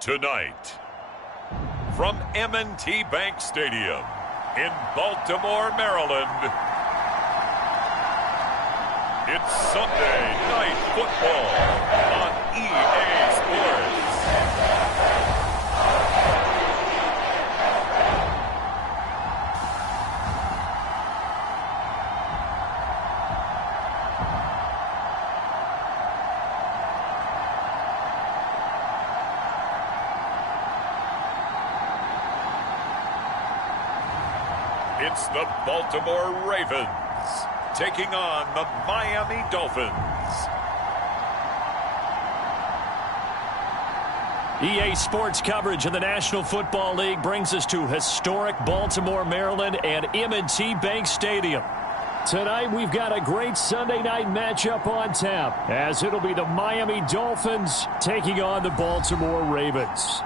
Tonight, from M&T Bank Stadium in Baltimore, Maryland, it's Sunday Night Football on EA Sports. It's the Baltimore Ravens taking on the Miami Dolphins. EA Sports coverage of the National Football League brings us to historic Baltimore, Maryland and M&T Bank Stadium. Tonight we've got a great Sunday night matchup on tap, as it'll be the Miami Dolphins taking on the Baltimore Ravens.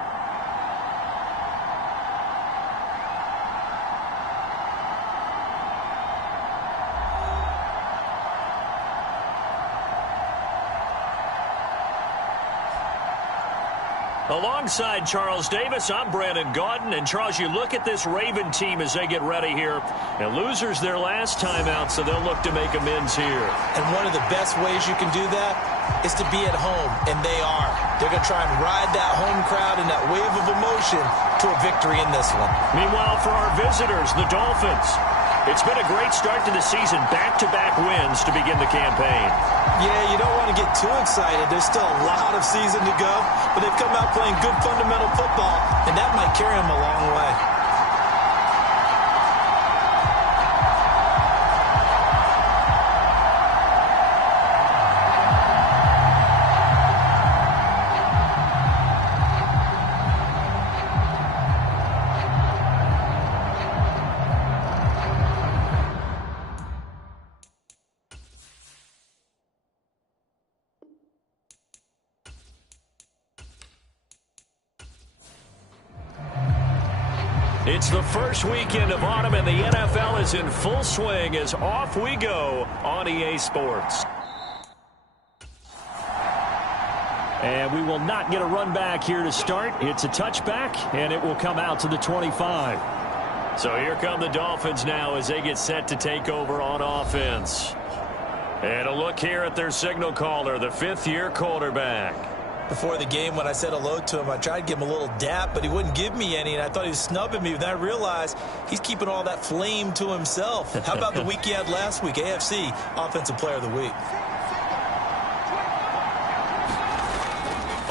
Alongside Charles Davis, I'm Brandon Gaudin. And Charles, you look at this Raven team as they get ready here. And losers their last time out, so they'll look to make amends here. And one of the best ways you can do that is to be at home, and they are. They're going to try and ride that home crowd and that wave of emotion to a victory in this one. Meanwhile, for our visitors, the Dolphins, it's been a great start to the season. Back-to-back wins to begin the campaign. Yeah, you don't want to get too excited. There's still a lot of season to go, but they've come out playing good fundamental football, and that might carry them a long way. It's the first weekend of autumn, and the NFL is in full swing as off we go on EA Sports. And we will not get a run back here to start. It's a touchback, and it will come out to the 25. So here come the Dolphins now as they get set to take over on offense. And a look here at their signal caller, the fifth-year quarterback. Before the game, when I said hello to him, I tried to give him a little dap, but he wouldn't give me any, and I thought he was snubbing me. Then I realized he's keeping all that flame to himself. How about the week he had last week? AFC Offensive Player of the Week.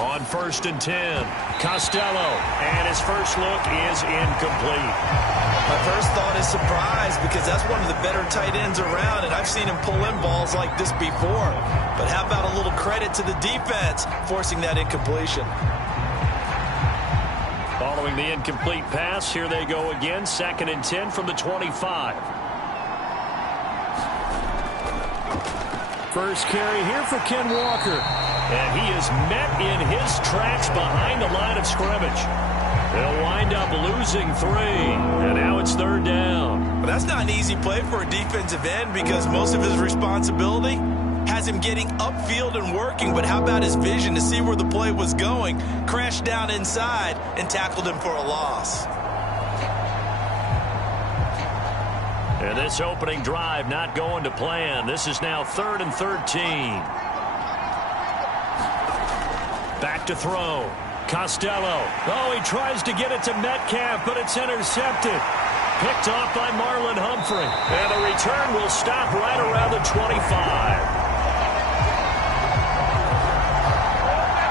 On 1st and 10, Costello, and his first look is incomplete. My first thought is surprise, because that's one of the better tight ends around, and I've seen him pull in balls like this before. But how about a little credit to the defense forcing that incompletion? Following the incomplete pass, here they go again, 2nd and 10 from the 25. First carry here for Ken Walker. And he is met in his tracks behind the line of scrimmage. They'll wind up losing 3, and now it's 3rd down. Well, that's not an easy play for a defensive end, because most of his responsibility has him getting upfield and working, but how about his vision to see where the play was going, crashed down inside, and tackled him for a loss. And this opening drive not going to plan. This is now 3rd and 13. Back to throw. Costello. Oh, he tries to get it to Metcalf, but it's intercepted. Picked off by Marlon Humphrey. And the return will stop right around the 25.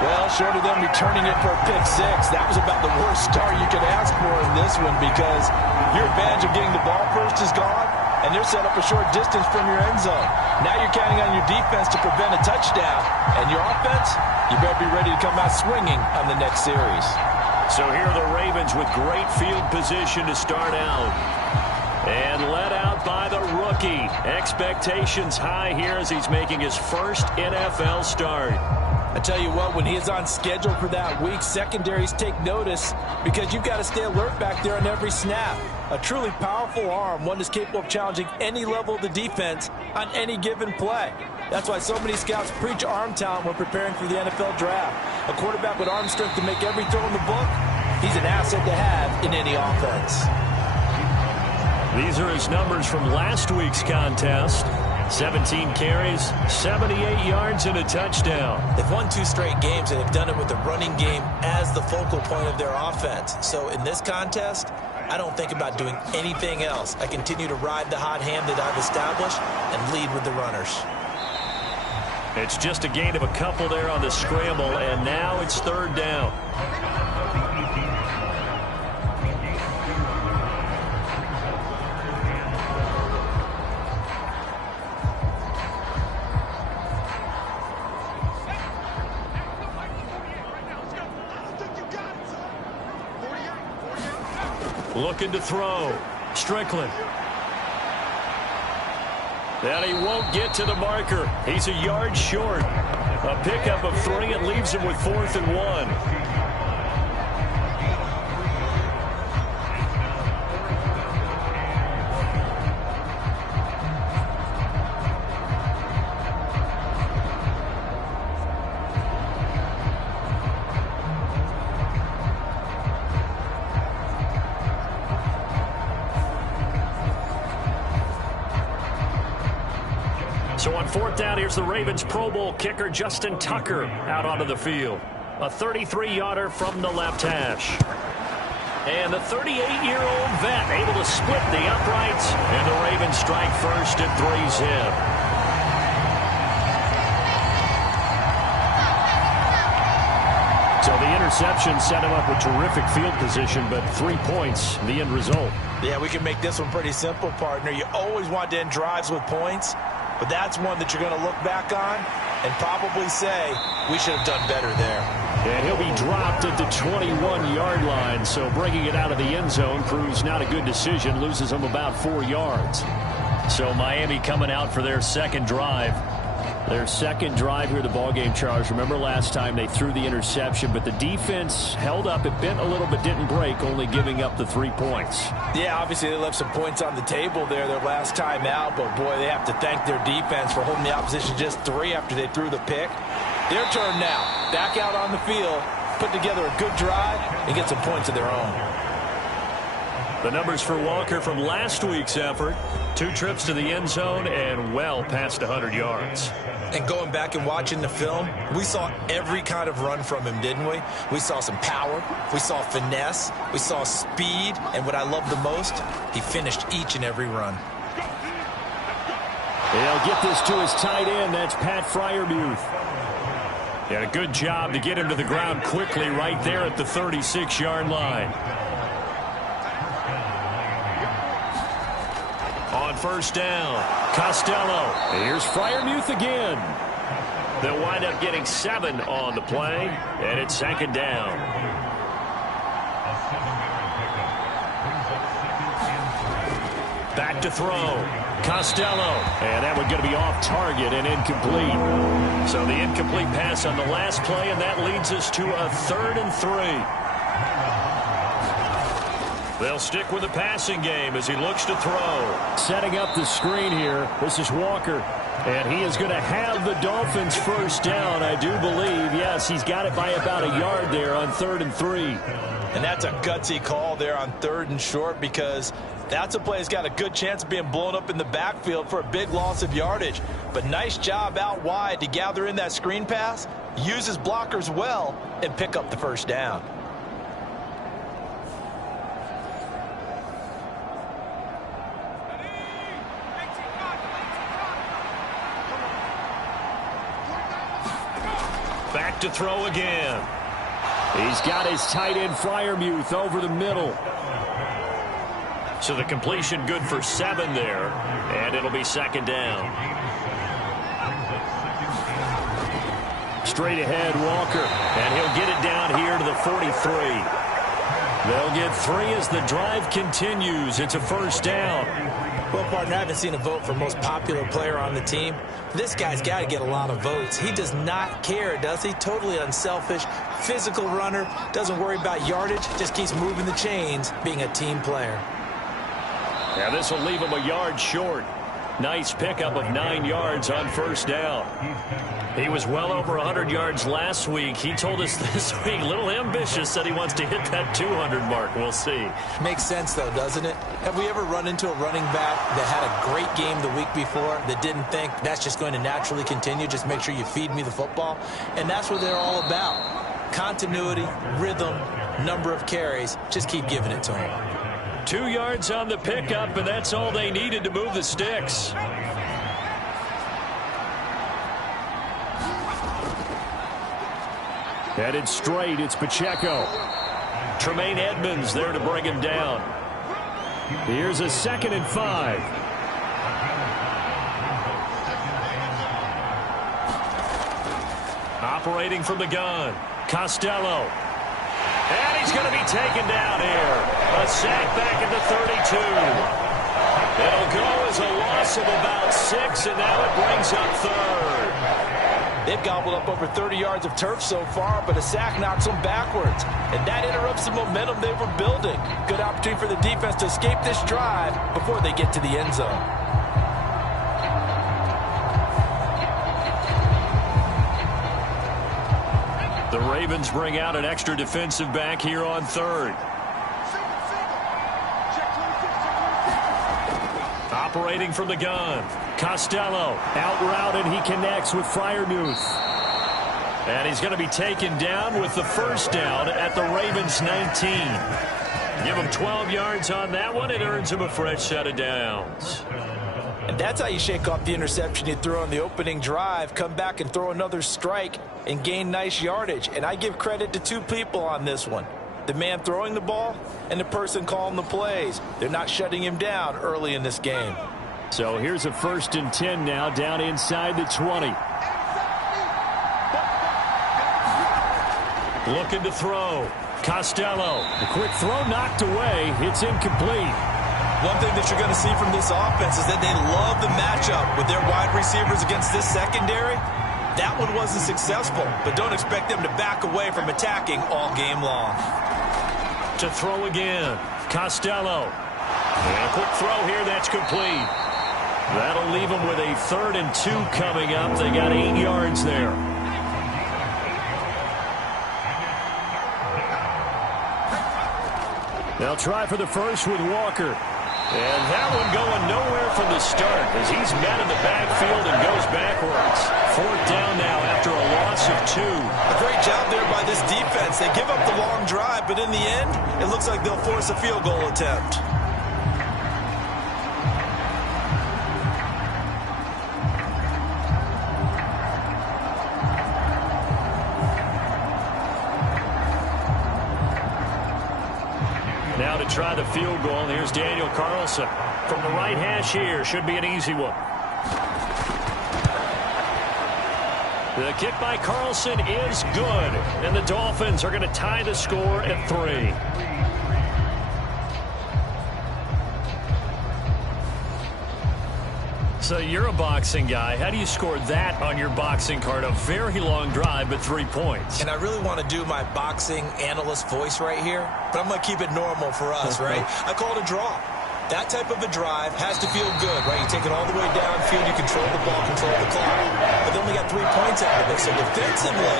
Well, short of them returning it for a pick 6, that was about the worst start you could ask for in this one, because your advantage of getting the ball first is gone, and they're set up a short distance from your end zone. Now you're counting on your defense to prevent a touchdown, and your offense, you better be ready to come out swinging on the next series. So here are the Ravens with great field position to start out. And led out by the rookie. Expectations high here as he's making his first NFL start. I tell you what, when he is on schedule for that week, secondaries take notice, because you've got to stay alert back there on every snap. A truly powerful arm, one that's capable of challenging any level of the defense on any given play. That's why so many scouts preach arm talent when preparing for the NFL draft. A quarterback with arm strength to make every throw in the book, he's an asset to have in any offense. These are his numbers from last week's contest. 17 carries, 78 yards, and a touchdown. They've won 2 straight games, and they've done it with the running game as the focal point of their offense. So in this contest, I don't think about doing anything else. I continue to ride the hot hand that I've established and lead with the runners. It's just a gain of a couple there on the scramble, and now it's 3rd down. Looking to throw. Strickland. And he won't get to the marker. He's a yard short. A pickup of 3. It leaves him with 4th and 1. So on 4th down, here's the Ravens Pro Bowl kicker Justin Tucker out onto the field. A 33-yarder from the left hash. And the 38-year-old vet able to split the uprights, and the Ravens strike first at 3 zip. So the interception set him up with terrific field position, but 3 points, the end result. Yeah, we can make this one pretty simple, partner. You always want to end drives with points, but that's one that you're going to look back on and probably say, we should have done better there. And he'll be dropped at the 21-yard line, so bringing it out of the end zone proves not a good decision, loses him about 4 yards. So Miami coming out for their second drive. Their second drive here, the ballgame, Charles. Remember last time they threw the interception, but the defense held up. It bent a little but didn't break, only giving up the 3 points. Yeah, obviously they left some points on the table there their last time out, but boy, they have to thank their defense for holding the opposition just 3 after they threw the pick. Their turn now. Back out on the field, put together a good drive, and get some points of their own. The numbers for Walker from last week's effort. 2 trips to the end zone and well past 100 yards. And going back and watching the film, we saw every kind of run from him, didn't we? We saw some power, we saw finesse, we saw speed, and what I love the most, he finished each and every run. They'll get this to his tight end. That's Pat Freiermuth. Yeah, a good job to get him to the ground quickly right there at the 36-yard line. On 1st down, Costello. Here's Freiermuth again. They'll wind up getting 7 on the play, and it's 2nd down. Back to throw. Costello. And that one going to be off target and incomplete. So the incomplete pass on the last play, and that leads us to a 3rd and 3. They'll stick with the passing game as he looks to throw. Setting up the screen here. This is Walker. And he is going to have the Dolphins 1st down, I do believe. Yes, he's got it by about a yard there on 3rd and 3. And that's a gutsy call there on 3rd and short, because that's a play that's got a good chance of being blown up in the backfield for a big loss of yardage. But nice job out wide to gather in that screen pass, use his blockers well, and pick up the 1st down. Back to throw again. He's got his tight end Freiermuth over the middle. So the completion good for 7 there, and it'll be 2nd down. Straight ahead, Walker, and he'll get it down here to the 43. They'll get 3 as the drive continues. It's a 1st down. Well, partner, I haven't seen a vote for most popular player on the team. This guy's got to get a lot of votes. He does not care, does he? Totally unselfish, physical runner, doesn't worry about yardage, just keeps moving the chains, being a team player. Yeah, this will leave him a yard short. Nice pickup of 9 yards on first down. He was well over 100 yards last week. He told us this week, a little ambitious, said he wants to hit that 200 mark. We'll see. Makes sense, though, doesn't it? Have we ever run into a running back that had a great game the week before that didn't think that's just going to naturally continue? Just make sure you feed me the football. And that's what they're all about. Continuity, rhythm, number of carries. Just keep giving it to him. 2 yards on the pickup, and that's all they needed to move the sticks. Headed straight, it's Pacheco. Tremaine Edmonds there to bring him down. Here's a 2nd and 5. Operating from the gun, Costello. And he's going to be taken down here. A sack back at the 32. It'll go as a loss of about 6, and now it brings up 3rd. They've gobbled up over 30 yards of turf so far, but a sack knocks them backwards. And that interrupts the momentum they were building. Good opportunity for the defense to escape this drive before they get to the end zone. The Ravens bring out an extra defensive back here on 3rd. Operating from the gun, Costello out route, and he connects with Freiermuth. And he's going to be taken down with the first down at the Ravens 19. Give him 12 yards on that one. It earns him a fresh set of downs. And that's how you shake off the interception you threw on the opening drive, come back and throw another strike and gain nice yardage. And I give credit to 2 people on this one. The man throwing the ball and the person calling the plays. They're not shutting him down early in this game. So here's a 1st and 10 now down inside the 20. Looking to throw. Costello. A quick throw knocked away. It's incomplete. One thing that you're going to see from this offense is that they love the matchup with their wide receivers against this secondary. That one wasn't successful, but don't expect them to back away from attacking all game long. To throw again, Costello. And a quick throw here, that's complete. That'll leave them with a 3rd and 2 coming up. They got 8 yards there. They'll try for the first with Walker. And that one going nowhere from the start as he's met in the backfield and goes backwards. 4th down now after a loss of 2. A great job there by this defense. They give up the long drive, but in the end, it looks like they'll force a field goal attempt. Now to try the field goal, and here's Daniel Carlson. From the right hash here, should be an easy one. The kick by Carlson is good, and the Dolphins are going to tie the score at 3. So you're a boxing guy. How do you score that on your boxing card? A very long drive, but 3 points. And I really want to do my boxing analyst voice right here, but I'm going to keep it normal for us, right? I call it a draw. That type of a drive has to feel good, right? You take it all the way downfield, you control the ball, control the clock. But they only got 3 points out of it. So defensively,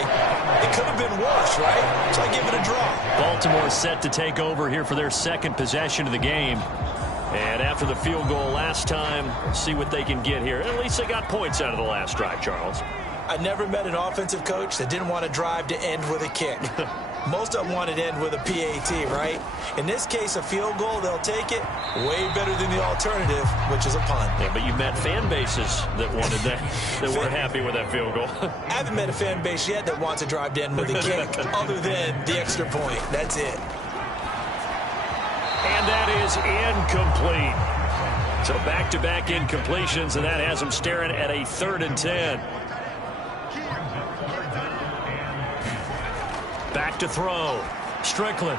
it could have been worse, right? So I give it a draw. Baltimore set to take over here for their 2nd possession of the game. And after the field goal last time, see what they can get here. At least they got points out of the last drive, Charles. I never met an offensive coach that didn't want a drive to end with a kick. Most of them wanted to end with a PAT, right? In this case, a field goal, they'll take it. Way better than the alternative, which is a punt. Yeah, but you met fan bases that wanted that, that weren't happy with that field goal. I haven't met a fan base yet that wants a drive to end with a kick, other than the extra point. That's it. And that is incomplete. So back-to-back incompletions, and that has them staring at a 3rd and 10. Back to throw. Strickland.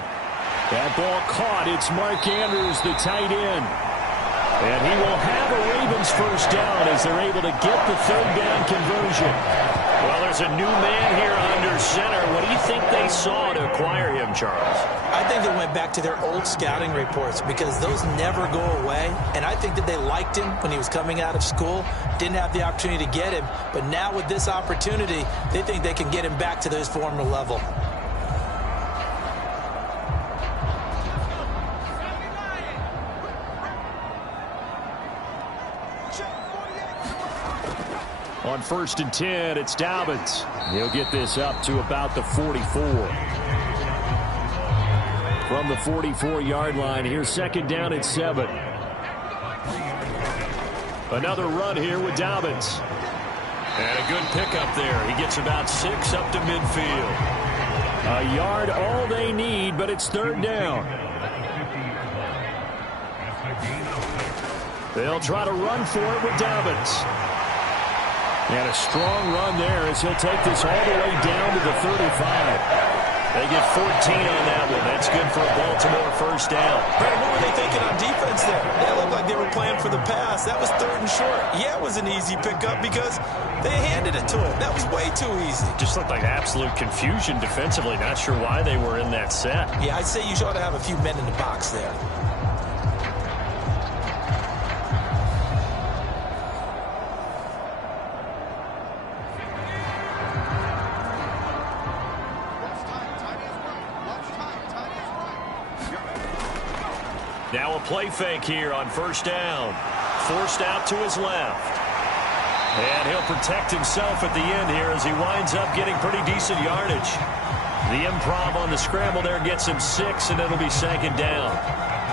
That ball caught. It's Mark Andrews, the tight end. And he will have a Ravens first down as they're able to get the 3rd down conversion. Well, there's a new man here under center. What do you think they saw to acquire him, Charles? I I think they went back to their old scouting reports because those never go away. And I think that they liked him when he was coming out of school, didn't have the opportunity to get him. But now with this opportunity, they think they can get him back to his former level. On 1st and 10, it's Dobbins. He'll get this up to about the 44. From the 44-yard line, here's 2nd down at 7. Another run here with Dobbins. And a good pickup there. He gets about 6 up to midfield. A yard all they need, but it's 3rd down. They'll try to run for it with Dobbins. And a strong run there as he'll take this all the way down to the 35. They get 14 on that one. That's good for a Baltimore 1st down. Brad, what were they thinking on defense there? They looked like they were playing for the pass. That was 3rd and short. Yeah, it was an easy pickup because they handed it to him. That was way too easy. Just looked like absolute confusion defensively. Not sure why they were in that set. Yeah, I'd say you ought to have a few men in the box there. Now a play fake here on 1st down. Forced out to his left. And he'll protect himself at the end here as he winds up getting pretty decent yardage. The improv on the scramble there gets him 6, and it'll be 2nd down.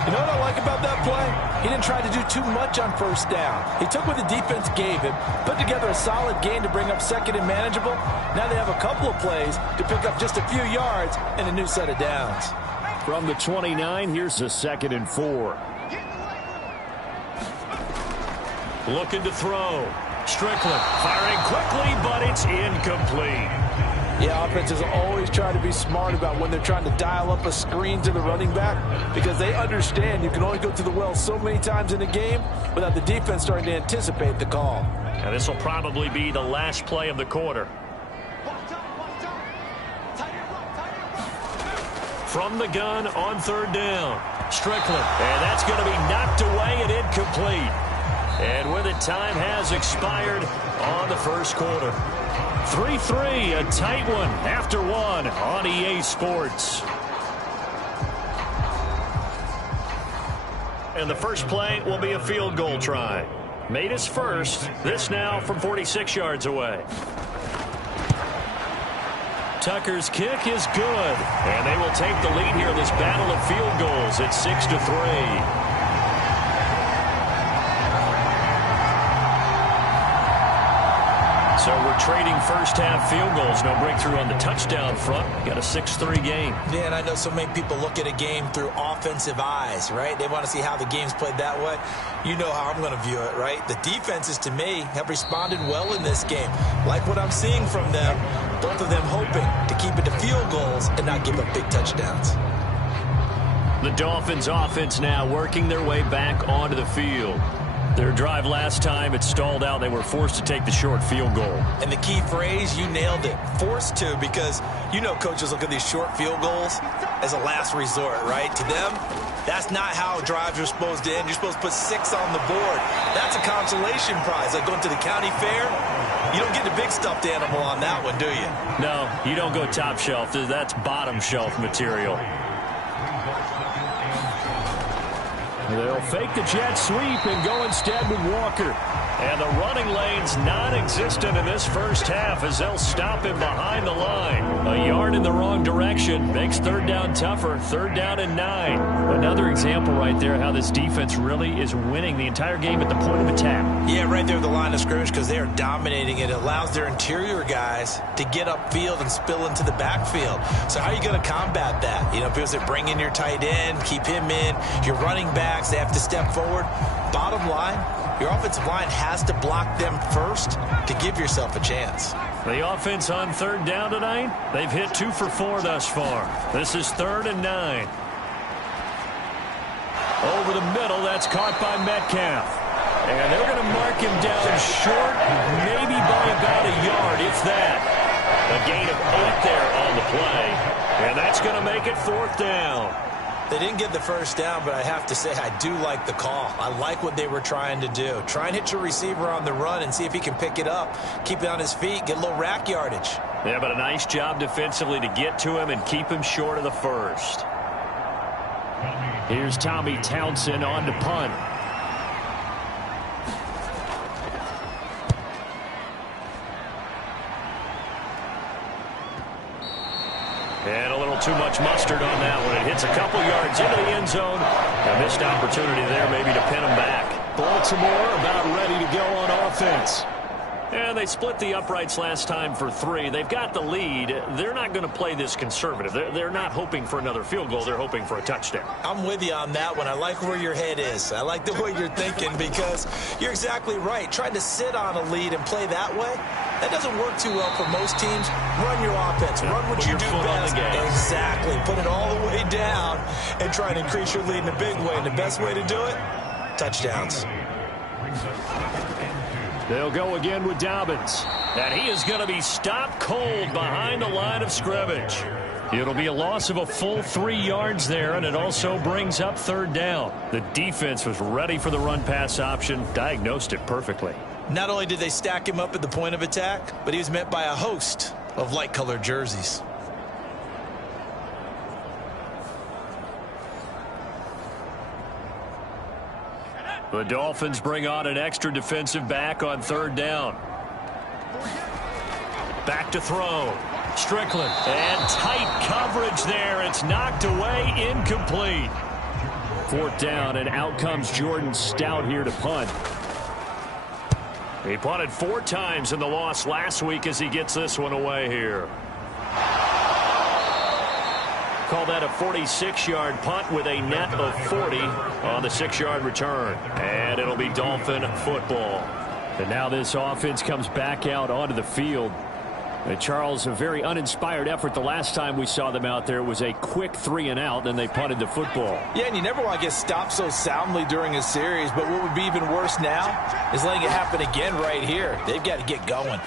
You know what I like about that play? He didn't try to do too much on 1st down. He took what the defense gave him, put together a solid game to bring up 2nd and manageable. Now they have a couple of plays to pick up just a few yards and a new set of downs. From the 29, here's a 2nd and 4. Looking to throw. Strickland firing quickly, but it's incomplete. Yeah, offenses always try to be smart about when they're trying to dial up a screen to the running back because they understand you can only go to the well so many times in a game without the defense starting to anticipate the call. Now this will probably be the last play of the quarter. From the gun on 3rd down. Strickland. And that's going to be knocked away and incomplete. And with it, time has expired on the 1st quarter. 3-3, a tight one after 1 on EA Sports. And the first play will be a field goal try. Made his first. This now from 46 yards away. Tucker's kick is good. And they will take the lead here in this battle of field goals at 6-3. So we're trading first-half field goals. No breakthrough on the touchdown front. Got a 6-3 game. Yeah, and I know so many people look at a game through offensive eyes, right? They want to see how the game's played that way. You know how I'm going to view it, right? The defenses, to me, have responded well in this game. Like what I'm seeing from them, both of them hoping to keep it to field goals and not give up big touchdowns. The Dolphins offense now working their way back onto the field. Their drive last time, it stalled out. They were forced to take the short field goal. And the key phrase, you nailed it, forced to, because you know coaches look at these short field goals as a last resort, right? To them, that's not how drives are supposed to end. You're supposed to put 6 on the board. That's a consolation prize. Like going to the county fair, you don't get the big stuffed animal on that one, do you? No, you don't go top shelf. That's bottom shelf material. They'll fake the jet sweep and go instead with Walker. And the running lane's non-existent in this first half as they'll stop him behind the line. A yard in the wrong direction makes 3rd down tougher. 3rd down and 9. Another example right there how this defense really is winning the entire game at the point of attack. Yeah, right there at the line of scrimmage because they are dominating it. It allows their interior guys to get upfield and spill into the backfield. So how are you going to combat that? You know, because they bring in your tight end, keep him in. Your running backs, they have to step forward. Bottom line, your offensive line has to block them first to give yourself a chance. The offense on 3rd down tonight, they've hit 2 for 4 thus far. This is 3rd and 9. Over the middle, that's caught by Metcalf. And they're going to mark him down short, maybe by about a yard, if that. A gain of 8 there on the play. And that's going to make it 4th down. They didn't get the first down, but I have to say I do like the call. I like what they were trying to do. Try and hit your receiver on the run and see if he can pick it up, keep it on his feet, get a little rack yardage. Yeah, but a nice job defensively to get to him and keep him short of the first. Here's Tommy Townsend on to punt. And a little too much mustard on that one. It hits a couple yards into the end zone. A missed opportunity there maybe to pin him back. Baltimore about ready to go on offense. And they split the uprights last time for 3. They've got the lead. They're not going to play this conservative. They're not hoping for another field goal. They're hoping for a touchdown. I'm with you on that one. I like where your head is. I like the way you're thinking because you're exactly right. Trying to sit on a lead and play that way, that doesn't work too well for most teams. Run your offense. Run what you do best. Exactly. Put it all the way down and try and increase your lead in a big way. And the best way to do it, touchdowns. They'll go again with Dobbins. And he is going to be stopped cold behind the line of scrimmage. It'll be a loss of a full 3 yards there, and it also brings up 3rd down. The defense was ready for the run-pass option, diagnosed it perfectly. Not only did they stack him up at the point of attack, but he was met by a host of light-colored jerseys. The Dolphins bring on an extra defensive back on 3rd down. Back to throw. Strickland. And tight coverage there. It's knocked away, incomplete. 4th down, and out comes Jordan Stout here to punt. He punted 4 times in the loss last week as he gets this one away here. Call that a 46-yard punt with a net of 40 on the 6-yard return. And it'll be Dolphin football. And now this offense comes back out onto the field. And Charles, a very uninspired effort the last time we saw them out there. It was a quick 3 and out, then they punted the football. Yeah, and you never want to get stopped so soundly during a series, but what would be even worse now is letting it happen again right here. They've got to get going.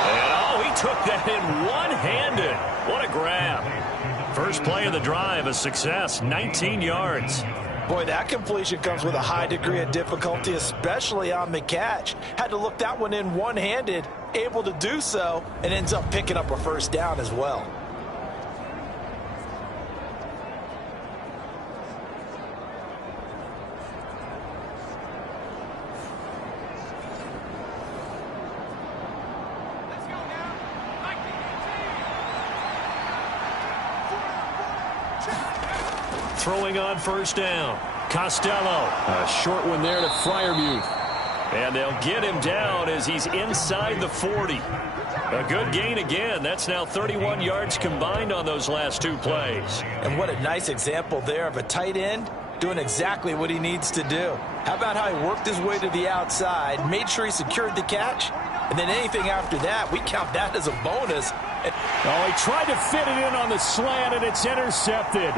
And he took that in one-handed. What a grab. First play of the drive, a success, 19 yards. Boy, that completion comes with a high degree of difficulty, especially on the catch. Had to look that one in one-handed, able to do so, and ends up picking up a 1st down as well. Throwing on 1st down. Costello. A short one there to Freiermuth. And they'll get him down as he's inside the 40. A good gain again. That's now 31 yards combined on those last 2 plays. And what a nice example there of a tight end doing exactly what he needs to do. How about how he worked his way to the outside, made sure he secured the catch, and then anything after that, we count that as a bonus. He tried to fit it in on the slant, and it's intercepted.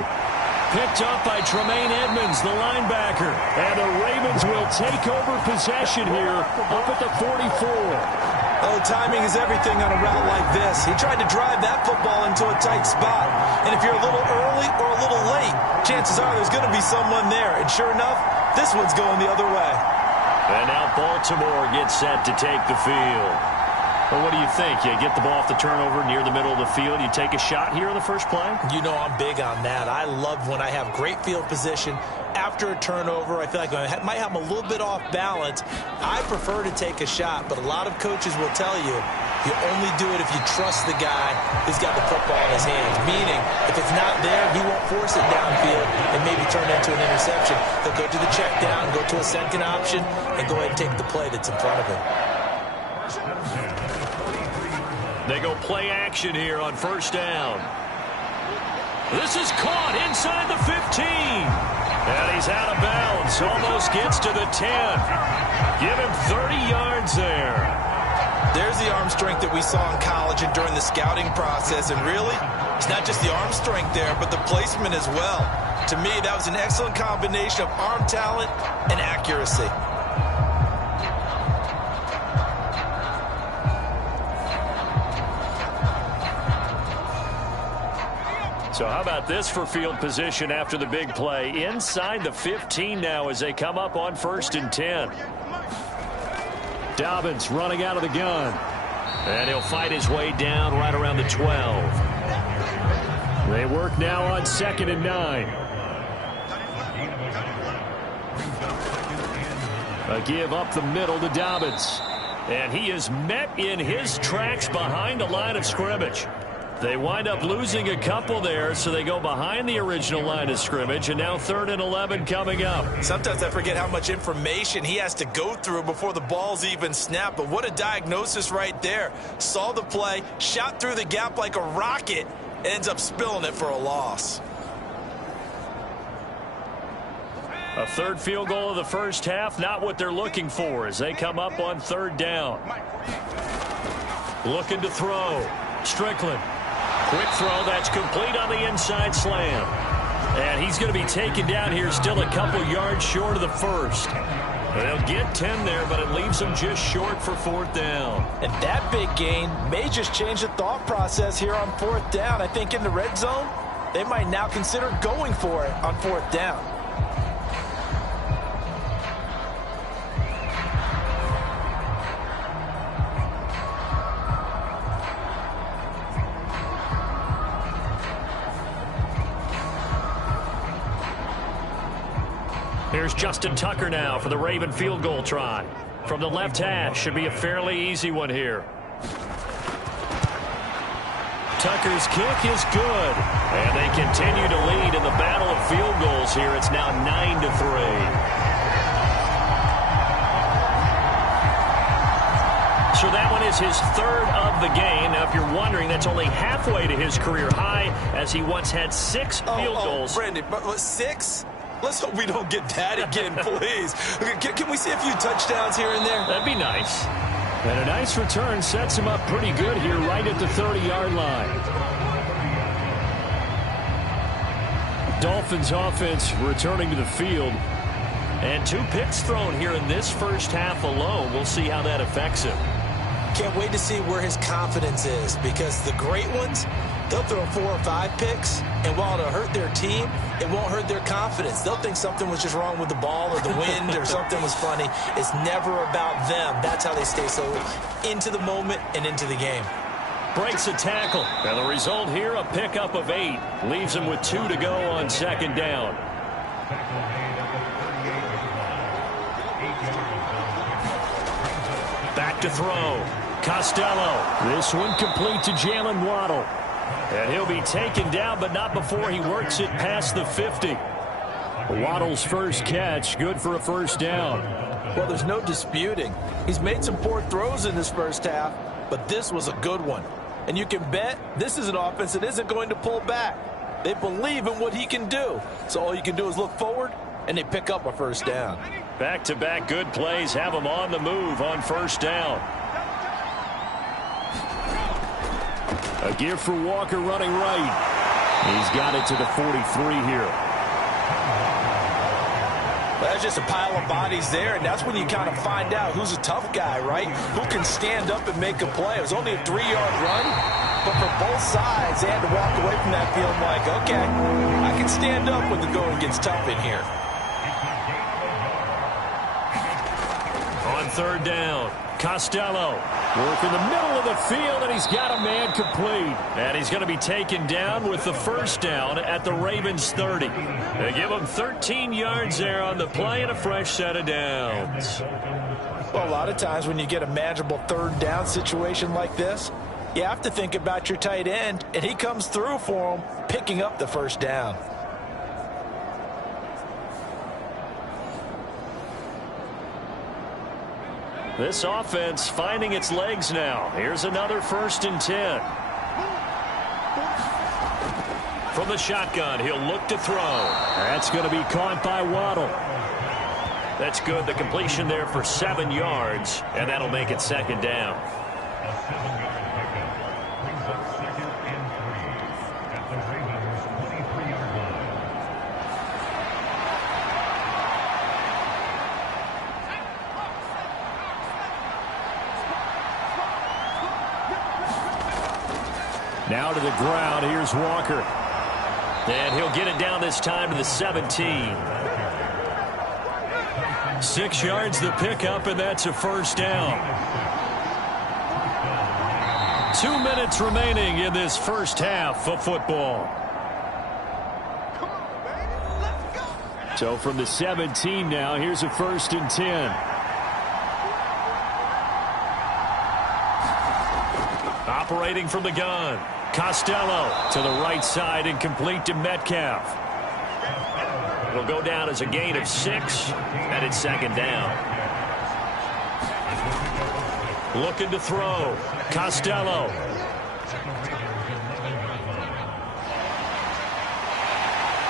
Picked up by Tremaine Edmonds, the linebacker. And the Ravens will take over possession here up at the 44. Oh, timing is everything on a route like this. He tried to drive that football into a tight spot. And if you're a little early or a little late, chances are there's going to be someone there. And sure enough, this one's going the other way. And now Baltimore gets set to take the field. Well, what do you think? You get the ball off the turnover near the middle of the field. You take a shot here on the first play? You know I'm big on that. I love when I have great field position. After a turnover, I feel like I might have them a little bit off balance. I prefer to take a shot, but a lot of coaches will tell you, you only do it if you trust the guy who's got the football in his hands. Meaning, if it's not there, he won't force it downfield and maybe turn it into an interception. He'll go to the check down, go to a second option, and go ahead and take the play that's in front of him. They go play action here on 1st down. This is caught inside the 15. And he's out of bounds. Almost gets to the 10. Give him 30 yards there. There's the arm strength that we saw in college and during the scouting process. And really, it's not just the arm strength there, but the placement as well. To me, that was an excellent combination of arm talent and accuracy. So how about this for field position after the big play? Inside the 15 now as they come up on 1st and 10. Dobbins running out of the gun. And he'll fight his way down right around the 12. They work now on 2nd and 9. A give up the middle to Dobbins. And he is met in his tracks behind the line of scrimmage. They wind up losing a couple there, so they go behind the original line of scrimmage, and now 3rd and 11 coming up. Sometimes I forget how much information he has to go through before the ball's even snapped, but what a diagnosis right there. Saw the play, shot through the gap like a rocket, ends up spilling it for a loss. A 3rd field goal of the first half, not what they're looking for as they come up on 3rd down. Looking to throw. Strickland. Quick throw, that's complete on the inside slam. And he's going to be taken down here, still a couple yards short of the first. They'll get 10 there, but it leaves them just short for 4th down. And that big gain may just change the thought process here on 4th down. I think in the red zone, they might now consider going for it on 4th down. Here's Justin Tucker now for the Raven field goal try. From the left hash, should be a fairly easy one here. Tucker's kick is good. And they continue to lead in the battle of field goals here. It's now 9-3. So that one is his 3rd of the game. Now, if you're wondering, that's only halfway to his career high, as he once had 6 field goals. Brandon, but 6? Let's hope we don't get that again, please. Can we see a few touchdowns here and there? That'd be nice. And a nice return sets him up pretty good here right at the 30-yard line. Dolphins offense returning to the field. And 2 picks thrown here in this first half alone. We'll see how that affects him. Can't wait to see where his confidence is, because the great ones, they'll throw 4 or 5 picks, and while it'll hurt their team, it won't hurt their confidence. They'll think something was just wrong with the ball or the wind or something was funny. It's never about them. That's how they stay so into the moment and into the game. Breaks a tackle. And the result here, a pickup of 8. Leaves him with 2 to go on 2nd down. Back to throw. Costello. This one complete to Jalen Waddle. And he'll be taken down, but not before he works it past the 50. Waddle's first catch, good for a 1st down. Well, there's no disputing. He's made some poor throws in this first half, but this was a good one. And you can bet this is an offense that isn't going to pull back. They believe in what he can do. So all you can do is look forward, and they pick up a 1st down. Back-to-back good plays have him on the move on 1st down. A give for Walker running right. He's got it to the 43 here. Well, that's just a pile of bodies there, and that's when you kind of find out who's a tough guy, right? Who can stand up and make a play. It was only a 3-yard run, but for both sides, they had to walk away from that feeling like, okay, I can stand up when the going gets tough in here. On 3rd down, Costello working the middle of the field, and he's got a man complete. And he's going to be taken down with the 1st down at the Ravens 30. They give him 13 yards there on the play and a fresh set of downs. Well, a lot of times when you get a manageable 3rd down situation like this, you have to think about your tight end, and he comes through for him, picking up the 1st down. This offense finding its legs now. Here's another 1st and 10. From the shotgun, he'll look to throw. That's going to be caught by Waddle. That's good. The completion there for 7 yards, and that'll make it 2nd down. Now to the ground. Here's Walker. And he'll get it down this time to the 17. 6 yards the pickup, and that's a first down. 2 minutes remaining in this first half of football. So from the 17 now, here's a 1st and 10. Operating from the gun. Costello to the right side and complete to Metcalf. It'll go down as a gain of 6, and it's 2nd down. Looking to throw. Costello.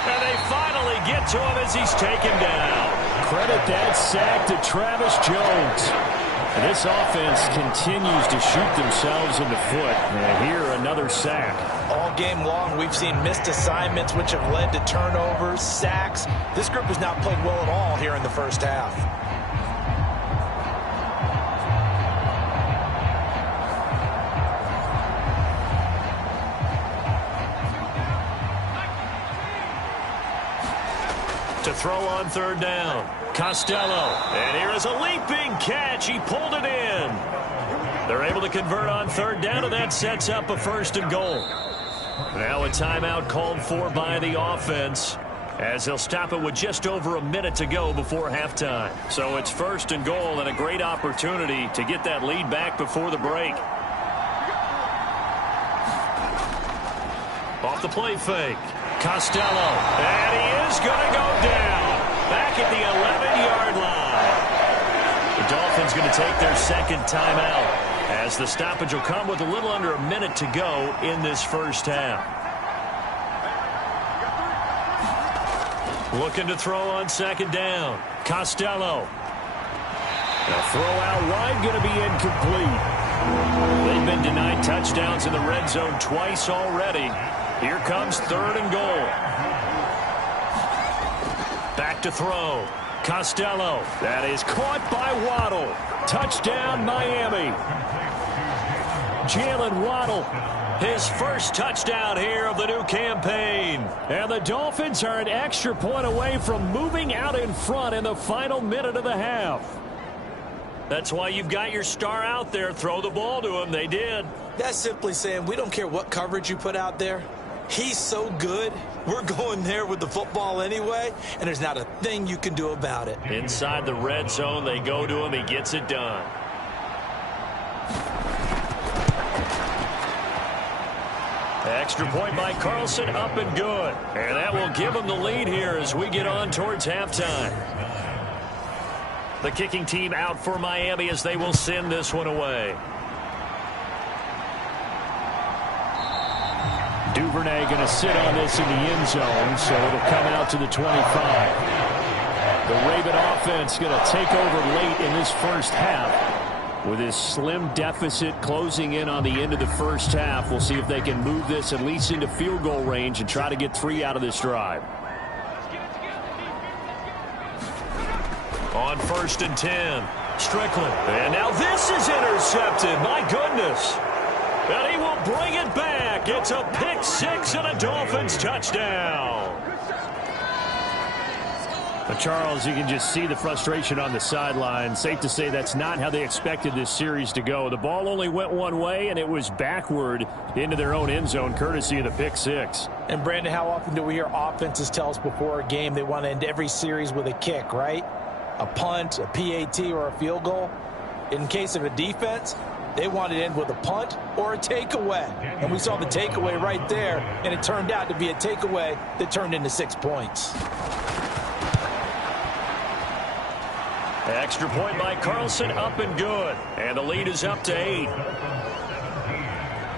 And they finally get to him as he's taken down. Credit that sack to Travis Jones. And this offense continues to shoot themselves in the foot. And here, another sack. All game long, we've seen missed assignments, which have led to turnovers, sacks. This group has not played well at all here in the first half. To throw on 3rd down. Costello. And here is a leaping catch. He pulled it in. They're able to convert on 3rd down, and that sets up a 1st and goal. Now a timeout called for by the offense, as they'll stop it with just over a minute to go before halftime. So it's 1st and goal, and a great opportunity to get that lead back before the break. Off the play fake. Costello. And he is going to go down. Back at the 11-yard line. The Dolphins going to take their 2nd timeout, as the stoppage will come with a little under a minute to go in this first half. Looking to throw on 2nd down. Costello. The throw out wide going to be incomplete. They've been denied touchdowns in the red zone twice already. Here comes 3rd and goal. Back to throw. Costello. That is caught by Waddle. Touchdown, Miami. Jalen Waddle, his first touchdown here of the new campaign. And the Dolphins are an extra point away from moving out in front in the final minute of the half. That's why you've got your star out there. Throw the ball to him. They did. That's simply saying we don't care what coverage you put out there. He's so good, we're going there with the football anyway, and there's not a thing you can do about it. Inside the red zone, they go to him. He gets it done. Extra point by Carlson, up and good. And that will give him the lead here as we get on towards halftime. The kicking team out for Miami as they will send this one away. Duvernay going to sit on this in the end zone, so it'll come out to the 25. The Raven offense going to take over late in this first half with his slim deficit closing in on the end of the first half. We'll see if they can move this at least into field goal range and try to get 3 out of this drive. On 1st and 10, Strickland. And now this is intercepted. My goodness. And he will bring it back. It's a pick 6 and a Dolphins touchdown. But Charles, you can just see the frustration on the sideline. Safe to say that's not how they expected this series to go. The ball only went one way, and it was backward into their own end zone, courtesy of the pick 6. And, Brandon, how often do we hear offenses tell us before a game they want to end every series with a kick, right? A punt, a PAT, or a field goal. In case of a defense, they wanted to end with a punt or a takeaway. And we saw the takeaway right there, and it turned out to be a takeaway that turned into 6 points. Extra point by Carlson, up and good. And the lead is up to 8.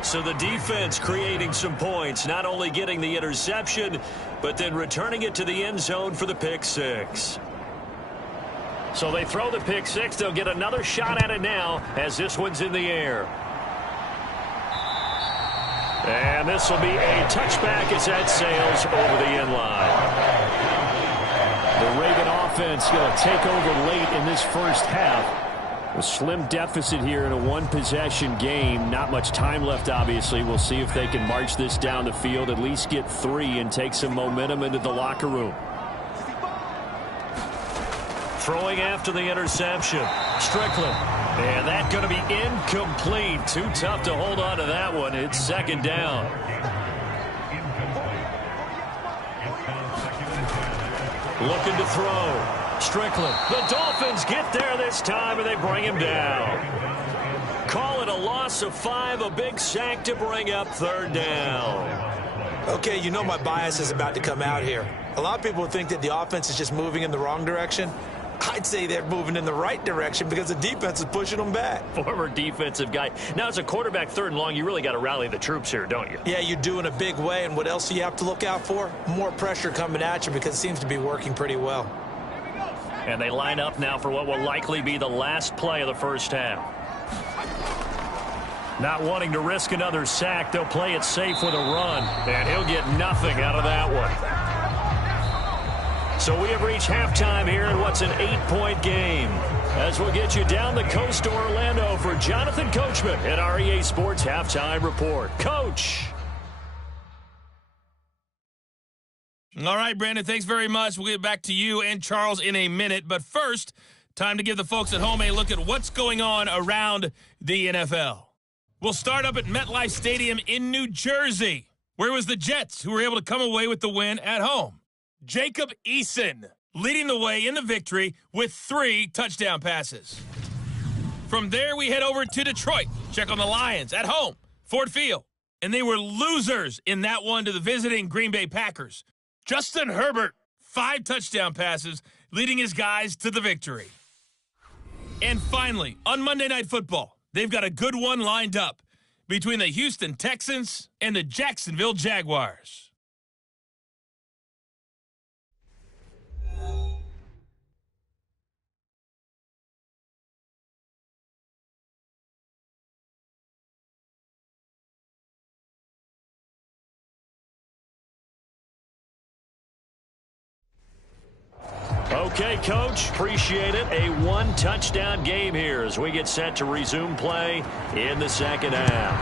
So the defense creating some points, not only getting the interception, but then returning it to the end zone for the pick 6. So they throw the pick 6. They'll get another shot at it now as this one's in the air. And this will be a touchback as that sails over the end line. The Raven offense going to take over late in this first half A slim deficit here in a one-possession game. Not much time left, obviously. We'll see if they can march this down the field, at least get 3, and take some momentum into the locker room. Throwing after the interception. Strickland. And that's going to be incomplete. Too tough to hold on to that one. It's second down. Looking to throw. Strickland. The Dolphins get there this time, and they bring him down. Call it a loss of 5, a big sack to bring up third down. Okay, you know my bias is about to come out here. A lot of people think that the offense is just moving in the wrong direction. I'd say they're moving in the right direction because the defense is pushing them back. Former defensive guy. Now, as a quarterback, third and long, you really got to rally the troops here, don't you? Yeah, you do in a big way. And what else do you have to look out for? More pressure coming at you because it seems to be working pretty well. And they line up now for what will likely be the last play of the first half. Not wanting to risk another sack, they'll play it safe with a run. And he'll get nothing out of that one. So we have reached halftime here in what's an 8-point game. As we'll get you down the coast to Orlando for Jonathan Coachman at our EA Sports Halftime Report. Coach. All right, Brandon, thanks very much. We'll get back to you and Charles in a minute. But first, time to give the folks at home a look at what's going on around the NFL. We'll start up at MetLife Stadium in New Jersey, where it was the Jets who were able to come away with the win at home. Jacob Eason leading the way in the victory with 3 touchdown passes. From there, we head over to Detroit. Check on the Lions at home, Ford Field. And they were losers in that one to the visiting Green Bay Packers. Justin Herbert, 5 touchdown passes, leading his guys to the victory. And finally, on Monday Night Football, they've got a good one lined up between the Houston Texans and the Jacksonville Jaguars. Okay, Coach, appreciate it. A 1-touchdown game here as we get set to resume play in the second half.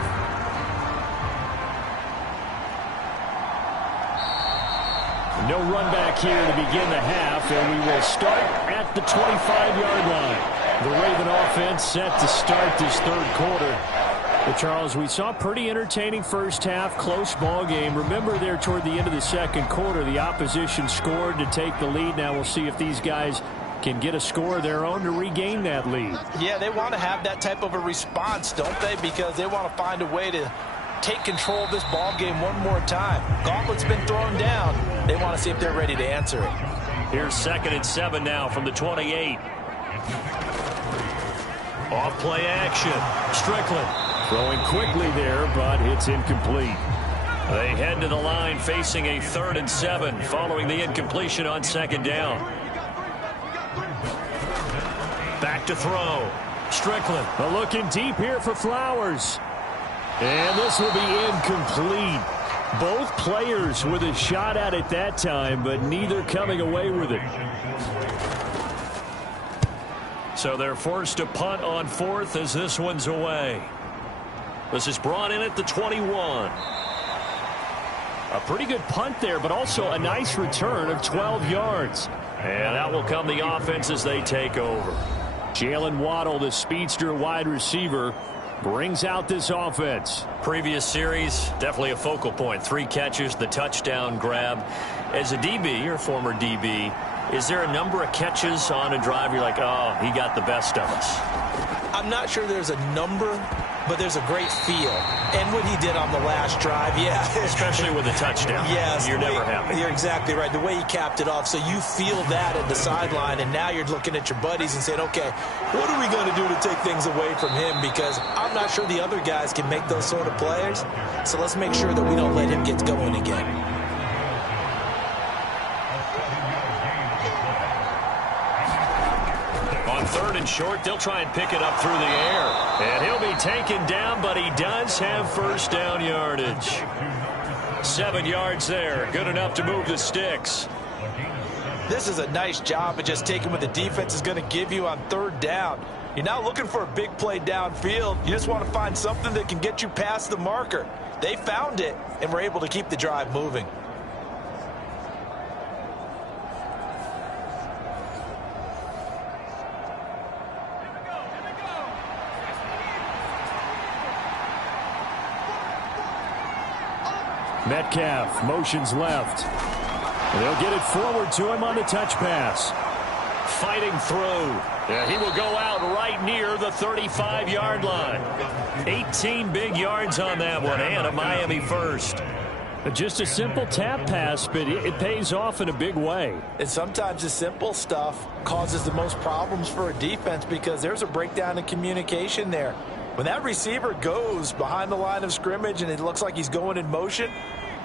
No run back here to begin the half, and we will start at the 25-yard line. The Raven offense set to start this third quarter. Well, Charles, we saw a pretty entertaining first half, close ball game. Remember there toward the end of the second quarter, the opposition scored to take the lead. Now we'll see if these guys can get a score of their own to regain that lead. Yeah, they want to have that type of a response, don't they? Because they want to find a way to take control of this ball game one more time. Gauntlet's been thrown down. They want to see if they're ready to answer it. Here's 2nd and 7 now from the 28. Off play action. Strickland. Throwing quickly there, but it's incomplete. They head to the line facing a 3rd and 7 following the incompletion on 2nd down. Back to throw. Strickland looking deep here for Flowers. And this will be incomplete. Both players with a shot at it that time, but neither coming away with it. So they're forced to punt on 4th as this one's away. This is brought in at the 21. A pretty good punt there, but also a nice return of 12 yards. And that will come the offense as they take over. Jalen Waddle, the speedster wide receiver, brings out this offense. Previous series, definitely a focal point. 3 catches, the touchdown grab. As a DB, or former DB, is there a number of catches on a drive you're like, oh, he got the best of us? I'm not sure there's a number, but there's a great feel. And what he did on the last drive, yeah. Especially with a touchdown. Yes. You're never happy. You're exactly right. The way he capped it off. So you feel that at the sideline, and now you're looking at your buddies and saying, okay, what are we going to do to take things away from him? Because I'm not sure the other guys can make those sort of plays. So let's make sure that we don't let him get going again. On 3rd and short, they'll try and pick it up through the air. And he'll be taken down, but he does have first down yardage. 7 yards there. Good enough to move the sticks. This is a nice job of just taking what the defense is going to give you on 3rd down. You're not looking for a big play downfield. You just want to find something that can get you past the marker. They found it and were able to keep the drive moving. Metcalf motions left. They'll get it forward to him on the touch pass. Fighting through. Yeah, he will go out right near the 35-yard line. 18 big yards on that one, and a Miami first. Just a simple tap pass, but it pays off in a big way. And sometimes the simple stuff causes the most problems for a defense because there's a breakdown in communication there. When that receiver goes behind the line of scrimmage and it looks like he's going in motion,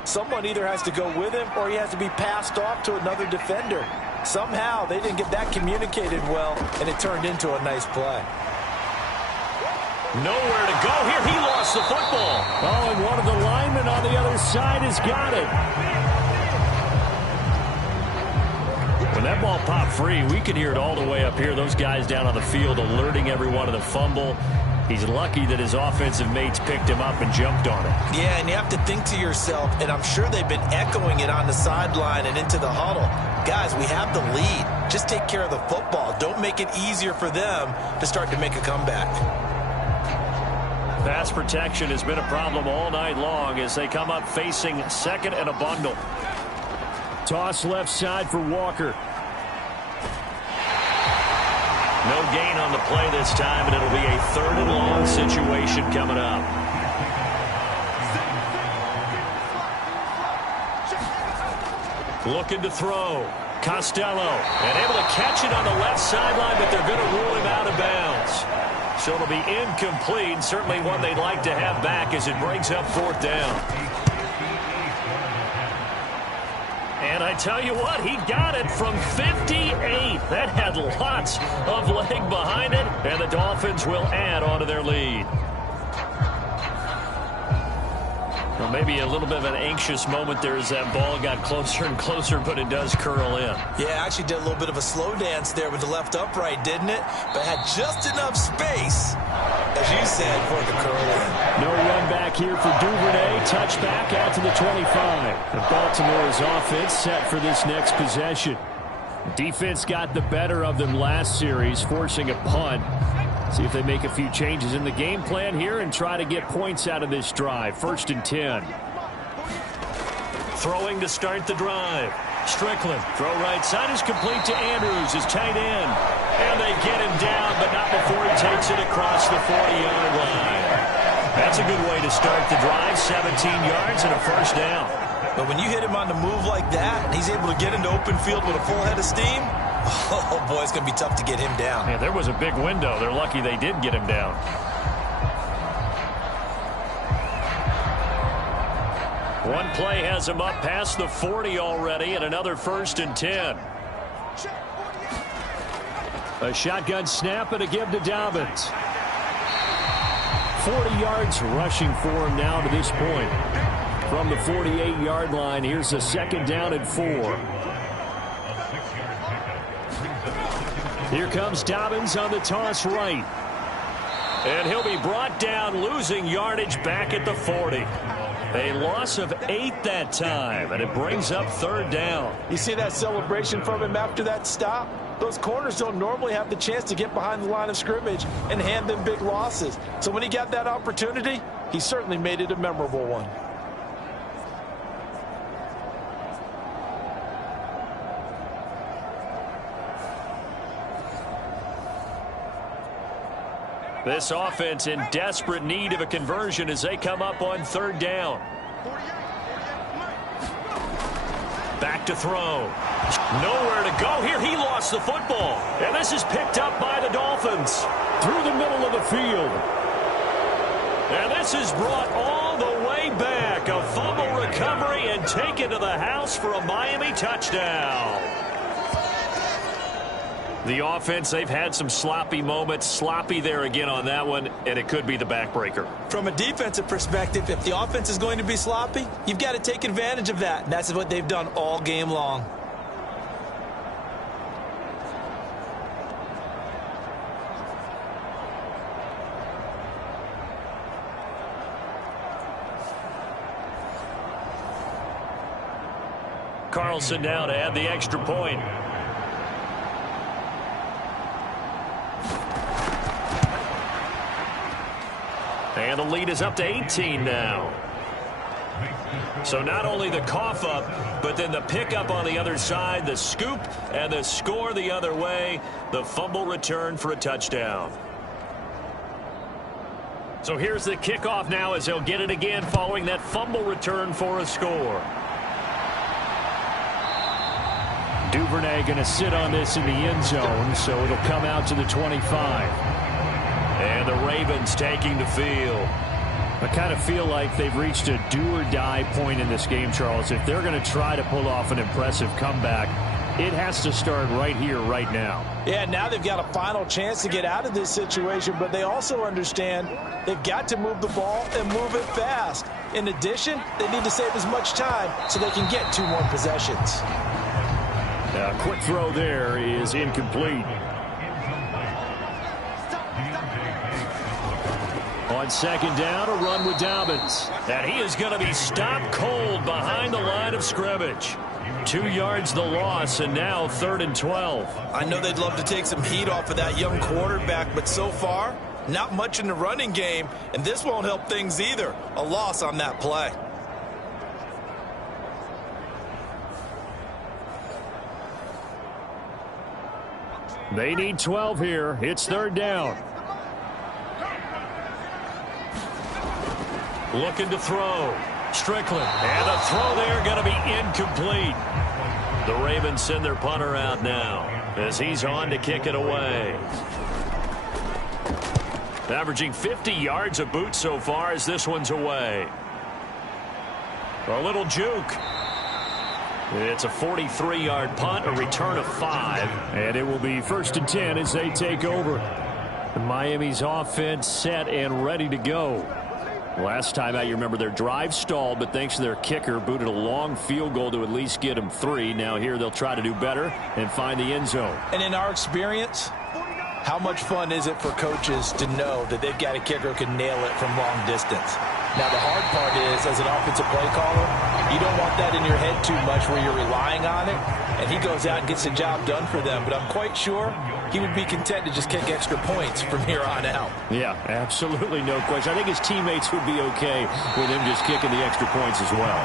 someone either has to go with him or he has to be passed off to another defender. Somehow they didn't get that communicated well, and it turned into a nice play. Nowhere to go here. He lost the football. Oh, and one of the linemen on the other side has got it. When that ball popped free, we could hear it all the way up here. Those guys down on the field alerting everyone of the fumble. He's lucky that his offensive mates picked him up and jumped on it. Yeah, and you have to think to yourself, and I'm sure they've been echoing it on the sideline and into the huddle. Guys, we have the lead. Just take care of the football. Don't make it easier for them to start to make a comeback. Pass protection has been a problem all night long as they come up facing second and a bundle. Toss left side for Walker. No gain on the play this time, and it'll be a third and long situation coming up. Looking to throw. Costello. And able to catch it on the left sideline, but they're going to rule him out of bounds. So it'll be incomplete, certainly one they'd like to have back as it brings up fourth down. And I tell you what, he got it from 58. That had lots of leg behind it, and the Dolphins will add on to their lead. Well, maybe a little bit of an anxious moment there as that ball got closer and closer, but it does curl in. Yeah, actually did a little bit of a slow dance there with the left upright, didn't it? But had just enough space, as you said, for the curl in. No run back here for Duvernay. Touchback out to the 25. The Baltimore's offense set for this next possession. Defense got the better of them last series, forcing a punt. See if they make a few changes in the game plan here and try to get points out of this drive. 1st and 10. Throwing to start the drive. Strickland. Throw right side is complete to Andrews, his tight end. And they get him down, but not before he takes it across the 40-yard line. That's a good way to start the drive. 17 yards and a first down. But when you hit him on the move like that, and he's able to get into open field with a full head of steam, oh, boy, it's going to be tough to get him down. Yeah, there was a big window. They're lucky they did get him down. One play has him up past the 40 already, and another 1st and 10. A shotgun snap and a give to Dobbins. 40 yards rushing for him now to this point. From the 48-yard line, here's a 2nd down and 4. Here comes Dobbins on the toss right. And he'll be brought down, losing yardage back at the 40. A loss of 8 that time, and it brings up 3rd down. You see that celebration from him after that stop? Those corners don't normally have the chance to get behind the line of scrimmage and hand them big losses. So when he got that opportunity, he certainly made it a memorable one. This offense in desperate need of a conversion as they come up on 3rd down. Back to throw. Nowhere to go here. He lost the football. And this is picked up by the Dolphins through the middle of the field. And this is brought all the way back. A fumble recovery and taken to the house for a Miami touchdown. The offense, they've had some sloppy moments. Sloppy there again on that one, and it could be the backbreaker. From a defensive perspective, if the offense is going to be sloppy, you've got to take advantage of that. And that's what they've done all game long. Carlson now to add the extra point. And the lead is up to 18 now. So not only the cough up, but then the pickup on the other side, the scoop, and the score the other way. The fumble return for a touchdown. So here's the kickoff now as they'll get it again following that fumble return for a score. Duvernay going to sit on this in the end zone, so it'll come out to the 25. And the Ravens taking the field. I kind of feel like they've reached a do-or-die point in this game, Charles. If they're going to try to pull off an impressive comeback, it has to start right here, right now. Yeah, now they've got a final chance to get out of this situation, but they also understand they've got to move the ball and move it fast. In addition, they need to save as much time so they can get 2 more possessions. A quick throw there is incomplete. On second down, a run with Dobbins. And he is going to be stopped cold behind the line of scrimmage. 2 yards the loss, and now 3rd and 12. I know they'd love to take some heat off of that young quarterback, but so far, not much in the running game, and this won't help things either. A loss on that play. They need 12 here. It's 3rd down. Looking to throw. Strickland. And the throw there going to be incomplete. The Ravens send their punter out now as he's on to kick it away. Averaging 50 yards a boot so far as this one's away. A little juke. It's a 43-yard punt, a return of 5. And it will be 1st and 10 as they take over. Miami's offense set and ready to go. Last time out, you remember their drive stalled, but thanks to their kicker, booted a long field goal to at least get them 3. Now here they'll try to do better and find the end zone. And in our experience, how much fun is it for coaches to know that they've got a kicker who can nail it from long distance? Now, the hard part is, as an offensive play caller, you don't want that in your head too much where you're relying on it, and he goes out and gets the job done for them. But I'm quite sure he would be content to just kick extra points from here on out. Yeah, absolutely no question. I think his teammates would be okay with him just kicking the extra points as well.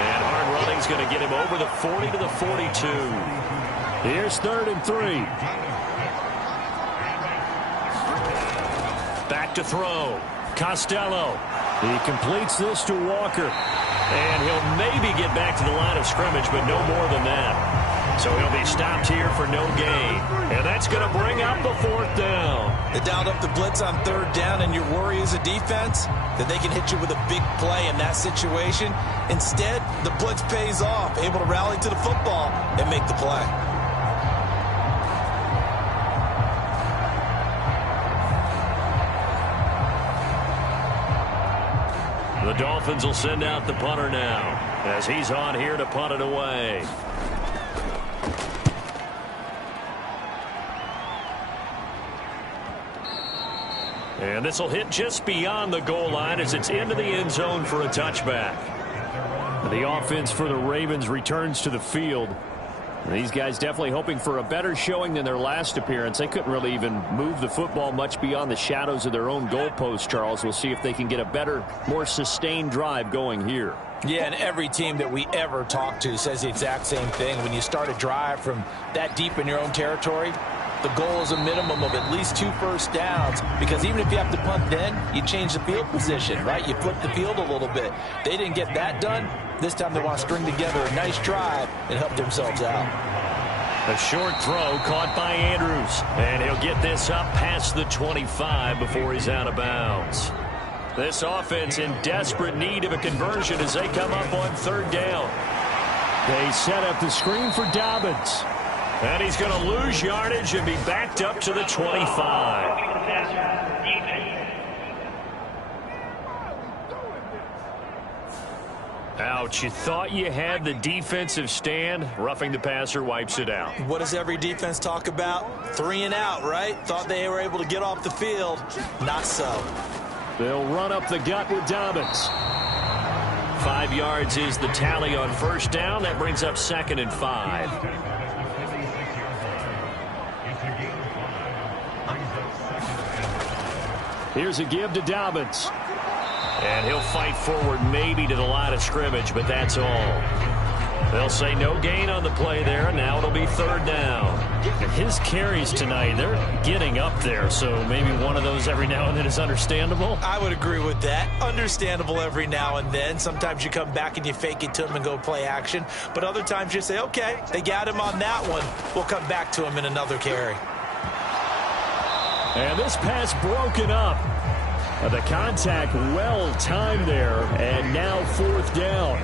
And hard running's going to get him over the 40 to the 42. Here's 3rd and 3. Back to throw. Costello. He completes this to Walker. And he'll maybe get back to the line of scrimmage, but no more than that. So he'll be stopped here for no gain. And that's going to bring up the 4th down. They dialed up the blitz on 3rd down, and your worry as a defense that they can hit you with a big play in that situation. Instead, the blitz pays off, able to rally to the football and make the play. The Dolphins will send out the punter now as he's on here to punt it away. And this will hit just beyond the goal line as it's into the end zone for a touchback. The offense for the Ravens returns to the field. These guys definitely hoping for a better showing than their last appearance. They couldn't really even move the football much beyond the shadows of their own goalpost, Charles. We'll see if they can get a better, more sustained drive going here. Yeah, and every team that we ever talk to says the exact same thing. When you start a drive from that deep in your own territory, the goal is a minimum of at least 2 first downs, because even if you have to punt then, you change the field position, right? You flip the field a little bit. They didn't get that done. This time they want to string together a nice drive and help themselves out. A short throw caught by Andrews, and he'll get this up past the 25 before he's out of bounds. This offense in desperate need of a conversion as they come up on 3rd down. They set up the screen for Dobbins. And he's going to lose yardage and be backed up to the 25. Ouch, you thought you had the defensive stand. Roughing the passer wipes it out. What does every defense talk about? 3 and out, right? Thought they were able to get off the field. Not so. They'll run up the gut with Dobbins. 5 yards is the tally on first down. That brings up 2nd and 5. Here's a give to Dobbins. And he'll fight forward maybe to the line of scrimmage, but that's all. They'll say no gain on the play there, and now it'll be 3rd down. His carries tonight, they're getting up there, so maybe one of those every now and then is understandable. I would agree with that. Understandable every now and then. Sometimes you come back and you fake it to him and go play action, but other times you say, okay, they got him on that one. We'll come back to him in another carry. And this pass broken up. The contact well timed there, and now 4th down.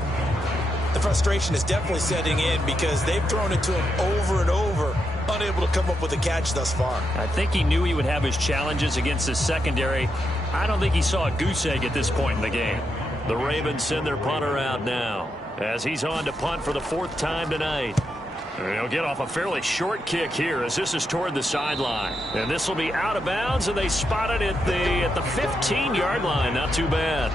The frustration is definitely setting in because they've thrown it to him over and over, unable to come up with a catch thus far. I think he knew he would have his challenges against his secondary. I don't think he saw a goose egg at this point in the game. The Ravens send their punter out now as he's on to punt for the 4th time tonight. They'll get off a fairly short kick here as this is toward the sideline. And this will be out of bounds, and they spot it at the 15-yard line. Not too bad.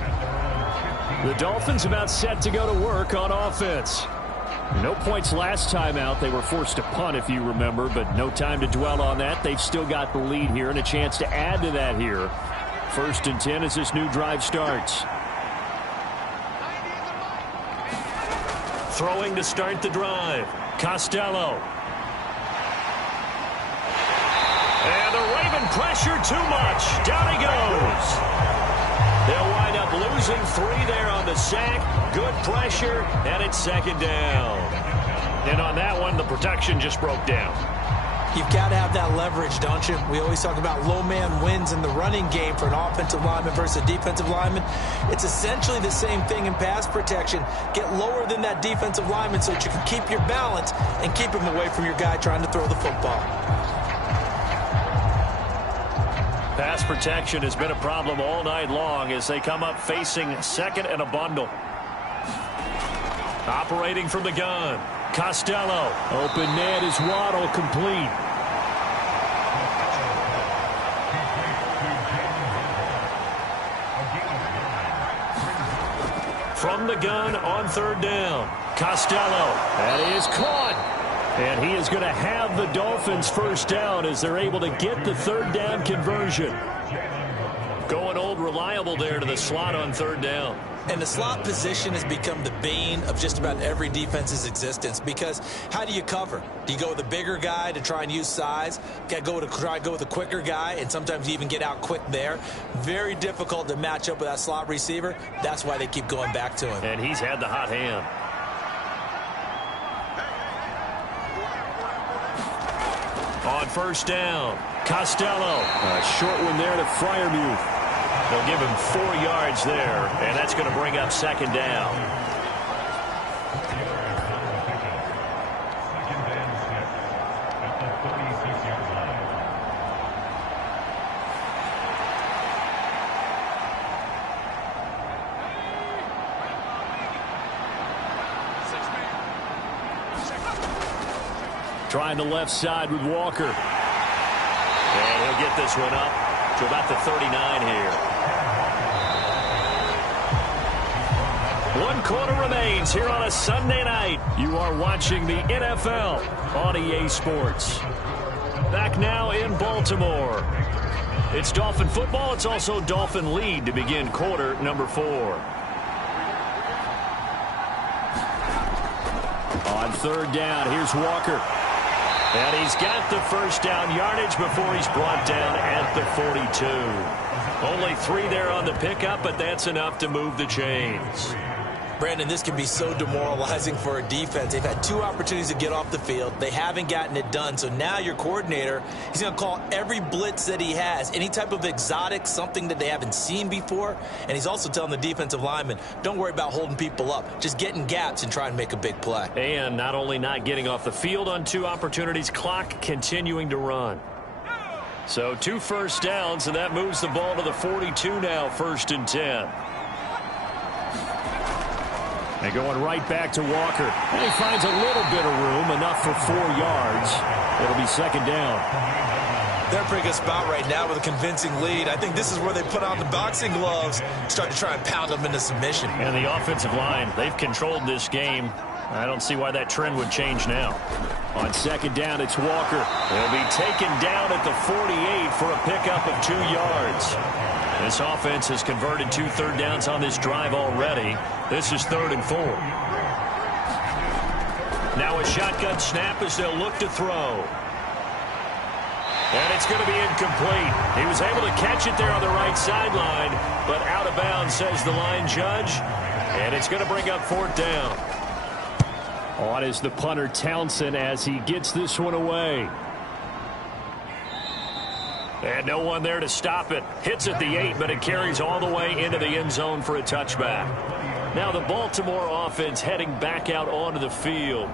The Dolphins about set to go to work on offense. No points last time out. They were forced to punt, if you remember, but no time to dwell on that. They've still got the lead here and a chance to add to that here. 1st and 10 as this new drive starts. Throwing to start the drive. Costello. And the Raven pressure too much. Down he goes. They'll wind up losing 3 there on the sack. Good pressure, and it's 2nd down. And on that one, the protection just broke down. You've got to have that leverage, don't you? We always talk about low man wins in the running game for an offensive lineman versus a defensive lineman. It's essentially the same thing in pass protection. Get lower than that defensive lineman so that you can keep your balance and keep him away from your guy trying to throw the football. Pass protection has been a problem all night long as they come up facing 2nd and a bundle. Operating from the gun. Costello. Open man is Waddle, complete. From the gun on 3rd down. Costello. That is caught. And he is going to have the Dolphins 1st down as they're able to get the 3rd down conversion. Going old reliable there to the slot on 3rd down. And the slot position has become the bane of just about every defense's existence because how do you cover? Do you go with a bigger guy to try and use size? Got to try and go with a quicker guy, and sometimes you even get out quick there. Very difficult to match up with that slot receiver. That's why they keep going back to him. And he's had the hot hand. On 1st down, Costello. A short one there to Freiermuth. They'll give him 4 yards there, and that's going to bring up 2nd down. Trying the left side with Walker. And he'll get this one up to about the 39 here. 1 quarter remains here on a Sunday night. You are watching the NFL on EA Sports. Back now in Baltimore. It's Dolphin football. It's also Dolphin lead to begin quarter number 4. On 3rd down, here's Walker. And he's got the 1st down yardage before he's brought down at the 42. Only 3 there on the pickup, but that's enough to move the chains. Brandon, this can be so demoralizing for a defense. They've had 2 opportunities to get off the field. They haven't gotten it done. So now your coordinator, he's going to call every blitz that he has, any type of exotic, something that they haven't seen before. And he's also telling the defensive lineman, don't worry about holding people up. Just get in gaps and try and make a big play. And not only not getting off the field on 2 opportunities, clock continuing to run. So 2 1st downs, and that moves the ball to the 42 now, 1st and 10. And going right back to Walker. And he finds a little bit of room, enough for 4 yards. It'll be 2nd down. They're in a pretty good spot right now with a convincing lead. I think this is where they put on the boxing gloves, start to try and pound them into submission. And the offensive line, they've controlled this game. I don't see why that trend would change now. On second down, it's Walker. He'll be taken down at the 48 for a pickup of 2 yards. This offense has converted 2 third downs on this drive already. This is 3rd and 4. Now a shotgun snap as they'll look to throw. And it's going to be incomplete. He was able to catch it there on the right sideline, but out of bounds, says the line judge. And it's going to bring up 4th down. On is the punter, Townsend, as he gets this one away. And no one there to stop it. Hits at the 8, but it carries all the way into the end zone for a touchback. Now the Baltimore offense heading back out onto the field.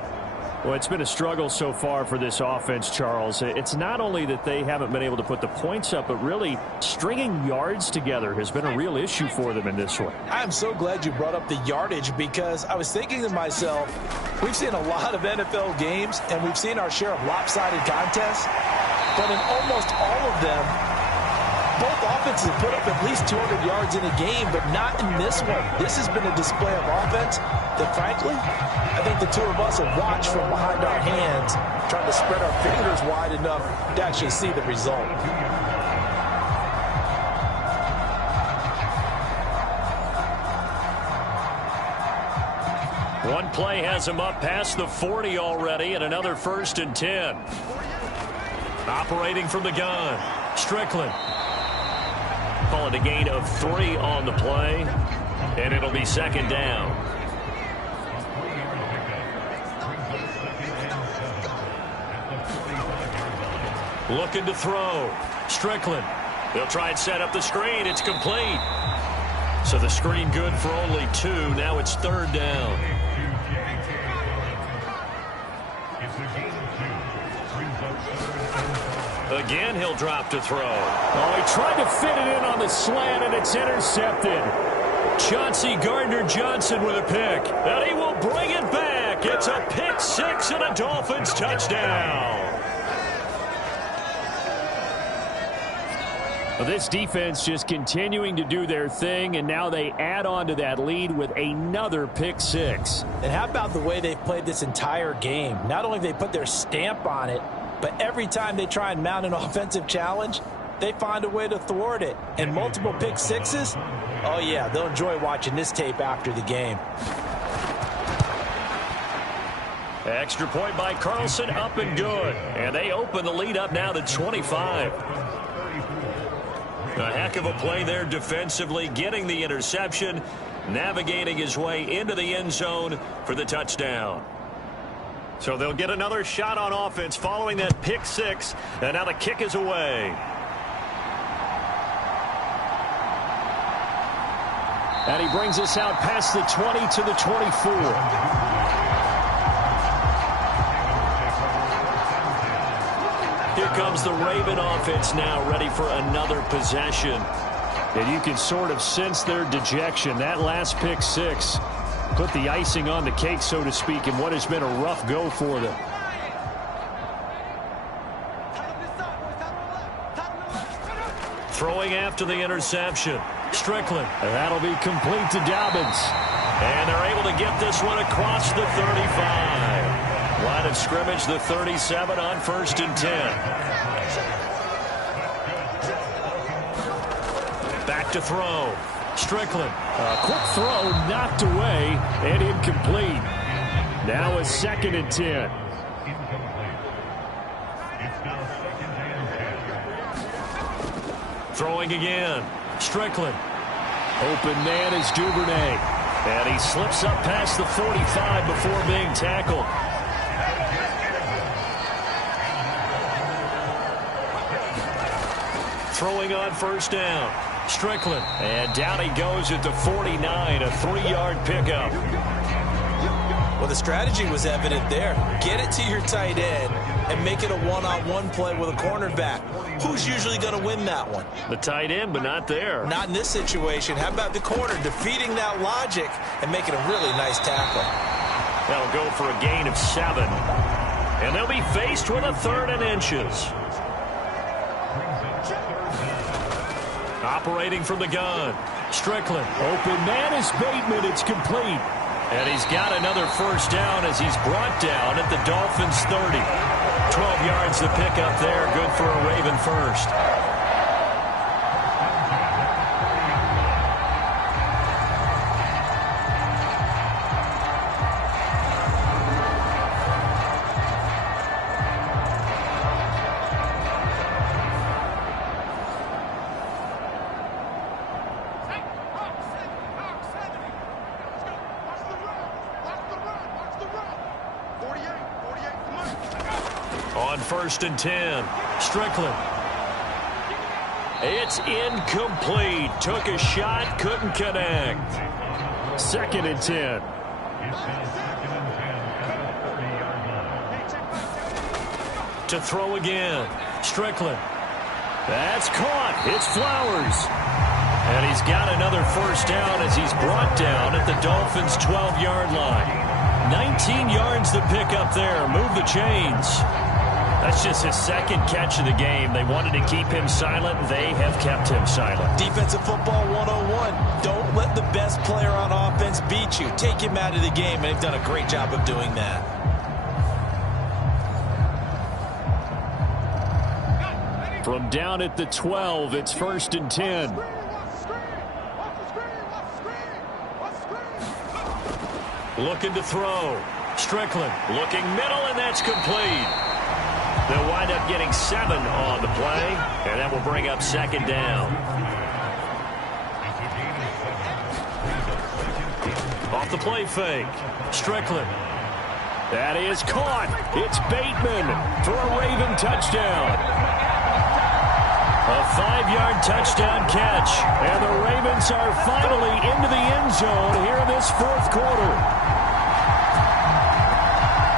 Well, it's been a struggle so far for this offense, Charles. It's not only that they haven't been able to put the points up, but really stringing yards together has been a real issue for them in this one. I'm so glad you brought up the yardage, because I was thinking to myself, we've seen a lot of NFL games, and we've seen our share of lopsided contests, but in almost all of them, both offenses have put up at least 200 yards in a game, but not in this one. This has been a display of offense that, frankly, I think the two of us have watched from behind our hands, trying to spread our fingers wide enough to actually see the result. One play has him up past the 40 already, and another 1st and 10. Operating from the gun, Strickland. Call it a gain of 3 on the play, and it'll be 2nd down. Looking to throw. Strickland. They'll try and set up the screen. It's complete. So the screen good for only 2. Now it's 3rd down. Again, he'll drop to throw. Oh, he tried to fit it in on the slant, and it's intercepted. Chauncey Gardner-Johnson with a pick. And he will bring it back. It's a pick 6 and a Dolphins touchdown. Well, this defense just continuing to do their thing, and now they add on to that lead with another pick 6. And how about the way they've played this entire game? Not only have they put their stamp on it, but every time they try and mount an offensive challenge, they find a way to thwart it. And multiple pick 6s, oh yeah, they'll enjoy watching this tape after the game. Extra point by Carlson, up and good. And they open the lead up now to 25. A heck of a play there defensively, getting the interception, navigating his way into the end zone for the touchdown. So they'll get another shot on offense following that pick 6, and now the kick is away. And he brings us out past the 20 to the 24. Here comes the Raven offense now, ready for another possession. And you can sort of sense their dejection. That last pick 6 put the icing on the cake, so to speak, in what has been a rough go for them. Throwing after the interception. Strickland. And that'll be complete to Dobbins. And they're able to get this one across the 35. Line of scrimmage, the 37 on 1st and 10. Back to throw. Strickland. A quick throw knocked away and incomplete. Now a 2nd and 10. Throwing again. Strickland. Open man is Duvernay. And he slips up past the 45 before being tackled. Throwing on 1st down. Strickland. And down he goes at the 49, a 3-yard pickup. Well, the strategy was evident there. Get it to your tight end and make it a one-on-one play with a cornerback. Who's usually going to win that one? The tight end, but not there. Not in this situation. How about the corner defeating that logic and making a really nice tackle? That'll go for a gain of 7. And they'll be faced with a 3rd and inches. Operating from the gun. Strickland. Open man is Bateman. It's complete. And he's got another first down as he's brought down at the Dolphins' 30. 12 yards to pick up there. Good for a Raven first. On 1st and 10, Strickland. It's incomplete. Took a shot, couldn't connect. 2nd and 10. To throw again. Strickland. That's caught. It's Flowers. And he's got another first down as he's brought down at the Dolphins' 12-yard line. 19 yards to pick up there. Move the chains. That's just his 2nd catch of the game. They wanted to keep him silent. They have kept him silent. Defensive football 101. Don't let the best player on offense beat you. Take him out of the game. They've done a great job of doing that. From down at the 12, it's 1st and 10. Looking to throw. Strickland looking middle, and that's complete. They'll wind up getting 7 on the play, and that will bring up 2nd down. Off the play fake. Strickland. That is caught. It's Bateman for a Raven touchdown. A 5-yard touchdown catch, and the Ravens are finally into the end zone here in this 4th quarter.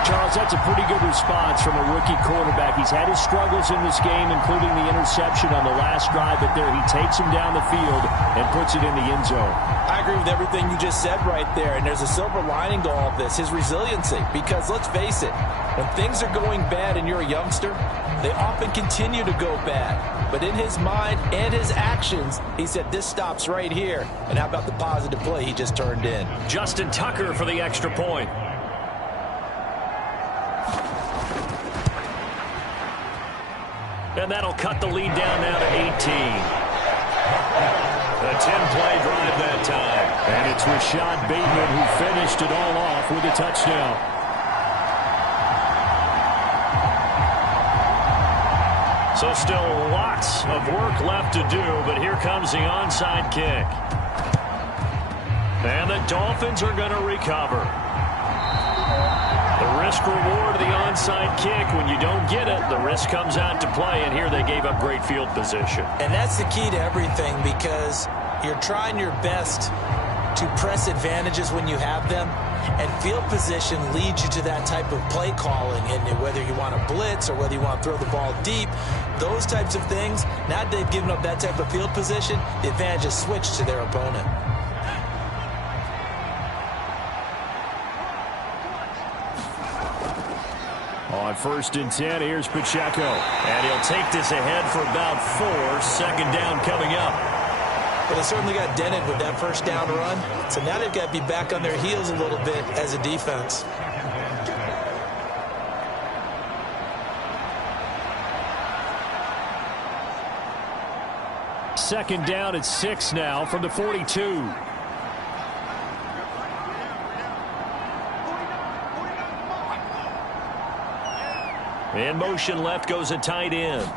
Charles, that's a pretty good response from a rookie quarterback. He's had his struggles in this game, including the interception on the last drive, but there he takes him down the field and puts it in the end zone. I agree with everything you just said right there, and there's a silver lining to all of this, his resiliency. Because let's face it, when things are going bad and you're a youngster, they often continue to go bad. But in his mind and his actions, he said, this stops right here. And how about the positive play he just turned in? Justin Tucker for the extra point. And that'll cut the lead down now to 18. A 10-play drive that time. And it's Rashad Bateman who finished it all off with a touchdown. So still lots of work left to do, but here comes the onside kick. And the Dolphins are going to recover. The risk-reward of the onside kick, when you don't get it, the risk comes out to play, and here they gave up great field position. And that's the key to everything, because you're trying your best to press advantages when you have them, and field position leads you to that type of play calling, and whether you want to blitz or whether you want to throw the ball deep, those types of things, now that they've given up that type of field position, the advantage is switched to their opponent. On 1st and 10, here's Pacheco. And he'll take this ahead for about 4. 2nd down coming up. But they certainly got dented with that first down run. So now they've got to be back on their heels a little bit as a defense. Second down at 6 now from the 42. In motion left goes a tight end.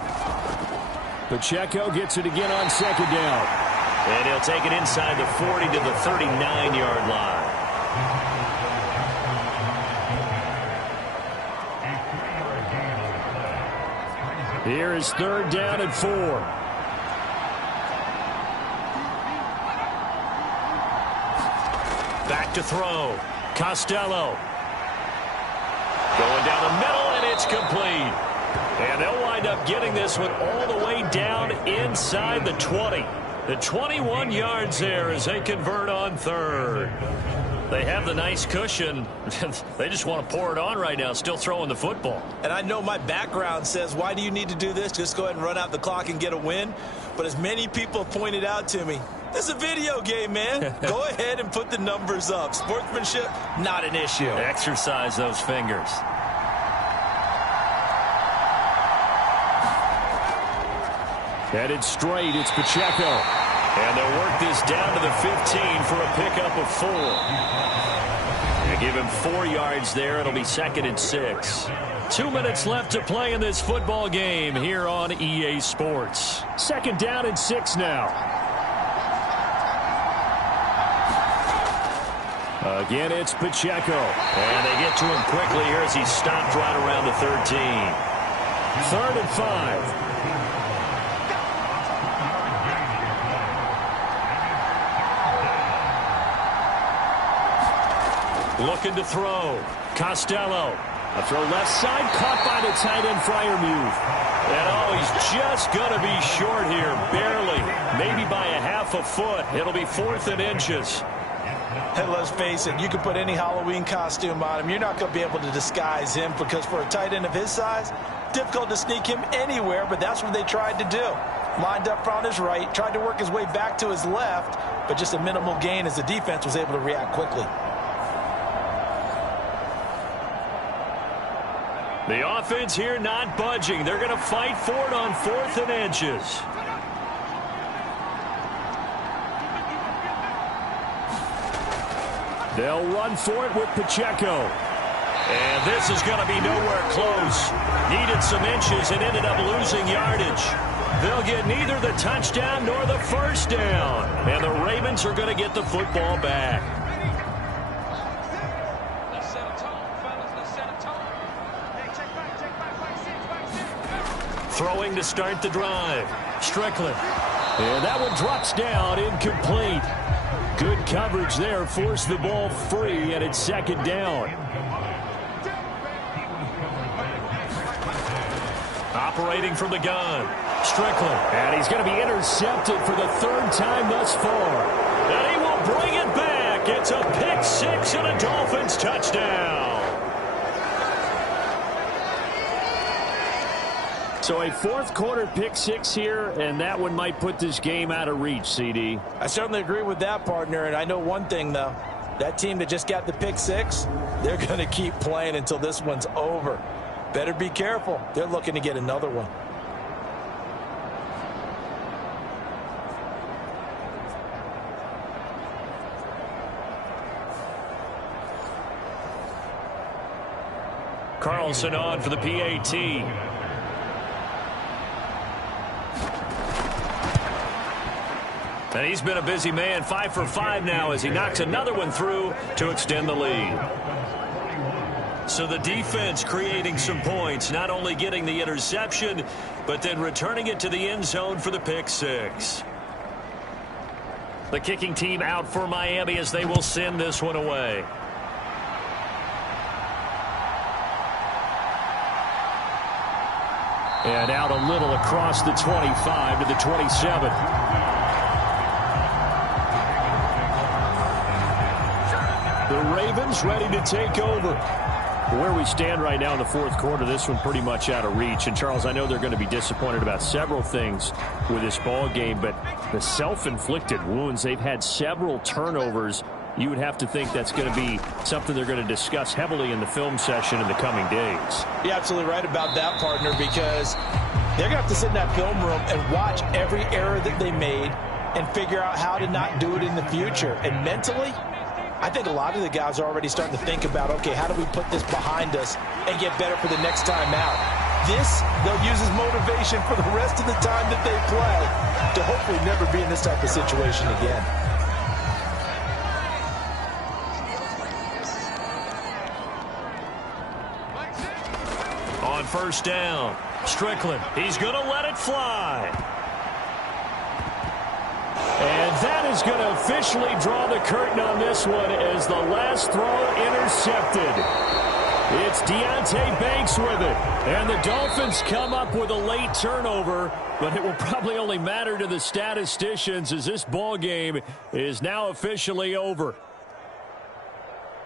Pacheco gets it again on 2nd down. And he'll take it inside the 40 to the 39-yard line. Here is 3rd down and 4. Back to throw. Costello. Going down the middle, and it's complete. And they'll wind up getting this one all the way down inside the 20. The 21 yards there as they convert on 3rd. They have the nice cushion. They just want to pour it on right now, still throwing the football. And I know my background says, why do you need to do this? Just go ahead and run out the clock and get a win. But as many people have pointed out to me, this is a video game, man. Go ahead and put the numbers up. Sportsmanship, not an issue. Exercise those fingers. Headed straight, it's Pacheco. And they'll work this down to the 15 for a pickup of 4. They give him 4 yards there. It'll be 2nd and 6. 2 minutes left to play in this football game here on EA Sports. 2nd down and 6 now. Again, it's Pacheco. And they get to him quickly here as he's stopped right around the 13. 3rd and 5. Looking to throw. Costello. A throw left side, caught by the tight end, Freiermuth. And he's just going to be short here, barely. Maybe by a half a foot. It'll be 4th and inches. And let's face it, you can put any Halloween costume on him. You're not going to be able to disguise him because for a tight end of his size, difficult to sneak him anywhere, but that's what they tried to do. Lined up on his right, tried to work his way back to his left, but just a minimal gain as the defense was able to react quickly. The offense here not budging. They're going to fight for it on 4th and inches. They'll run for it with Pacheco. And this is going to be nowhere close. Needed some inches and ended up losing yardage. They'll get neither the touchdown nor the first down. And the Ravens are going to get the football back. Throwing to start the drive. Strickland. And that one drops down, incomplete. Good coverage there, forced the ball free, and it's 2nd down. Operating from the gun. Strickland. And he's going to be intercepted for the 3rd time thus far. And he will bring it back. It's a pick 6 and a Dolphins touchdown. So a 4th quarter pick 6 here, and that one might put this game out of reach, CD. I certainly agree with that, partner, and I know one thing, though. That team that just got the pick 6, they're going to keep playing until this one's over. Better be careful. They're looking to get another one. Carlson on for the PAT. And he's been a busy man, 5 for 5 now as he knocks another one through to extend the lead. So the defense creating some points, not only getting the interception, but then returning it to the end zone for the pick 6. The kicking team out for Miami as they will send this one away. And out a little across the 25 to the 27. The Ravens ready to take over. Where we stand right now in the 4th quarter, this one pretty much out of reach. And, Charles, I know they're going to be disappointed about several things with this ball game, but the self-inflicted wounds, they've had several turnovers. You would have to think that's going to be something they're going to discuss heavily in the film session in the coming days. You're absolutely right about that, partner, because they're going to have to sit in that film room and watch every error that they made and figure out how to not do it in the future. And mentally, I think a lot of the guys are already starting to think about, okay, how do we put this behind us and get better for the next time out? This, they'll use as motivation for the rest of the time that they play to hopefully never be in this type of situation again. On 1st down, Strickland, he's going to let it fly. And that is going to officially draw the curtain on this one as the last throw intercepted. It's Deonte Banks with it. And the Dolphins come up with a late turnover, but it will probably only matter to the statisticians as this ball game is now officially over.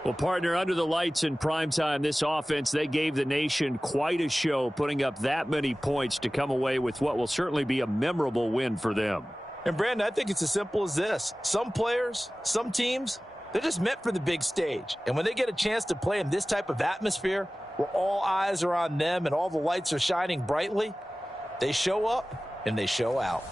Well, partner, under the lights in primetime, this offense, they gave the nation quite a show, putting up that many points to come away with what will certainly be a memorable win for them. And, Brandon, I think it's as simple as this. Some players, some teams, they're just meant for the big stage. And when they get a chance to play in this type of atmosphere where all eyes are on them and all the lights are shining brightly, they show up and they show out.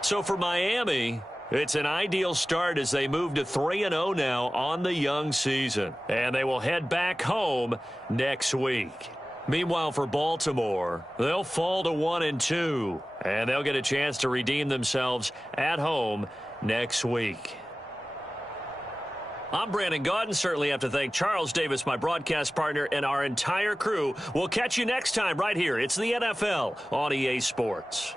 So for Miami, it's an ideal start as they move to 3-0 now on the young season. And they will head back home next week. Meanwhile, for Baltimore, they'll fall to 1-2. And they'll get a chance to redeem themselves at home next week. I'm Brandon Gaudin. Certainly have to thank Charles Davis, my broadcast partner, and our entire crew. We'll catch you next time right here. It's the NFL on EA Sports.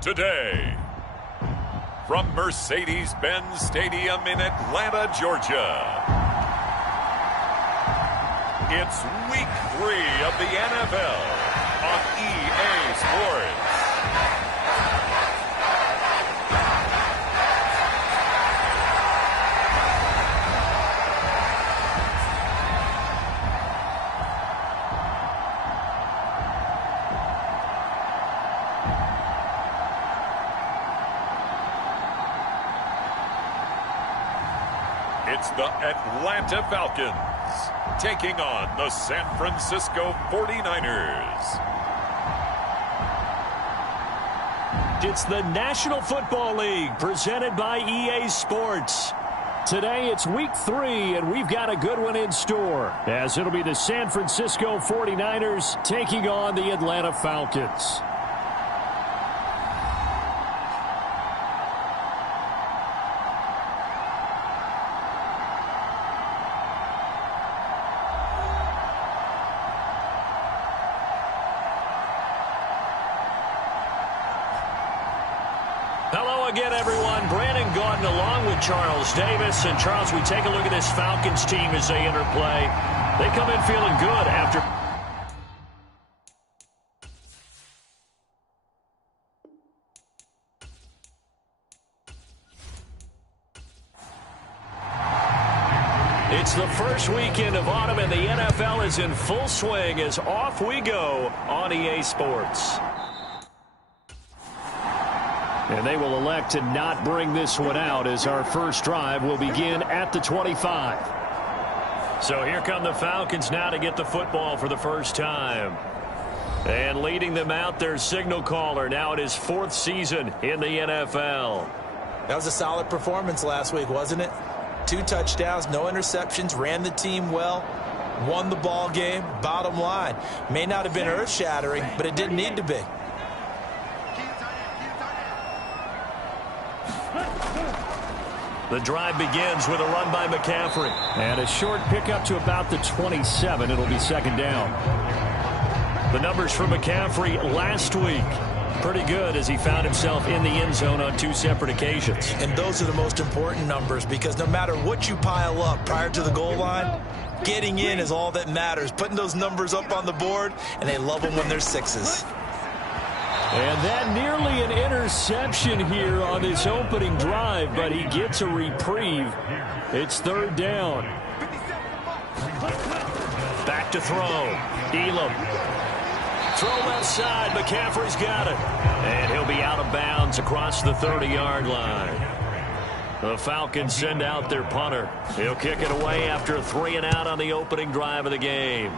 today. From Mercedes-Benz Stadium in Atlanta, Georgia, it's Week 3 of the NFL on EA Sports. It's the Atlanta Falcons taking on the San Francisco 49ers. It's the National Football League presented by EA Sports. Today it's Week 3, and we've got a good one in store, as it'll be the San Francisco 49ers taking on the Atlanta Falcons. Hello again, everyone. Brandon Gordon along with Charles Davis. And, Charles, we take a look at this Falcons team as they enter play. They come in feeling good after... It's the first weekend of autumn, and the NFL is in full swing as off we go on EA Sports. And they will elect to not bring this one out as our first drive will begin at the 25. So here come the Falcons now to get the football for the first time. And leading them out, their signal caller, now in his 4th season in the NFL. That was a solid performance last week, wasn't it? 2 touchdowns, no interceptions, ran the team well, won the ball game. Bottom line, may not have been earth-shattering, but it didn't need to be. The drive begins with a run by McCaffrey. And a short pickup to about the 27. It'll be second down. The numbers for McCaffrey last week, pretty good as he found himself in the end zone on 2 separate occasions. And those are the most important numbers, because no matter what you pile up prior to the goal line, getting in is all that matters. Putting those numbers up on the board, and they love them when they're 6s. And that nearly an interception here on this opening drive, but he gets a reprieve. It's 3rd down. Back to throw. Elam. Throw left side. McCaffrey's got it. And he'll be out of bounds across the 30-yard line. The Falcons send out their punter. He'll kick it away after a 3-and-out on the opening drive of the game.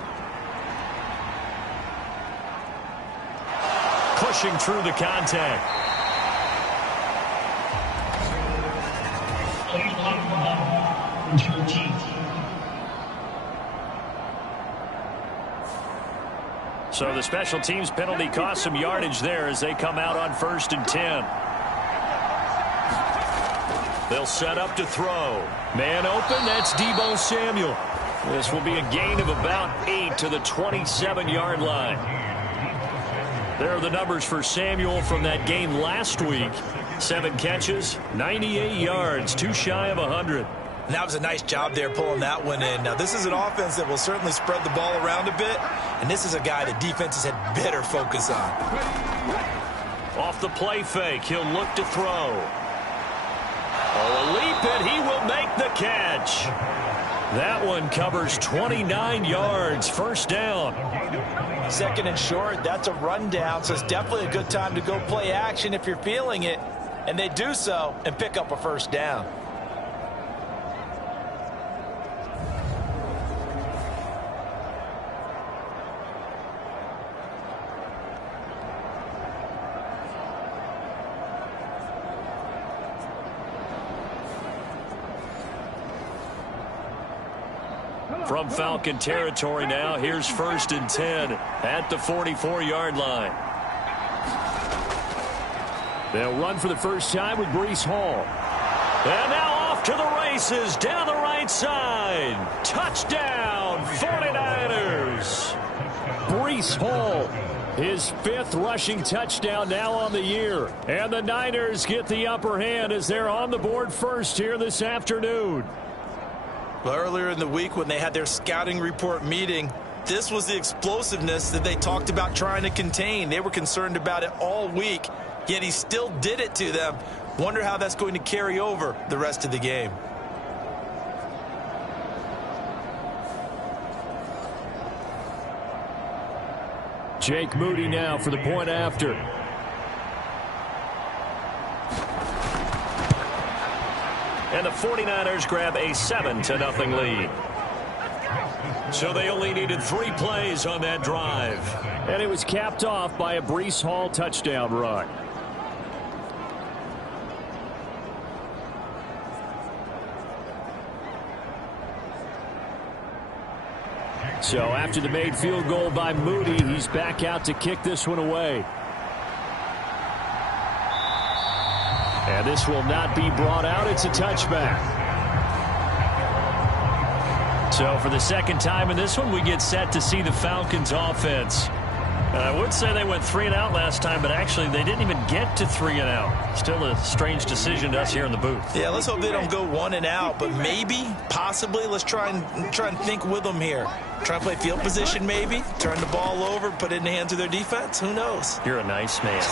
Pushing through the contact. So the special teams penalty cost some yardage there as they come out on 1st and 10. They'll set up to throw. Man open, that's Deebo Samuel. This will be a gain of about 8 to the 27-yard line. There are the numbers for Samuel from that game last week. 7 catches, 98 yards, 2 shy of 100. And that was a nice job there pulling that one in. Now, this is an offense that will certainly spread the ball around a bit, and this is a guy that defenses had better focus on. Off the play fake, he'll look to throw. Oh, a leap, and he will make the catch. That one covers 29 yards, 1st down. 2nd and short, that's a rundown, so it's definitely a good time to go play action if you're feeling it. And they do so and pick up a 1st down. From Falcon territory now, here's 1st and 10 at the 44-yard line. They'll run for the first time with Breece Hall. And now off to the races down the right side. Touchdown, 49ers. Breece Hall His 5th rushing touchdown now on the year. And the Niners get the upper hand as they're on the board first here this afternoon. Well, earlier in the week when they had their scouting report meeting, this was the explosiveness that they talked about trying to contain. They were concerned about it all week, yet he still did it to them. Wonder how that's going to carry over the rest of the game. Jake Moody now for the point after. And the 49ers grab a 7-0 lead. So they only needed 3 plays on that drive. And it was capped off by a Breece Hall touchdown run. So after the made field goal by Moody, he's back out to kick this one away. And this will not be brought out. It's a touchback. So for the second time in this one, we get set to see the Falcons offense. I would say they went 3 and out last time, but actually they didn't even get to 3 and out. Still a strange decision to us here in the booth. Yeah, let's hope they don't go 1 and out, but maybe, possibly, let's try and think with them here. Try and play field position maybe, turn the ball over, put it in the hands of their defense. Who knows? You're a nice man.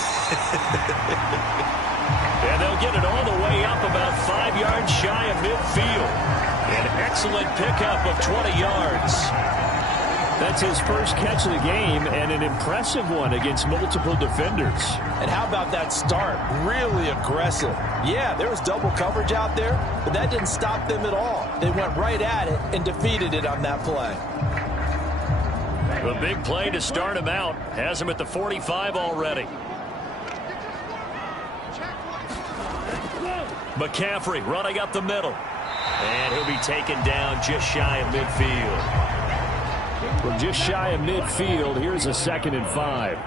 And they'll get it all the way up about 5 yards shy of midfield. An excellent pickup of 20 yards. That's his first catch of the game, and an impressive one against multiple defenders. And how about that start? Really aggressive. Yeah, there was double coverage out there, but that didn't stop them at all. They went right at it and defeated it on that play. The big play to start him out has him at the 45 already. McCaffrey running up the middle. And he'll be taken down just shy of midfield. From just shy of midfield, here's a 2nd and 5.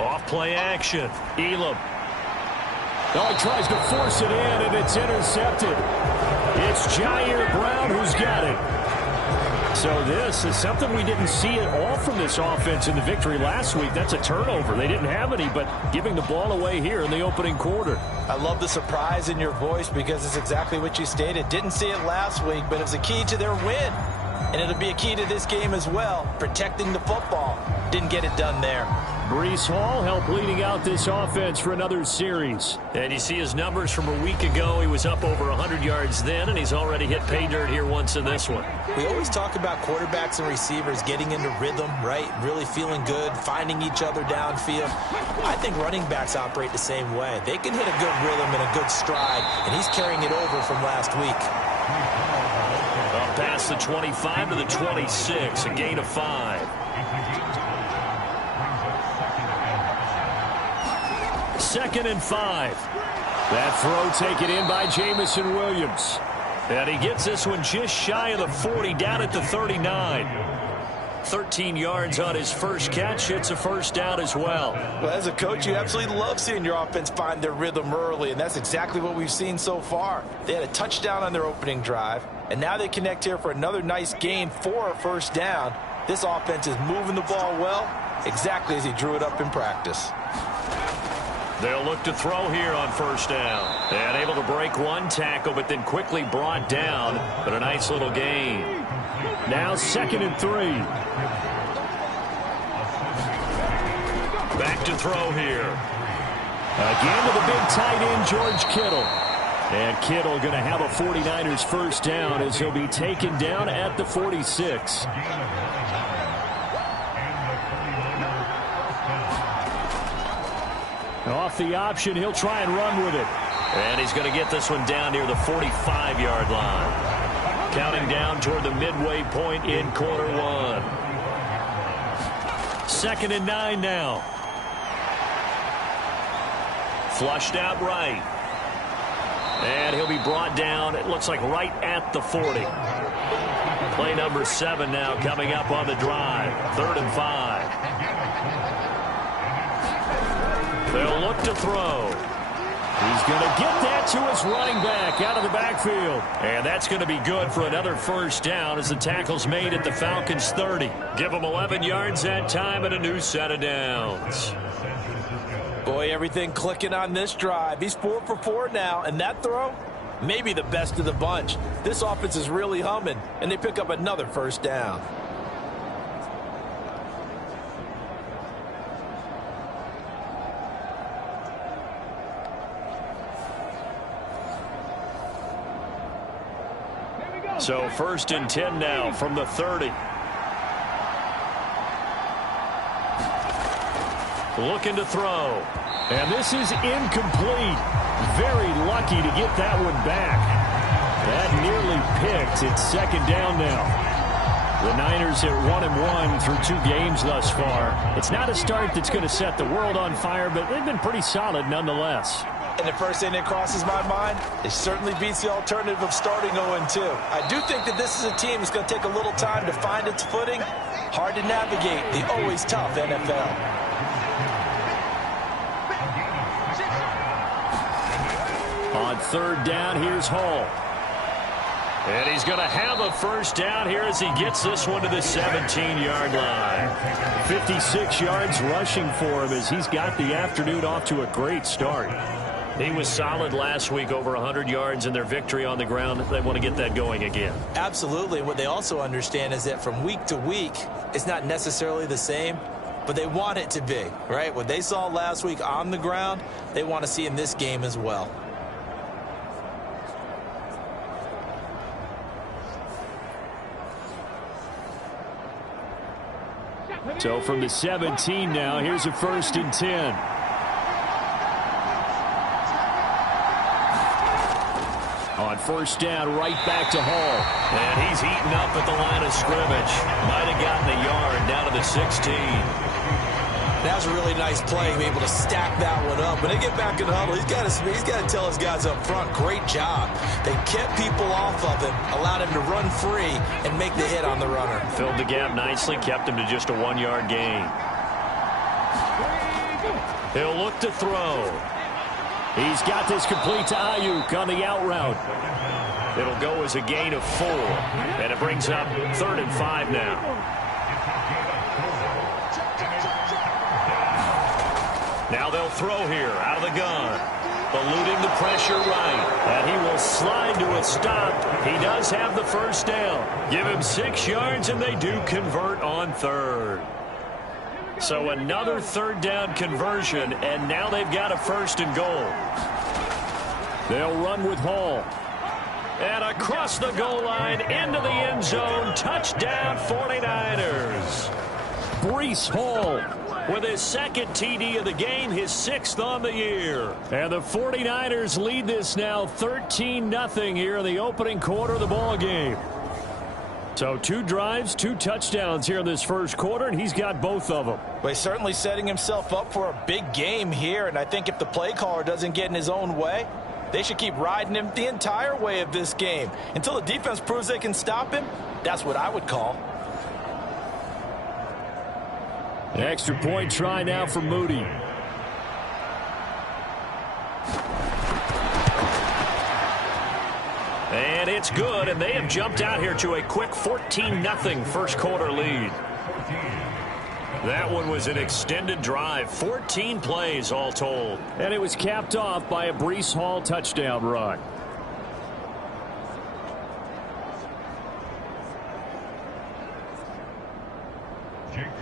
Off play action. Elam. Oh, he tries to force it in, and it's intercepted. It's Jair Brown who's got it. So this is something we didn't see at all from this offense in the victory last week. That's a turnover. They didn't have any, but giving the ball away here in the opening quarter. I love the surprise in your voice because it's exactly what you stated. Didn't see it last week, but it was a key to their win. And it'll be a key to this game as well, protecting the football. Didn't get it done there. Breece Hall helped leading out this offense for another series. And you see his numbers from a week ago. He was up over 100 yards then, and he's already hit pay dirt here once in this one. We always talk about quarterbacks and receivers getting into rhythm, right? Really feeling good, finding each other downfield. I think running backs operate the same way. They can hit a good rhythm and a good stride, and he's carrying it over from last week. Up past the 25 to the 26, a gain of 5. Second and 5. That throw taken in by Jamison Williams. And he gets this one just shy of the 40, down at the 39. 13 yards on his first catch. It's a first down as well. Well, as a coach, you absolutely love seeing your offense find their rhythm early, and that's exactly what we've seen so far. They had a touchdown on their opening drive, and now they connect here for another nice gain for a first down. This offense is moving the ball well, exactly as he drew it up in practice. They'll look to throw here on first down. And able to break one tackle, but then quickly brought down. But a nice little gain. Now 2nd and 3. Back to throw here. Again to the big tight end, George Kittle. And Kittle going to have a 49ers first down as he'll be taken down at the 46. Off the option, he'll try and run with it. And he's going to get this one down near the 45-yard line. Counting down toward the midway point in quarter 1. 2nd and 9 now. Flushed out right. And he'll be brought down, it looks like right at the 40. Play number 7 now coming up on the drive. 3rd and 5. They'll look to throw. He's going to get that to his running back out of the backfield. And that's going to be good for another first down as the tackle's made at the Falcons' 30. Give them 11 yards that time and a new set of downs. Boy, everything clicking on this drive. He's 4 for 4 now, and that throw, maybe the best of the bunch. This offense is really humming, and they pick up another first down. So 1st and 10 now from the 30. Looking to throw. And this is incomplete. Very lucky to get that one back. That nearly picked. It's 2nd down now. The Niners at 1-1 through 2 games thus far. It's not a start that's going to set the world on fire, but they've been pretty solid nonetheless. And the first thing that crosses my mind, it certainly beats the alternative of starting 0-2. I do think that this is a team that's going to take a little time to find its footing. Hard to navigate the always tough NFL. On 3rd down, here's Hall. And he's going to have a first down here as he gets this one to the 17-yard line. 56 yards rushing for him as he's got the afternoon off to a great start. He was solid last week, over 100 yards in their victory on the ground. They want to get that going again. Absolutely. What they also understand is that from week to week, it's not necessarily the same, but they want it to be, right? What they saw last week on the ground, they want to see in this game as well. So from the 17 now, here's a 1st and 10. On 1st down, right back to Hall. And he's eaten up at the line of scrimmage. Might have gotten a yard down to the 16. That was a really nice play, be able to stack that one up. When they get back in the huddle, he's got to tell his guys up front, great job. They kept people off of him, allowed him to run free and make the hit on the runner. Filled the gap nicely, kept him to just a 1-yard gain. He'll look to throw. He's got this complete to Ayuk on the out route. It'll go as a gain of 4, and it brings up 3rd and 5 now. Now they'll throw here out of the gun. Eluding the pressure right. And he will slide to a stop. He does have the first down. Give him 6 yards, and they do convert on 3rd. So another 3rd down conversion, and now they've got a 1st and goal. They'll run with Hall. And across the goal line, into the end zone, touchdown 49ers. Breece Hall with his 2nd TD of the game, his 6th on the year. And the 49ers lead this now 13-0 here in the opening quarter of the ball game. So 2 drives, 2 touchdowns here in this first quarter, and he's got both of them. Well, he's certainly setting himself up for a big game here, and I think if the play caller doesn't get in his own way, they should keep riding him the entire way of this game. Until the defense proves they can stop him, that's what I would call. An extra point try now for Moody. And it's good, and they have jumped out here to a quick 14-0 first quarter lead. That one was an extended drive, 14 plays all told. And it was capped off by a Breece Hall touchdown run.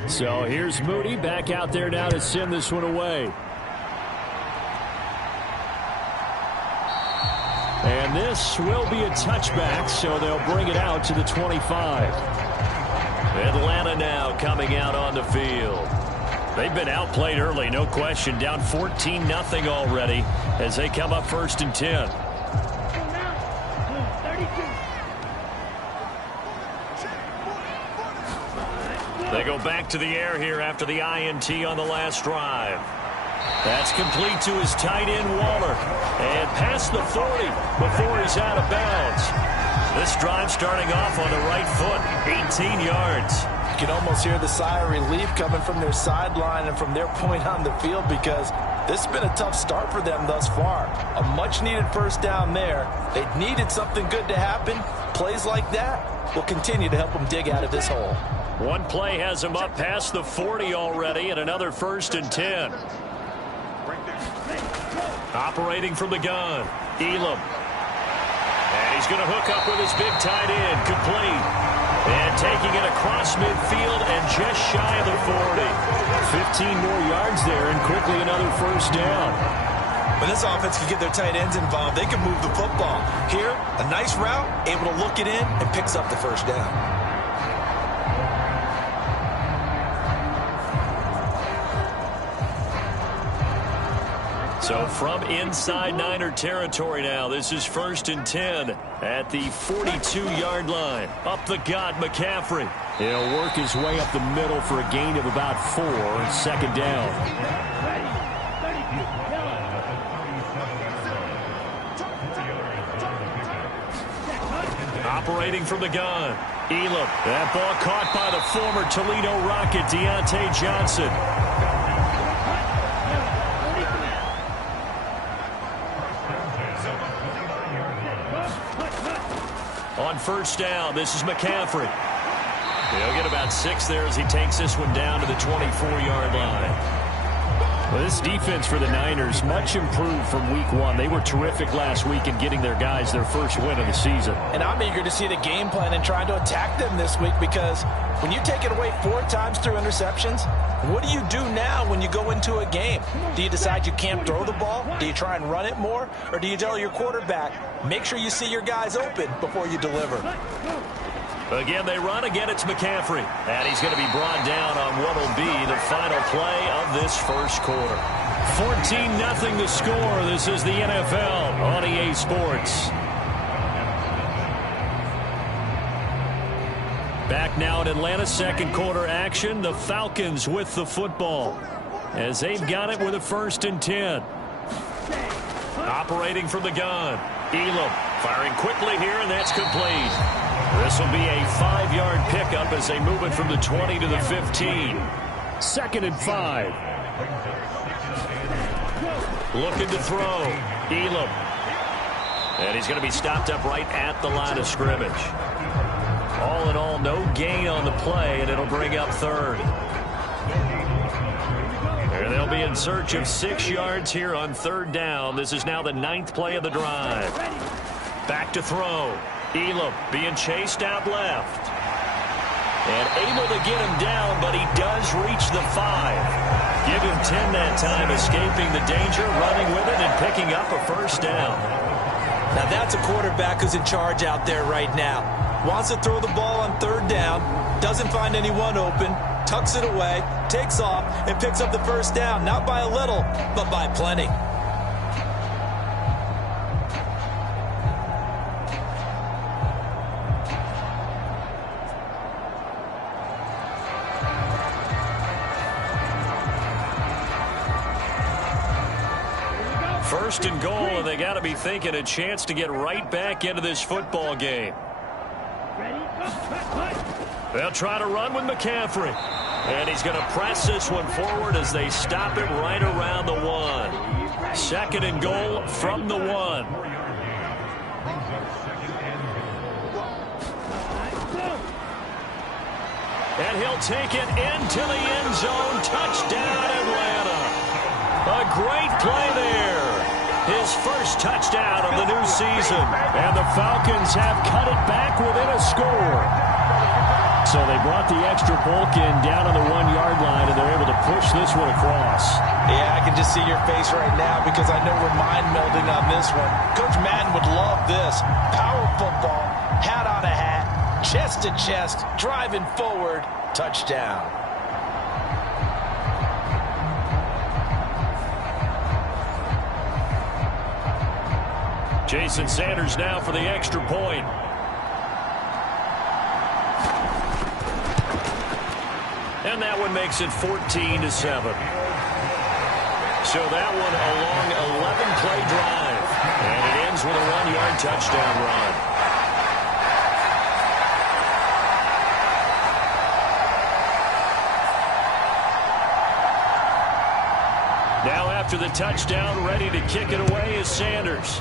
So here's Moody back out there now to send this one away. And this will be a touchback, so they'll bring it out to the 25. Atlanta now coming out on the field. They've been outplayed early, no question. Down 14-0 already as they come up 1st and 10. They go back to the air here after the INT on the last drive. That's complete to his tight end, Waller. And past the 40 before he's out of bounds. This drive starting off on the right foot, 18 yards. You can almost hear the sigh of relief coming from their sideline and from their point on the field because This has been a tough start for them thus far. A much-needed first down there. They needed something good to happen. Plays like that will continue to help them dig out of this hole. One play has him up past the 40 already, and another 1st and 10. Operating from the gun, Elam. And he's going to hook up with his big tight end, complete. And taking it across midfield and just shy of the 40. 15 more yards there and quickly another first down. When this offense can get their tight ends involved, they can move the football. Here, a nice route, able to look it in and picks up the first down. So from inside Niner territory now, this is 1st and 10 at the 42-yard line. Up the gut, McCaffrey. He'll work his way up the middle for a gain of about 4, 2nd down. Operating from the gun, Elam. That ball caught by the former Toledo Rocket, Deontay Johnson. On first down, this is McCaffrey. He'll get about 6 there as he takes this one down to the 24-yard line. Well, this defense for the Niners, much improved from week 1. They were terrific last week in getting their guys their first win of the season. And I'm eager to see the game plan and trying to attack them this week, because when you take it away 4 times through interceptions, what do you do now when you go into a game? Do you decide you can't throw the ball? Do you try and run it more? Or do you tell your quarterback, make sure you see your guys open before you deliver? Again, they run. Again, it's McCaffrey. And he's going to be brought down on what will be the final play of this first quarter. 14-0 the score. This is the NFL on EA Sports. Back now in Atlanta, second quarter action. The Falcons with the football as they've got it with a 1st and 10. Operating from the gun, Elam firing quickly here, and that's complete. This will be a 5-yard pickup as they move it from the 20 to the 15. 2nd and 5. Looking to throw, Elam. And he's going to be stopped up right at the line of scrimmage. All in all, no gain on the play, and it'll bring up 3rd. And they'll be in search of 6 yards here on 3rd down. This is now the 9th play of the drive. Back to throw. Elam being chased out left. And able to get him down, but he does reach the 5. Give him 10 that time, escaping the danger, running with it, and picking up a first down. Now that's a quarterback who's in charge out there right now. Wants to throw the ball on 3rd down, doesn't find anyone open, tucks it away, takes off, and picks up the first down, not by a little, but by plenty. First and goal, and they got to be thinking a chance to get right back into this football game. They'll try to run with McCaffrey. And he's going to press this one forward as they stop it right around the 1. 2nd and goal from the 1. And he'll take it into the end zone. Touchdown, Atlanta. A great play there. His first touchdown of the new season. And the Falcons have cut it back within a score. So they brought the extra bulk in down on the 1-yard line, and they're able to push this one across. Yeah, I can just see your face right now because I know we're mind melding on this one. Coach Madden would love this. Power football, hat on a hat, chest to chest, driving forward, touchdown. Jason Sanders now for the extra point. And that one makes it 14-7. So that one a long 11-play drive. And it ends with a 1-yard touchdown run. Now after after the touchdown. Ready to kick it away is Sanders.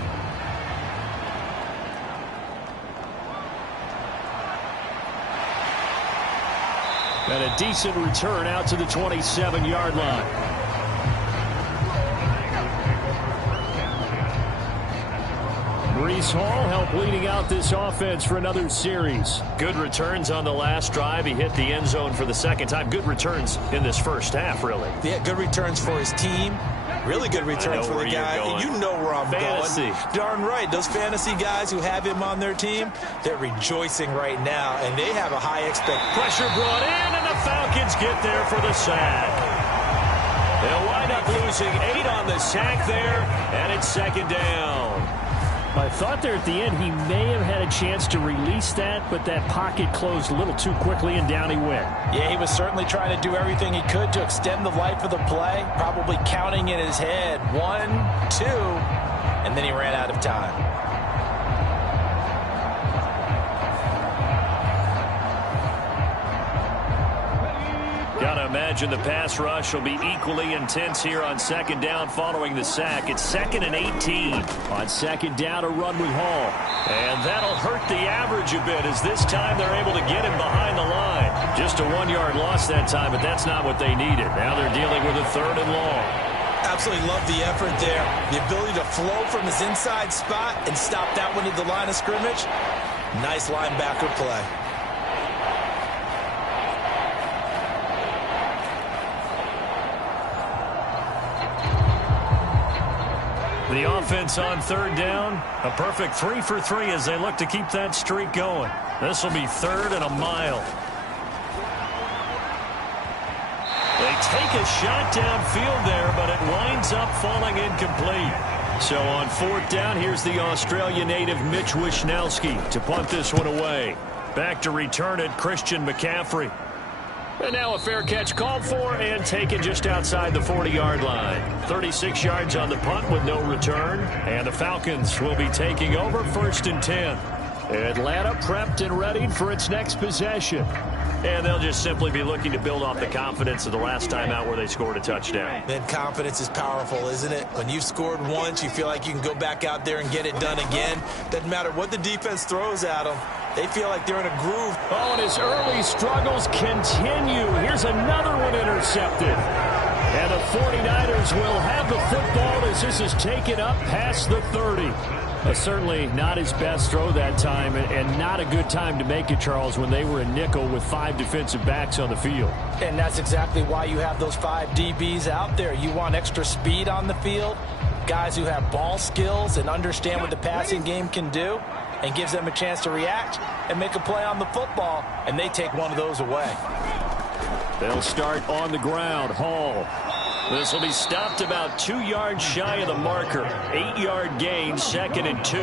And a decent return out to the 27-yard line. Breece Hall helped leading out this offense for another series. Good returns on the last drive. He hit the end zone for the second time. Good returns in this first half, really. Yeah, good returns for his team. Really good returns for the guy. You know where I'm going. Darn right. Those fantasy guys who have him on their team, they're rejoicing right now, and they have a high expectation. Pressure brought in, and the Falcons get there for the sack. They'll wind up losing 8 on the sack there, and it's second down. I thought there at the end he may have had a chance to release that, but that pocket closed a little too quickly, and down he went. Yeah, he was certainly trying to do everything he could to extend the life of the play, probably counting in his head 1, 2, and then he ran out of time. Gotta imagine the pass rush will be equally intense here on second down following the sack. It's 2nd and 18. On second down, a run with Hall. And that'll hurt the average a bit as this time they're able to get him behind the line. Just a 1-yard loss that time, but that's not what they needed. Now they're dealing with a 3rd and long. Absolutely love the effort there. The ability to flow from his inside spot and stop that one at the line of scrimmage. Nice linebacker play. The offense on 3rd down, a perfect 3 for 3 as they look to keep that streak going. This will be 3rd and a mile. They take a shot downfield there, but it winds up falling incomplete. So on 4th down, here's the Australia native Mitch Wishnowsky to punt this one away. Back to return it, Christian McCaffrey. And now a fair catch called for and taken just outside the 40-yard line. 36 yards on the punt with no return. And the Falcons will be taking over 1st and 10. Atlanta prepped and readied for its next possession. And they'll just simply be looking to build off the confidence of the last time out where they scored a touchdown. Man, confidence is powerful, isn't it? When you've scored once, you feel like you can go back out there and get it done again. Doesn't matter what the defense throws at them. They feel like they're in a groove. Oh, and his early struggles continue. Here's another one intercepted. And the 49ers will have the football as this is taken up past the 30. Certainly not his best throw that time, and not a good time to make it, Charles, when they were a nickel with 5 defensive backs on the field. And that's exactly why you have those 5 DBs out there. You want extra speed on the field, guys who have ball skills and understand what the passing game can do, and gives them a chance to react and make a play on the football, and they take one of those away. They'll start on the ground. Hall. This will be stopped about 2 yards shy of the marker. 8-yard gain, 2nd and 2.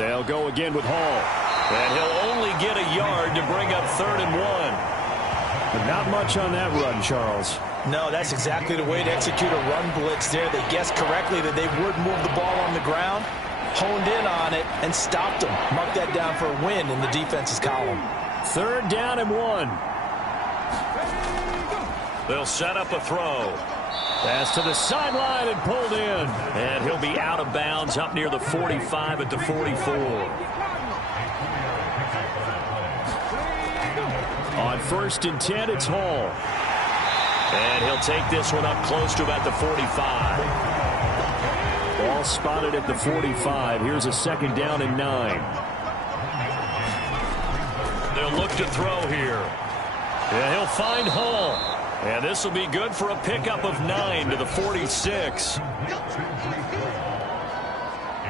They'll go again with Hall. And he'll only get a yard to bring up 3rd and 1. But not much on that run, Charles. No, that's exactly the way to execute a run blitz there. They guessed correctly that they would move the ball on the ground, honed in on it, and stopped them. Mark that down for a win in the defense's column. 3rd down and 1. They'll set up a throw. Pass to the sideline and pulled in. And he'll be out of bounds up near the 45 at the 44. On 1st and 10, it's Hall. And he'll take this one up close to about the 45. Ball spotted at the 45. Here's a 2nd down and 9. They'll look to throw here. And he'll find Hall. And this will be good for a pickup of 9 to the 46.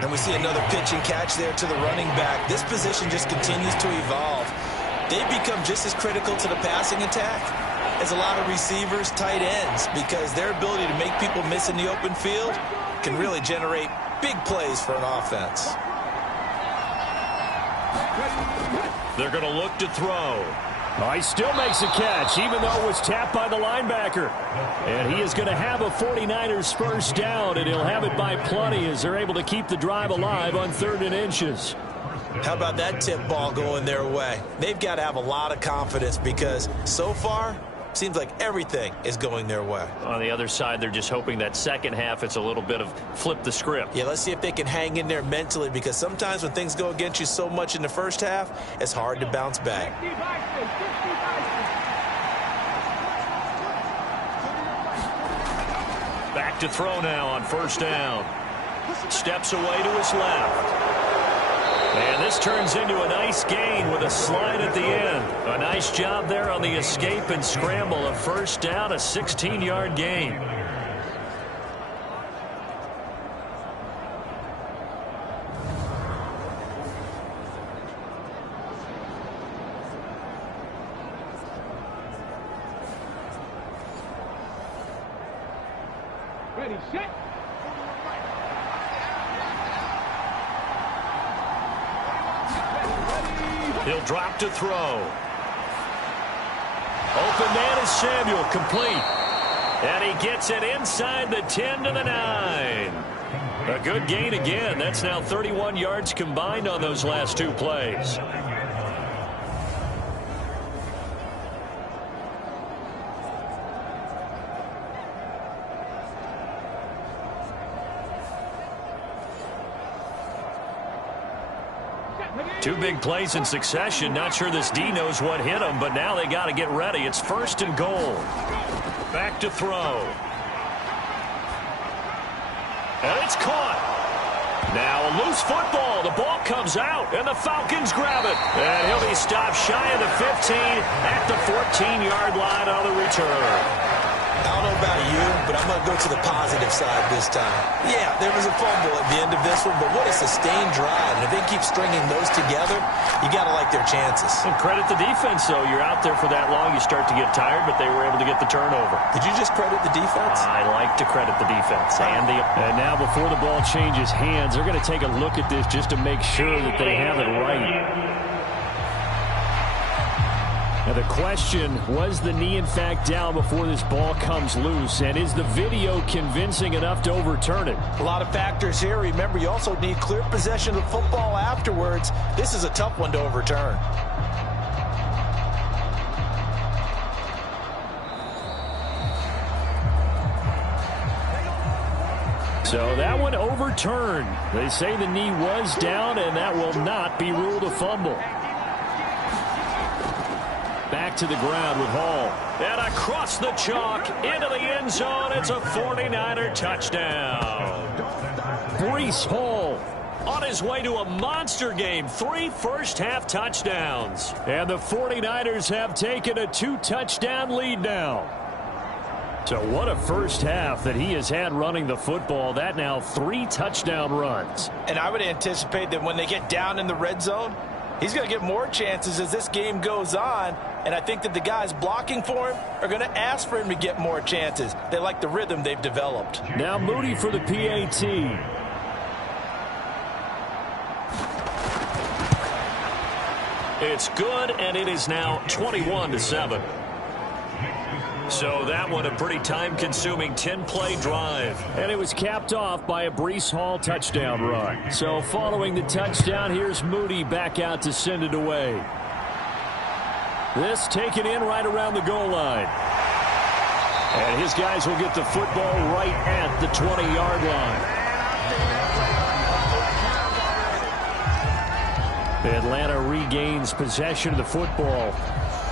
And we see another pitch and catch there to the running back. This position just continues to evolve. They become just as critical to the passing attack as a lot of receivers, tight ends, because their ability to make people miss in the open field can really generate big plays for an offense. They're going to look to throw. Oh, he still makes a catch, even though it was tapped by the linebacker. And he is going to have a 49ers first down, and he'll have it by plenty as they're able to keep the drive alive on 3rd and inches. How about that tip ball going their way? They've got to have a lot of confidence because so far, seems like everything is going their way. On the other side, they're just hoping that second half it's a little bit of flip the script. Yeah, let's see if they can hang in there mentally because sometimes when things go against you so much in the first half, it's hard to bounce back. Back to throw now on first down. Steps away to his left. And this turns into a nice gain with a slide at the end. A nice job there on the escape and scramble. A first down, a 16-yard gain. Ready, set. He'll drop to throw. Open man is Samuel, complete. And he gets it inside the 10 to the 9. A good gain again. That's now 31 yards combined on those last two plays. Two big plays in succession. Not sure this D knows what hit him, but now they got to get ready. It's first and goal. Back to throw. And it's caught. Now a loose football. The ball comes out, and the Falcons grab it. And he'll be stopped shy of the 15 at the 14-yard line on the return. I don't know about you, but I'm going to go to the positive side this time. Yeah, there was a fumble at the end of this one, but what a sustained drive. And if they keep stringing those together, you got to like their chances. And credit the defense, though. You're out there for that long, you start to get tired, but they were able to get the turnover. Did you just credit the defense? I like to credit the defense. And now before the ball changes hands, they're going to take a look at this just to make sure that they have it right. Now the question, was the knee in fact down before this ball comes loose? And is the video convincing enough to overturn it? A lot of factors here. Remember, you also need clear possession of the football afterwards. This is a tough one to overturn. So that one overturned. They say the knee was down, and that will not be ruled a fumble. Back to the ground with Hall. And across the chalk into the end zone. It's a 49er touchdown. Breece Hall on his way to a monster game. 3 first-half touchdowns. And the 49ers have taken a 2-touchdown lead now. So what a first half that he has had running the football. That now 3 touchdown runs. And I would anticipate that when they get down in the red zone, he's going to get more chances as this game goes on. And I think that the guys blocking for him are going to ask for him to get more chances. They like the rhythm they've developed. Now Moody for the PAT. It's good, and it is now 21-7. So that one a pretty time-consuming 10-play drive. And it was capped off by a Breece Hall touchdown run. So following the touchdown, here's Moody back out to send it away. This taken in right around the goal line. And his guys will get the football right at the 20-yard line. Atlanta regains possession of the football.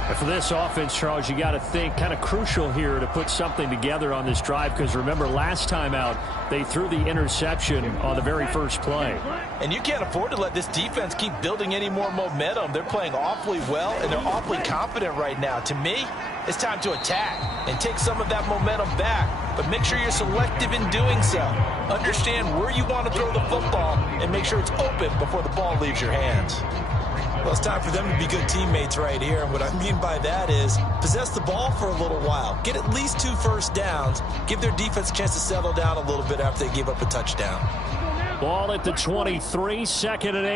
And for this offense, Charles, you got to think kind of crucial here to put something together on this drive because remember last time out they threw the interception on the very first play. And you can't afford to let this defense keep building any more momentum. They're playing awfully well and they're awfully confident right now. To me, it's time to attack and take some of that momentum back, but make sure you're selective in doing so. Understand where you want to throw the football and make sure it's open before the ball leaves your hands. Well, it's time for them to be good teammates right here. And what I mean by that is possess the ball for a little while. Get at least 2 first downs. Give their defense a chance to settle down a little bit after they give up a touchdown. Ball at the 23, 2nd and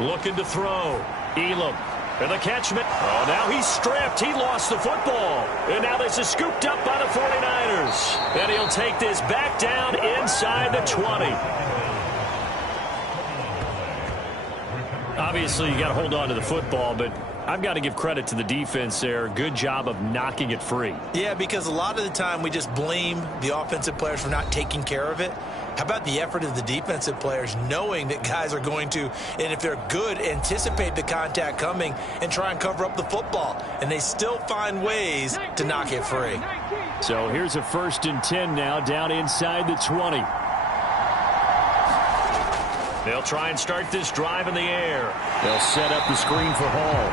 8. Looking to throw. Elam And the catchman. Oh, now he's stripped. He lost the football. And now this is scooped up by the 49ers. And he'll take this back down inside the 20. Obviously, you got to hold on to the football, but I've got to give credit to the defense there. Good job of knocking it free. Yeah, because a lot of the time we just blame the offensive players for not taking care of it. How about the effort of the defensive players knowing that guys are going to, and if they're good, anticipate the contact coming and try and cover up the football. And they still find ways to knock it free. So here's a 1st and 10 now down inside the 20. They'll try and start this drive in the air. They'll set up the screen for Hall.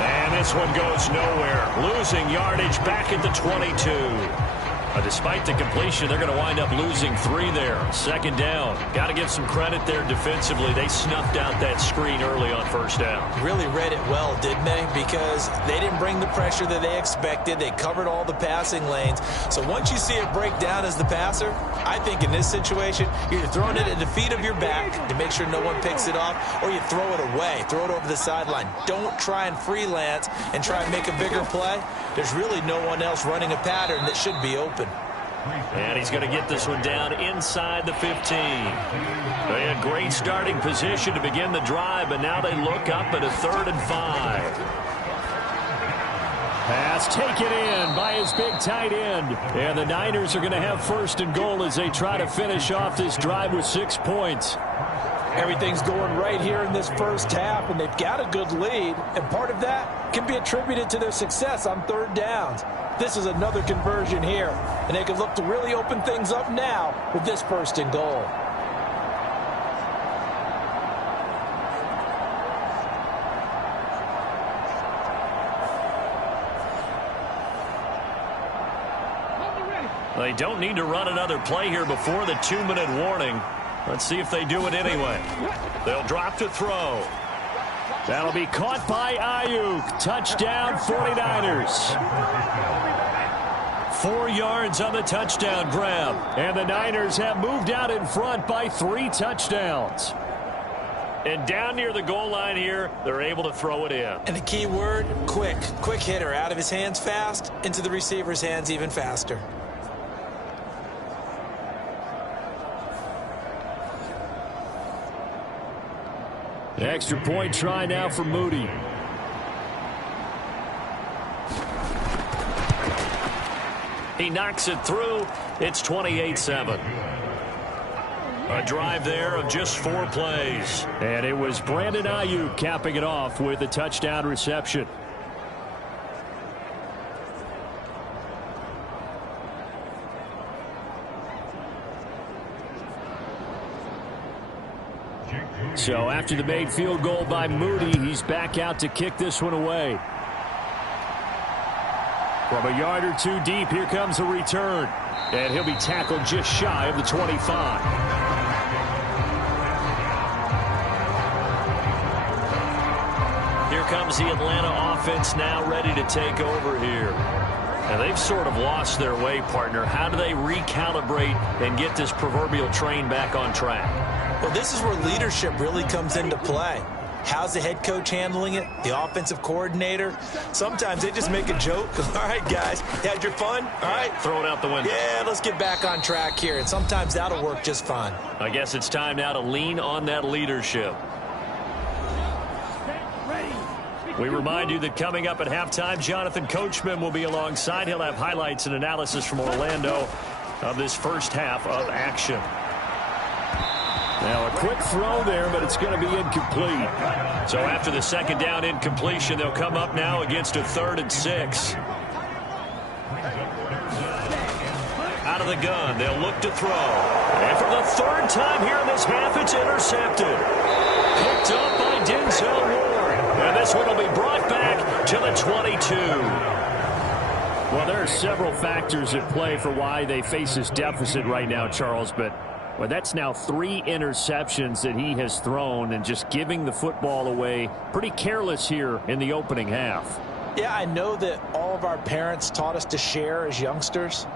And this one goes nowhere. Losing yardage back at the 22. Despite the completion, they're going to wind up losing 3 there. 2nd down. Got to give some credit there defensively. They snuffed out that screen early on 1st down. Really read it well, didn't they? Because they didn't bring the pressure that they expected. They covered all the passing lanes. So once you see it break down as the passer, I think in this situation, you're throwing it at the feet of your back to make sure no one picks it off, or you throw it away. Throw it over the sideline. Don't try and freelance and try and make a bigger play. There's really no one else running a pattern that should be open. And he's going to get this one down inside the 15. They had great starting position to begin the drive, but now they look up at a 3rd and 5. Pass taken in by his big tight end. And the Niners are going to have 1st and goal as they try to finish off this drive with 6 points. Everything's going right here in this 1st half, and they've got a good lead, and part of that can be attributed to their success on 3rd downs. This is another conversion here, and they can look to really open things up now with this 1st and goal. They don't need to run another play here before the 2-minute warning. Let's see if they do it anyway. They'll drop to throw. That'll be caught by Ayuk. Touchdown, 49ers. 4 yards on the touchdown grab. And the Niners have moved out in front by 3 touchdowns. And down near the goal line here, they're able to throw it in. And the key word, quick. Quick hitter. Out of his hands fast, into the receiver's hands even faster. The extra point try now for Moody. He knocks it through. It's 28-7. A drive there of just 4 plays. And it was Brandon Ayuk capping it off with a touchdown reception. So after the made field goal by Moody, he's back out to kick this one away. From a yard or 2 deep, here comes a return. And he'll be tackled just shy of the 25. Here comes the Atlanta offense now ready to take over here. And they've sort of lost their way, partner. How do they recalibrate and get this proverbial train back on track? Well, this is where leadership really comes into play. How's the head coach handling it? The offensive coordinator? Sometimes they just make a joke. All right, guys, you had your fun? All right. Throw it out the window. Yeah, let's get back on track here. And sometimes that'll work just fine. I guess it's time now to lean on that leadership. We remind you that coming up at halftime, Jonathan Coachman will be alongside. He'll have highlights and analysis from Orlando of this 1st half of action. Now a quick throw there, but it's going to be incomplete. So after the 2nd down incompletion, they'll come up now against a 3rd and 6. Out of the gun, they'll look to throw. And for the 3rd time here in this half, it's intercepted. Picked up by Denzel Ward. And this one will be brought back to the 22. Well, there are several factors at play for why they face this deficit right now, Charles, but well, that's now 3 interceptions that he has thrown and just giving the football away. Pretty careless here in the opening half. Yeah, I know that all of our parents taught us to share as youngsters.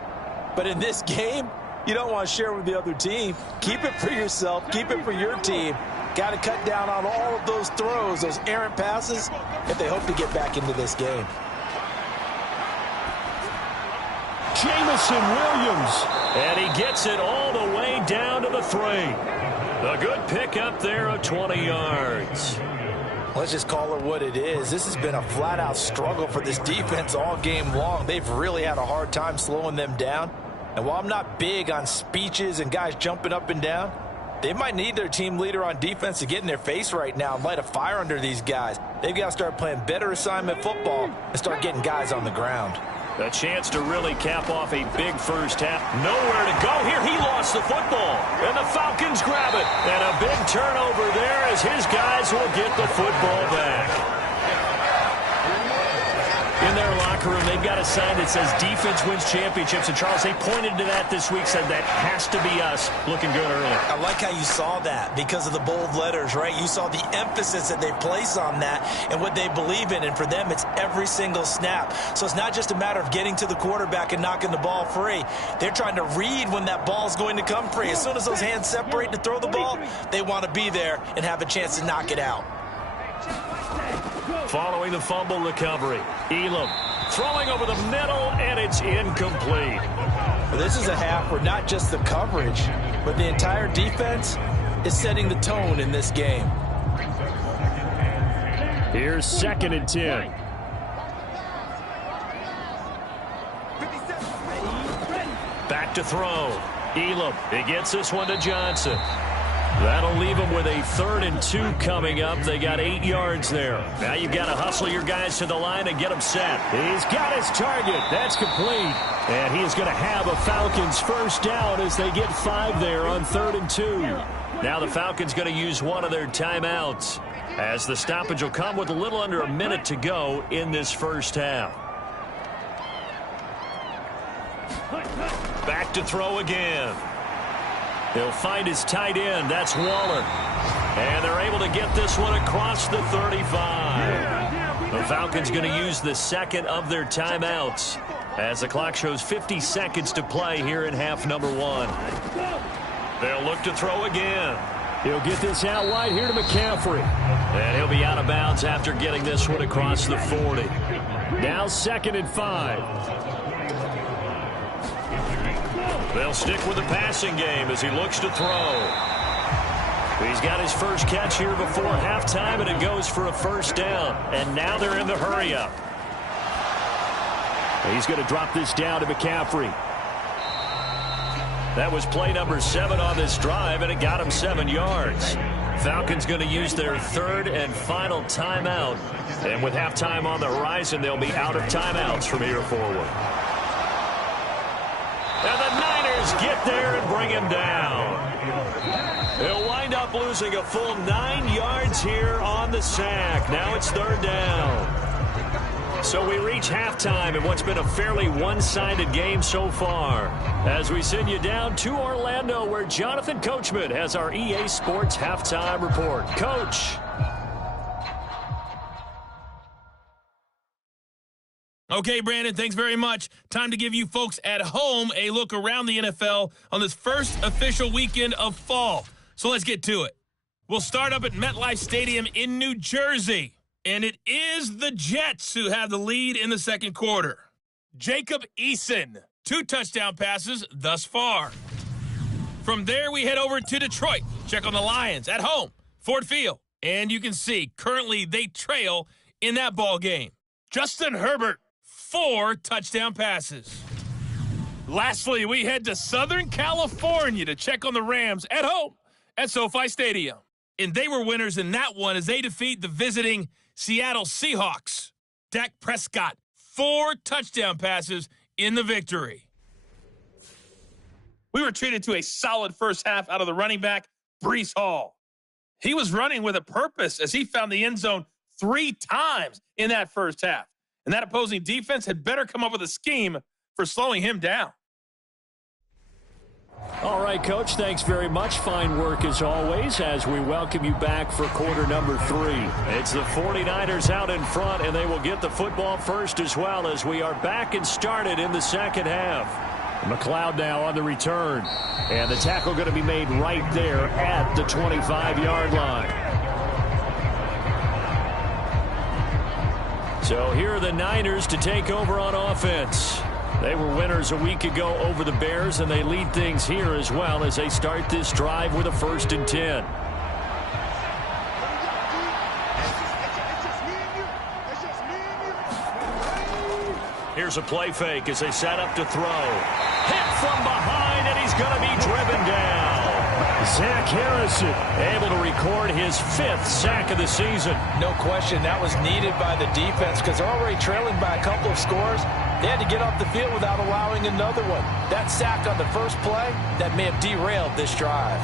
But in this game, you don't want to share with the other team. Keep it for yourself. Keep it for your team. Got to cut down on all of those throws, those errant passes, if they hope to get back into this game. Jamison Williams. And he gets it all the way down to the 3. A good pickup there of 20 yards. Let's just call it what it is. This has been a flat-out struggle for this defense all game long. They've really had a hard time slowing them down. And while I'm not big on speeches and guys jumping up and down, they might need their team leader on defense to get in their face right now and light a fire under these guys. They've got to start playing better assignment football and start getting guys on the ground. A chance to really cap off a big first half. Nowhere to go here. He lost the football. And the Falcons grab it. And a big turnover there as his guys will get the football back. In their locker room, they've got a sign that says defense wins championships. And, Charles, they pointed to that this week, said that has to be us. Looking good early. I like how you saw that because of the bold letters, right? You saw the emphasis that they place on that and what they believe in. And for them, it's every single snap. So it's not just a matter of getting to the quarterback and knocking the ball free. They're trying to read when that ball is going to come free. As soon as those hands separate to throw the ball, they want to be there and have a chance to knock it out. Following the fumble recovery, Elam throwing over the middle, and it's incomplete. Well, this is a half where not just the coverage, but the entire defense is setting the tone in this game. Here's 2nd and 10. Back to throw. Elam, he gets this one to Johnson. That'll leave them with a 3rd and 2 coming up. They got 8 yards there. Now you've got to hustle your guys to the line and get them set. He's got his target. That's complete. And he is going to have a Falcons first down as they get 5 there on 3rd and 2. Now the Falcons going to use one of their timeouts as the stoppage will come with a little under a minute to go in this first half. Back to throw again. He'll find his tight end. That's Waller. And they're able to get this one across the 35. The Falcons going to use the 2nd of their timeouts as the clock shows 50 seconds to play here in half number 1. They'll look to throw again. He'll get this out wide here to McCaffrey. And he'll be out of bounds after getting this one across the 40. Now 2nd and 5. They'll stick with the passing game as he looks to throw. He's got his first catch here before halftime, and it goes for a first down. And now they're in the hurry-up. He's going to drop this down to McCaffrey. That was play number 7 on this drive, and it got him 7 yards. Falcons going to use their 3rd and final timeout. And with halftime on the horizon, they'll be out of timeouts from here forward. And the Niners get there and bring him down. They'll wind up losing a full 9 yards here on the sack. Now it's 3rd down. So we reach halftime in what's been a fairly one-sided game so far. As we send you down to Orlando, where Jonathan Coachman has our EA Sports halftime report. Coach. Okay, Brandon, thanks very much. Time to give you folks at home a look around the NFL on this first official weekend of fall. So let's get to it. We'll start up at MetLife Stadium in New Jersey. And it is the Jets who have the lead in the second quarter. Jacob Eason, 2 touchdown passes thus far. From there, we head over to Detroit. Check on the Lions at home, Ford Field. And you can see, currently they trail in that ball game. Justin Herbert, 4 touchdown passes. Lastly, we head to Southern California to check on the Rams at home at SoFi Stadium. And they were winners in that one as they defeat the visiting Seattle Seahawks. Dak Prescott, 4 touchdown passes in the victory. We were treated to a solid first half out of the running back, Breece Hall. He was running with a purpose as he found the end zone 3 times in that first half. And that opposing defense had better come up with a scheme for slowing him down. All right, Coach, thanks very much. Fine work as always as we welcome you back for quarter number 3. It's the 49ers out in front, and they will get the football first as well as we are back and started in the second half. McLeod now on the return. And the tackle going to be made right there at the 25-yard line. So here are the Niners to take over on offense. They were winners a week ago over the Bears, and they lead things here as well as they start this drive with a 1st and 10. Here's a play fake as they set up to throw. Hit from behind, and he's going to be driven down. Zach Harrison able to record his 5th sack of the season. No question, that was needed by the defense because they're already trailing by a couple of scores. They had to get off the field without allowing another one. That sack on the first play, that may have derailed this drive.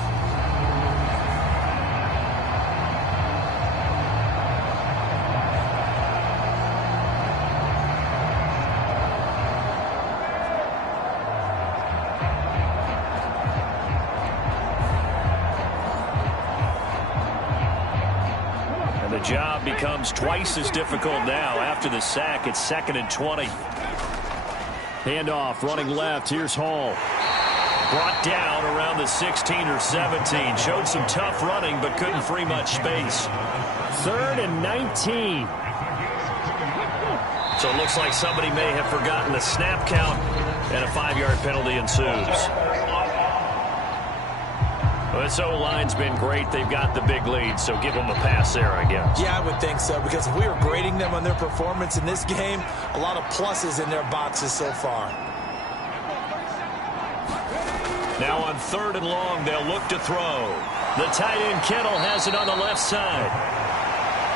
The job becomes twice as difficult now after the sack. It's 2nd and 20. Handoff running left. Here's Hall. Brought down around the 16 or 17. Showed some tough running but couldn't free much space. 3rd and 19. So it looks like somebody may have forgotten the snap count and a 5-yard penalty ensues. Well, this O-line's been great. They've got the big lead, so give them a pass there, I guess. Yeah, I would think so, because if we were grading them on their performance in this game, a lot of pluses in their boxes so far. Now on 3rd and long, they'll look to throw. The tight end Kittle has it on the left side.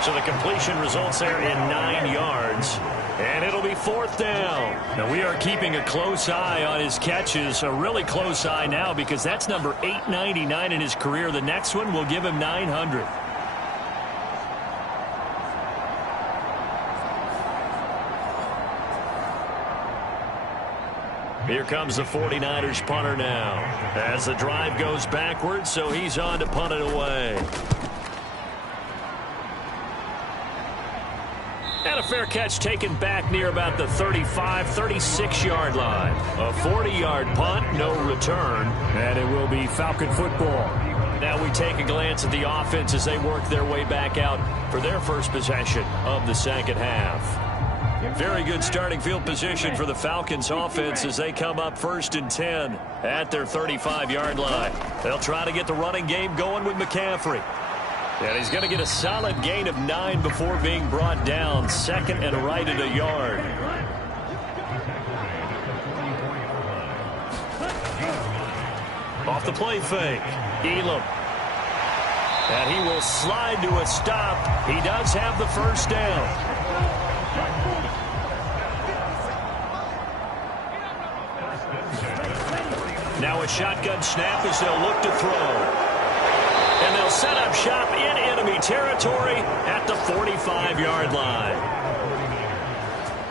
So the completion results there in 9 yards. And it'll be 4th down. Now we are keeping a close eye on his catches, a really close eye now because that's number 899 in his career. The next one will give him 900. Here comes the 49ers punter now as the drive goes backwards, so he's on to punt it away. And a fair catch taken back near about the 35, 36-yard line. A 40-yard punt, no return, and it will be Falcon football. Now we take a glance at the offense as they work their way back out for their first possession of the second half. Very good starting field position for the Falcons offense as they come up 1st and 10 at their 35-yard line. They'll try to get the running game going with McCaffrey. And he's going to get a solid gain of 9 before being brought down. 2nd and right at a yard. Off the play fake. Elam. And he will slide to a stop. He does have the 1st down. Now a shotgun snap as they'll look to throw. And they'll set up shop in enemy territory at the 45-yard line.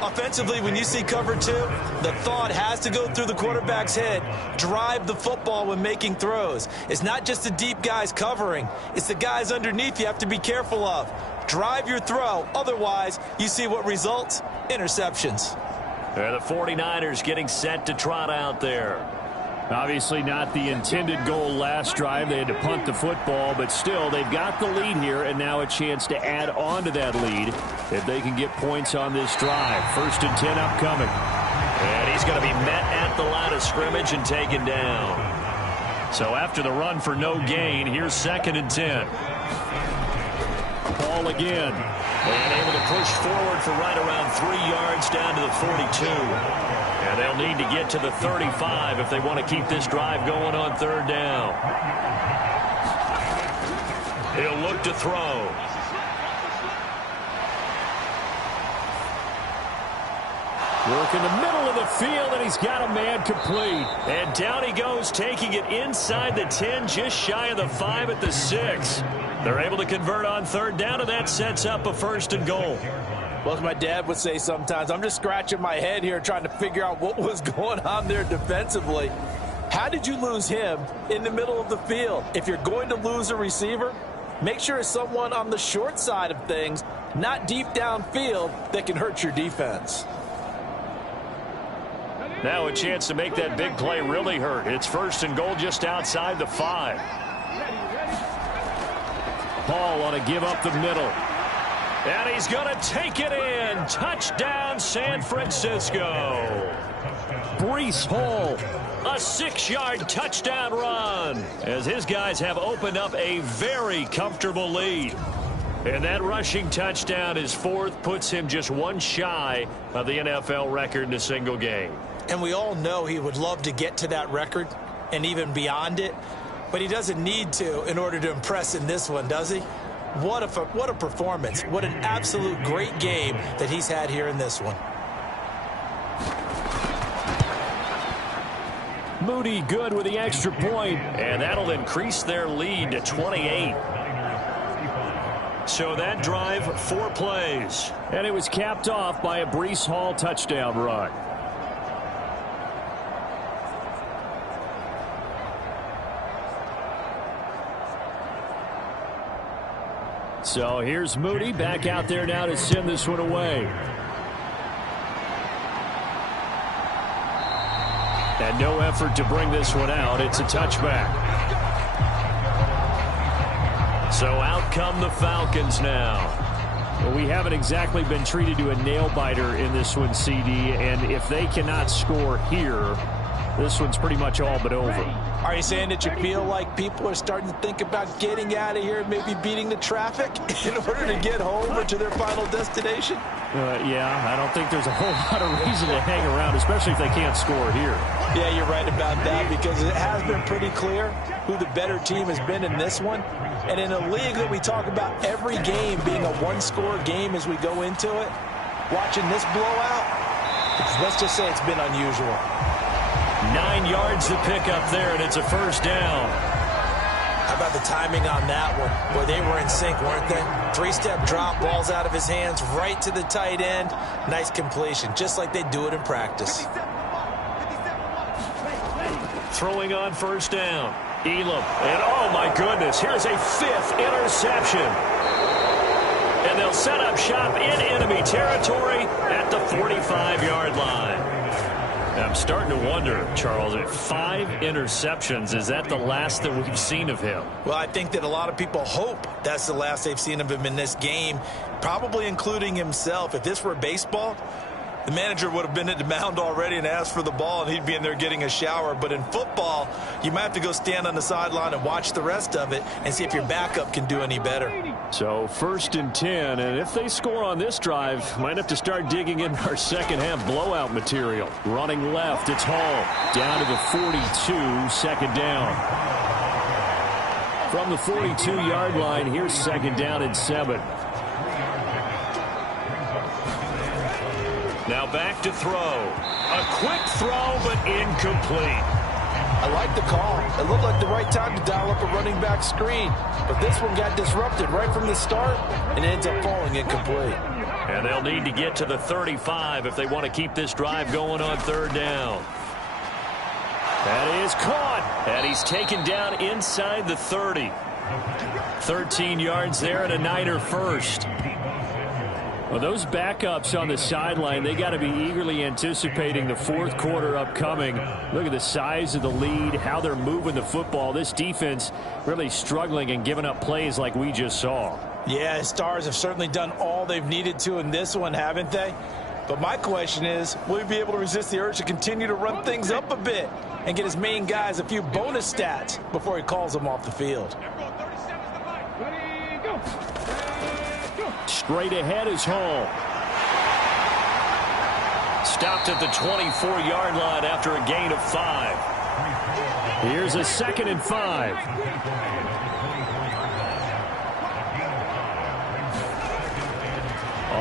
Offensively, when you see cover 2, the thought has to go through the quarterback's head. Drive the football when making throws. It's not just the deep guys covering. It's the guys underneath you have to be careful of. Drive your throw. Otherwise, you see what results? Interceptions. The 49ers getting set to trot out there. Obviously not the intended goal last drive. They had to punt the football, but still they've got the lead here and now a chance to add on to that lead if they can get points on this drive. 1st and 10 upcoming. And he's going to be met at the line of scrimmage and taken down. So after the run for no gain, here's 2nd and 10. Ball again. And able to push forward for right around 3 yards down to the 42. And they'll need to get to the 35 if they want to keep this drive going on 3rd down. He'll look to throw. Work in the middle of the field, and he's got a man complete. And down he goes, taking it inside the 10, just shy of the 5 at the 6. They're able to convert on 3rd down, and that sets up a 1st and goal. Well, as my dad would say sometimes, I'm just scratching my head here trying to figure out what was going on there defensively. How did you lose him in the middle of the field? If you're going to lose a receiver, make sure it's someone on the short side of things, not deep downfield, that can hurt your defense. Now a chance to make that big play really hurt. It's 1st and goal just outside the 5. Hall on a give up the middle. And he's going to take it in. Touchdown, San Francisco. Breece Hall, a 6-yard touchdown run, as his guys have opened up a very comfortable lead. And that rushing touchdown, his 4th, puts him just one shy of the NFL record in a single game. And we all know he would love to get to that record and even beyond it, but he doesn't need to in order to impress in this one, does he? What a performance. What an absolute great game that he's had here in this one. Moody good with the extra point, and that'll increase their lead to 28. So that drive, 4 plays. And it was capped off by a Breece Hall touchdown run. So here's Moody back out there now to send this one away. And no effort to bring this one out. It's a touchback. So out come the Falcons now. Well, we haven't exactly been treated to a nail-biter in this one, CD. And if they cannot score here, this one's pretty much all but over. Are you saying that you feel like people are starting to think about getting out of here and maybe beating the traffic in order to get home or to their final destination? Yeah, I don't think there's a whole lot of reason to hang around, especially if they can't score here. Yeah, you're right about that, because it has been pretty clear who the better team has been in this one. And in a league that we talk about every game being a one-score game as we go into it, watching this blowout, let's just say it's been unusual. 9 yards to pick up there, and it's a 1st down. How about the timing on that one? Boy, they were in sync, weren't they? 3-step drop, balls out of his hands, right to the tight end. Nice completion, just like they do it in practice. Throwing on 1st down. Elam. And oh my goodness, here's a 5th interception. And they'll set up shop in enemy territory at the 45-yard line. I'm starting to wonder, Charles, if 5 interceptions, is that the last that we've seen of him? Well, I think that a lot of people hope that's the last they've seen of him in this game, probably including himself. If this were baseball, the manager would have been at the mound already and asked for the ball, and he'd be in there getting a shower. But in football, you might have to go stand on the sideline and watch the rest of it and see if your backup can do any better. So 1st and 10, and if they score on this drive, might have to start digging in our second-half blowout material. Running left, it's Hall. Down to the 42, 2nd down. From the 42-yard line, here's 2nd down and 7. Now back to throw. A quick throw, but incomplete. I like the call. It looked like the right time to dial up a running back screen. But this one got disrupted right from the start and ends up falling incomplete. And they'll need to get to the 35 if they want to keep this drive going on 3rd down. That is caught. And he's taken down inside the 30. 13 yards there and a Niner 1st. Well, those backups on the sideline, they got to be eagerly anticipating the 4th quarter upcoming. Look at the size of the lead, how they're moving the football. This defense really struggling and giving up plays like we just saw. Yeah, Stars have certainly done all they've needed to in this one, haven't they? But my question is, will he be able to resist the urge to continue to run things up a bit and get his main guys a few bonus stats before he calls them off the field? Straight ahead is Hall. Stopped at the 24-yard line after a gain of 5. Here's a 2nd and 5.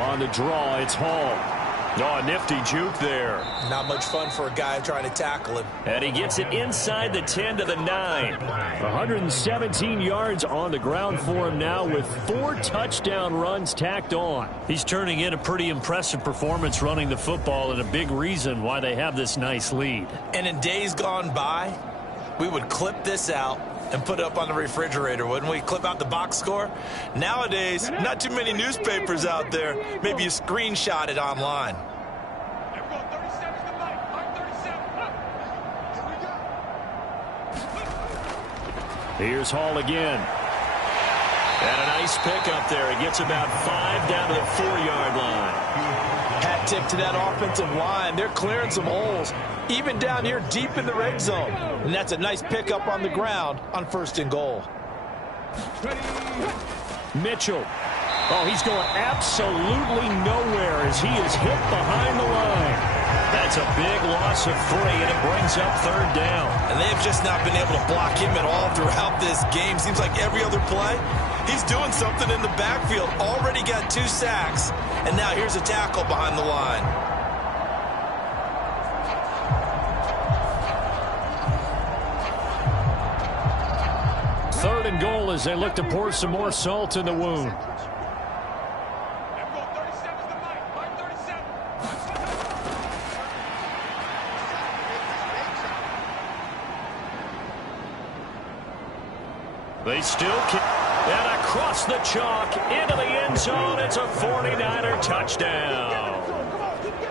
On the draw, it's Hall. Oh, a nifty juke there. Not much fun for a guy trying to tackle him. And he gets it inside the 10 to the 9. 117 yards on the ground for him now with 4 touchdown runs tacked on. He's turning in a pretty impressive performance running the football, and a big reason why they have this nice lead. And in days gone by, we would clip this out and put it up on the refrigerator, wouldn't we? Clip out the box score. Nowadays, not too many newspapers out there. Maybe you screenshot it online. Here's Hall again. And a nice pickup there. He gets about 5 down to the 4-yard line. Hat tip to that offensive line. They're clearing some holes, even down here deep in the red zone. And that's a nice pickup on the ground on 1st and goal. Mitchell. Oh, he's going absolutely nowhere as he is hit behind the line. That's a big loss of 3, and it brings up 3rd down. And they've just not been able to block him at all throughout this game. Seems like every other play, he's doing something in the backfield. Already got 2 sacks, and now here's a tackle behind the line. Third and goal as they look to pour some more salt in the wound. They still kick. And across the chalk into the end zone. It's a 49er touchdown.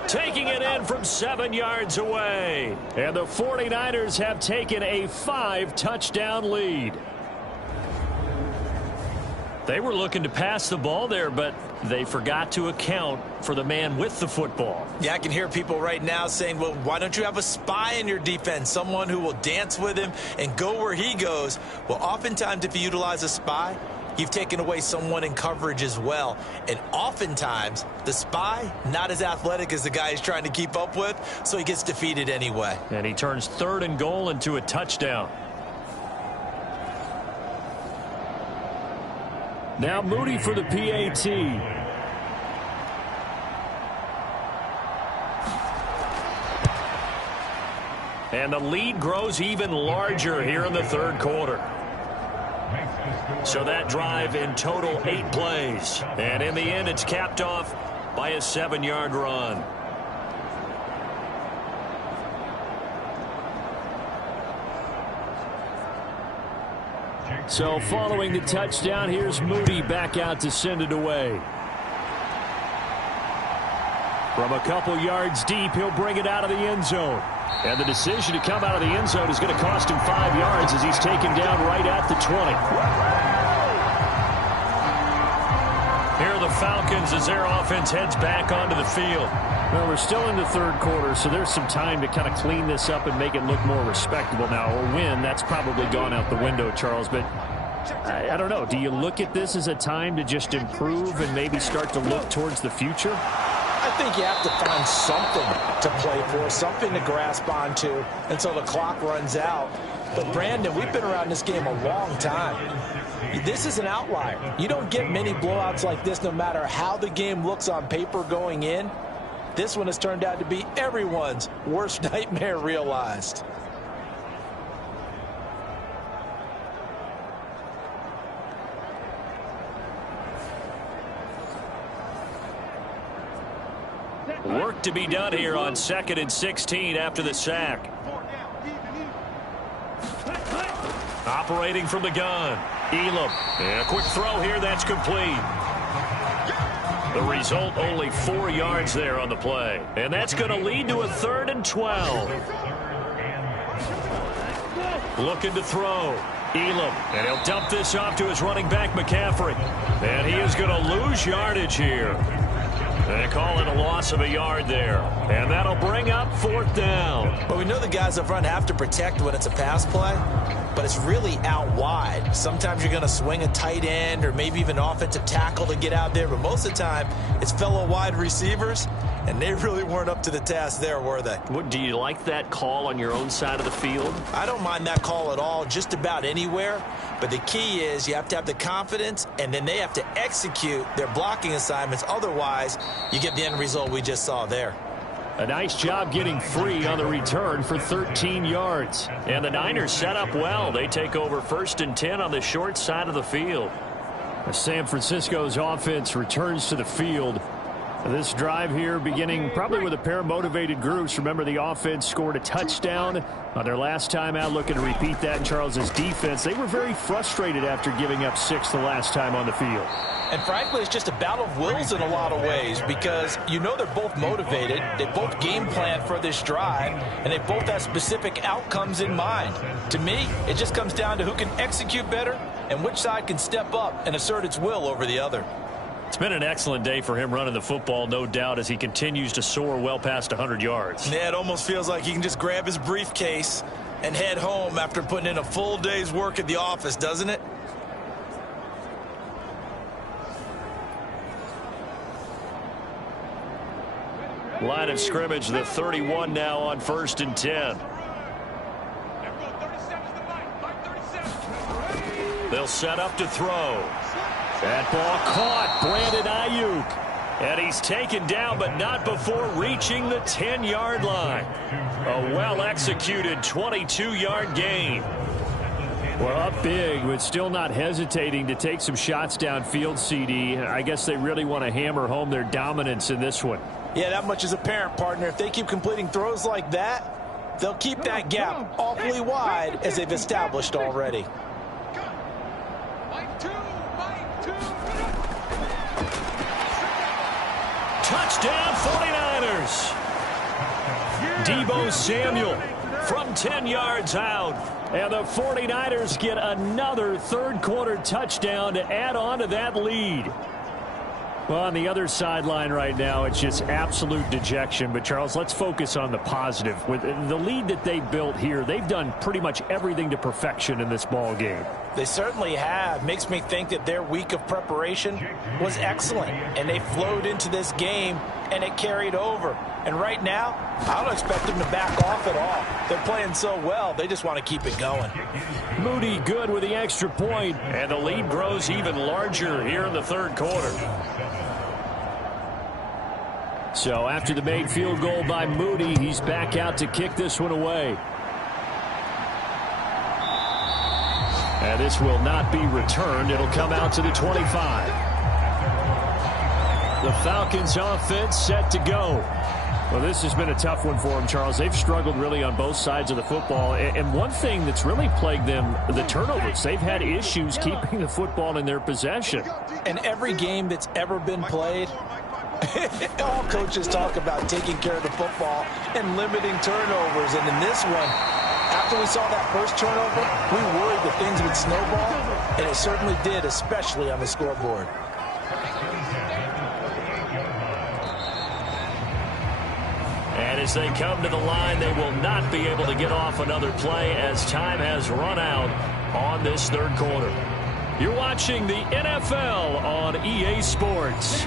Taking it in from 7 yards away. And the 49ers have taken a 5-touchdown lead. They were looking to pass the ball there, but they forgot to account for the man with the football. Yeah, I can hear people right now saying, well, why don't you have a spy in your defense, someone who will dance with him and go where he goes? Well, oftentimes if you utilize a spy, you've taken away someone in coverage as well. And oftentimes, the spy, not as athletic as the guy he's trying to keep up with, so he gets defeated anyway. And he turns 3rd and goal into a touchdown. Now Moody for the PAT. And the lead grows even larger here in the 3rd quarter. So that drive in total 8 plays. And in the end, it's capped off by a 7-yard run. So following the touchdown, here's Moody back out to send it away. From a couple yards deep, he'll bring it out of the end zone. And the decision to come out of the end zone is going to cost him 5 yards as he's taken down right at the 20. Here are the Falcons as their offense heads back onto the field. Well, we're still in the 3rd quarter, so there's some time to kind of clean this up and make it look more respectable now. A win, that's probably gone out the window, Charles, but I don't know. Do you look at this as a time to just improve and maybe start to look towards the future? I think you have to find something to play for, something to grasp onto until the clock runs out. But, Brandon, we've been around this game a long time. This is an outlier. You don't get many blowouts like this no matter how the game looks on paper going in. This one has turned out to be everyone's worst nightmare realized. Work to be done here on 2nd and 16 after the sack. Operating from the gun. Elam. And a quick throw here. That's complete. The result, only 4 yards there on the play. And that's going to lead to a 3rd and 12. Looking to throw. Elam. And he'll dump this off to his running back, McCaffrey. And he is going to lose yardage here. They call it a loss of a yard there. And that'll bring up 4th down. But we know the guys up front have to protect when it's a pass play, but it's really out wide. Sometimes you're going to swing a tight end or maybe even offensive tackle to get out there, but most of the time it's fellow wide receivers, and they really weren't up to the task there, were they? Do you like that call on your own side of the field? I don't mind that call at all, just about anywhere. But the key is you have to have the confidence, and then they have to execute their blocking assignments. Otherwise, you get the end result we just saw there. A nice job getting free on the return for 13 yards. And the Niners set up well. They take over 1st and 10 on the short side of the field. San Francisco's offense returns to the field. This drive here beginning probably with a pair of motivated groups. Remember, the offense scored a touchdown on their last time out, looking to repeat that in Charles's defense. They were very frustrated after giving up 6 the last time on the field. And frankly, it's just a battle of wills in a lot of ways because you know they're both motivated. They both game plan for this drive, and they both have specific outcomes in mind. To me, it just comes down to who can execute better and which side can step up and assert its will over the other. It's been an excellent day for him running the football, no doubt, as he continues to soar well past 100 yards. Yeah, it almost feels like he can just grab his briefcase and head home after putting in a full day's work at the office, doesn't it? Line of scrimmage, the 31 now on 1st and 10. They'll set up to throw. That ball caught. Brandon Ayuk. And he's taken down, but not before reaching the 10-yard line. A well-executed 22-yard gain. Well, up big, but still not hesitating to take some shots downfield, CD. I guess they really want to hammer home their dominance in this one. Yeah, that much is apparent, partner. If they keep completing throws like that, they'll keep that gap awfully wide as they've established already. Touchdown 49ers. Deebo Samuel from 10 yards out. And the 49ers get another third-quarter touchdown to add on to that lead. Well, on the other sideline right now, it's just absolute dejection. But, Charles, let's focus on the positive. With the lead that they built here, they've done pretty much everything to perfection in this ball game. They certainly have. Makes me think that their week of preparation was excellent. And they flowed into this game, and it carried over. And right now, I don't expect them to back off at all. They're playing so well, they just want to keep it going. Moody good with the extra point. And the lead grows even larger here in the third quarter. So after the made field goal by Moody, he's back out to kick this one away. And this will not be returned. It'll come out to the 25. The Falcons offense set to go. Well, this has been a tough one for them, Charles. They've struggled really on both sides of the football. And one thing that's really plagued them, the turnovers. They've had issues keeping the football in their possession. In every game that's ever been played, all coaches talk about taking care of the football and limiting turnovers. And in this one, after we saw that first turnover, we worried that things would snowball, and it certainly did, especially on the scoreboard. And as they come to the line, they will not be able to get off another play as time has run out on this third quarter. You're watching the NFL on EA Sports.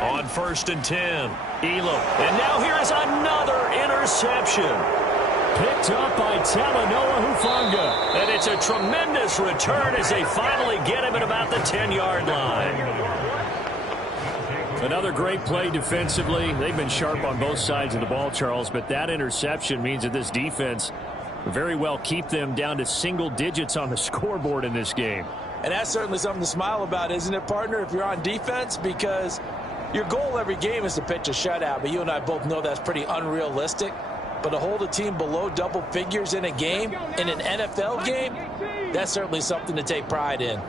On 1st and 10, Elam. And now here is another interception. Picked up by Talanoa Hufanga. And it's a tremendous return as they finally get him at about the 10-yard line. Another great play defensively. They've been sharp on both sides of the ball, Charles, but that interception means that this defense very well keep them down to single digits on the scoreboard in this game. And that's certainly something to smile about, isn't it, partner, if you're on defense? Because your goal every game is to pitch a shutout, but you and I both know that's pretty unrealistic. But to hold a team below double figures in a game, in an NFL game, that's certainly something to take pride in.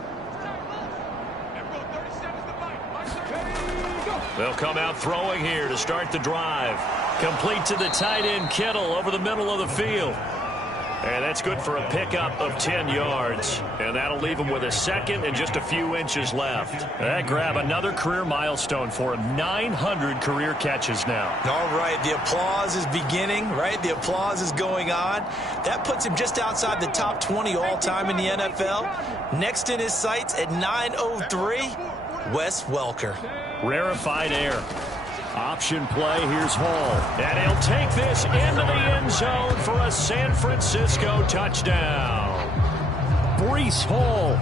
They'll come out throwing here to start the drive. Complete to the tight end, Kittle, over the middle of the field. And that's good for a pickup of 10 yards. And that'll leave him with a second and just a few inches left. That grab another career milestone for him. 900 career catches now. All right, the applause is beginning, right? The applause is going on. That puts him just outside the top 20 all-time in the NFL. Next in his sights at 903, Wes Welker. Rarefied air. Option play, here's Hall. And he'll take this into the end zone for a San Francisco touchdown. Breece Hall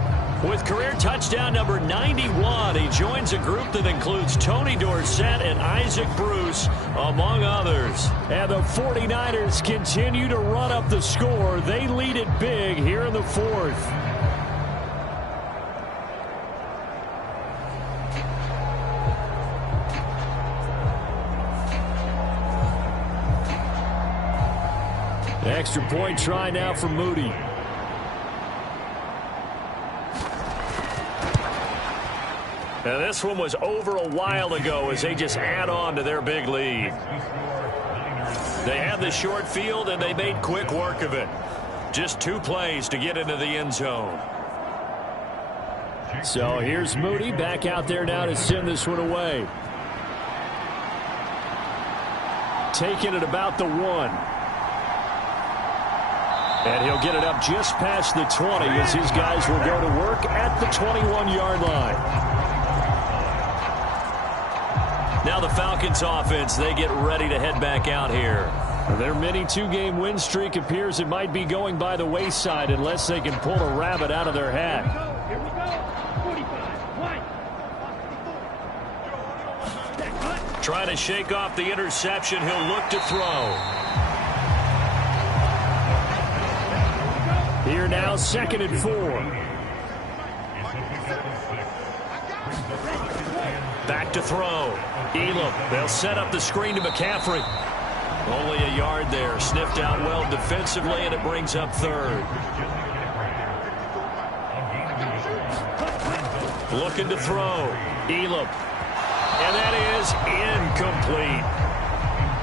with career touchdown number 91. He joins a group that includes Tony Dorsett and Isaac Bruce, among others. And the 49ers continue to run up the score. They lead it big here in the fourth. Extra point try now for Moody. Now this one was over a while ago as they just add on to their big lead. They had the short field, and they made quick work of it. Just 2 plays to get into the end zone. So here's Moody back out there now to send this one away. Taking it about the 1. And he'll get it up just past the 20 as his guys will go to work at the 21-yard line. Now the Falcons offense, they get ready to head back out here. Their mini 2-game win streak appears it might be going by the wayside unless they can pull a rabbit out of their hat. Here we go. 45. Trying to shake off the interception. He'll look to throw. Here now, 2nd and 4. Back to throw. Elam, they'll set up the screen to McCaffrey. Only a yard there. Sniffed out well defensively, and it brings up 3rd. Looking to throw. Elam. And that is incomplete.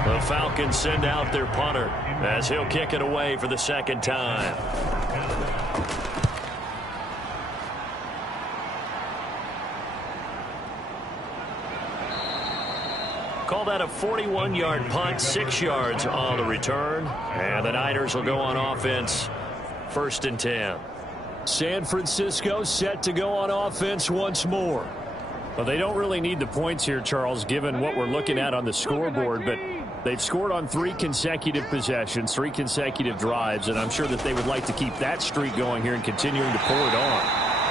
The Falcons send out their punter as he'll kick it away for the 2nd time. Call that a 41-yard punt, 6 yards on the return. And the Niners will go on offense, 1st and 10. San Francisco set to go on offense once more. Well, they don't really need the points here, Charles, given what we're looking at on the scoreboard. But they've scored on 3 consecutive possessions, 3 consecutive drives, and I'm sure that they would like to keep that streak going here and continuing to pull it on.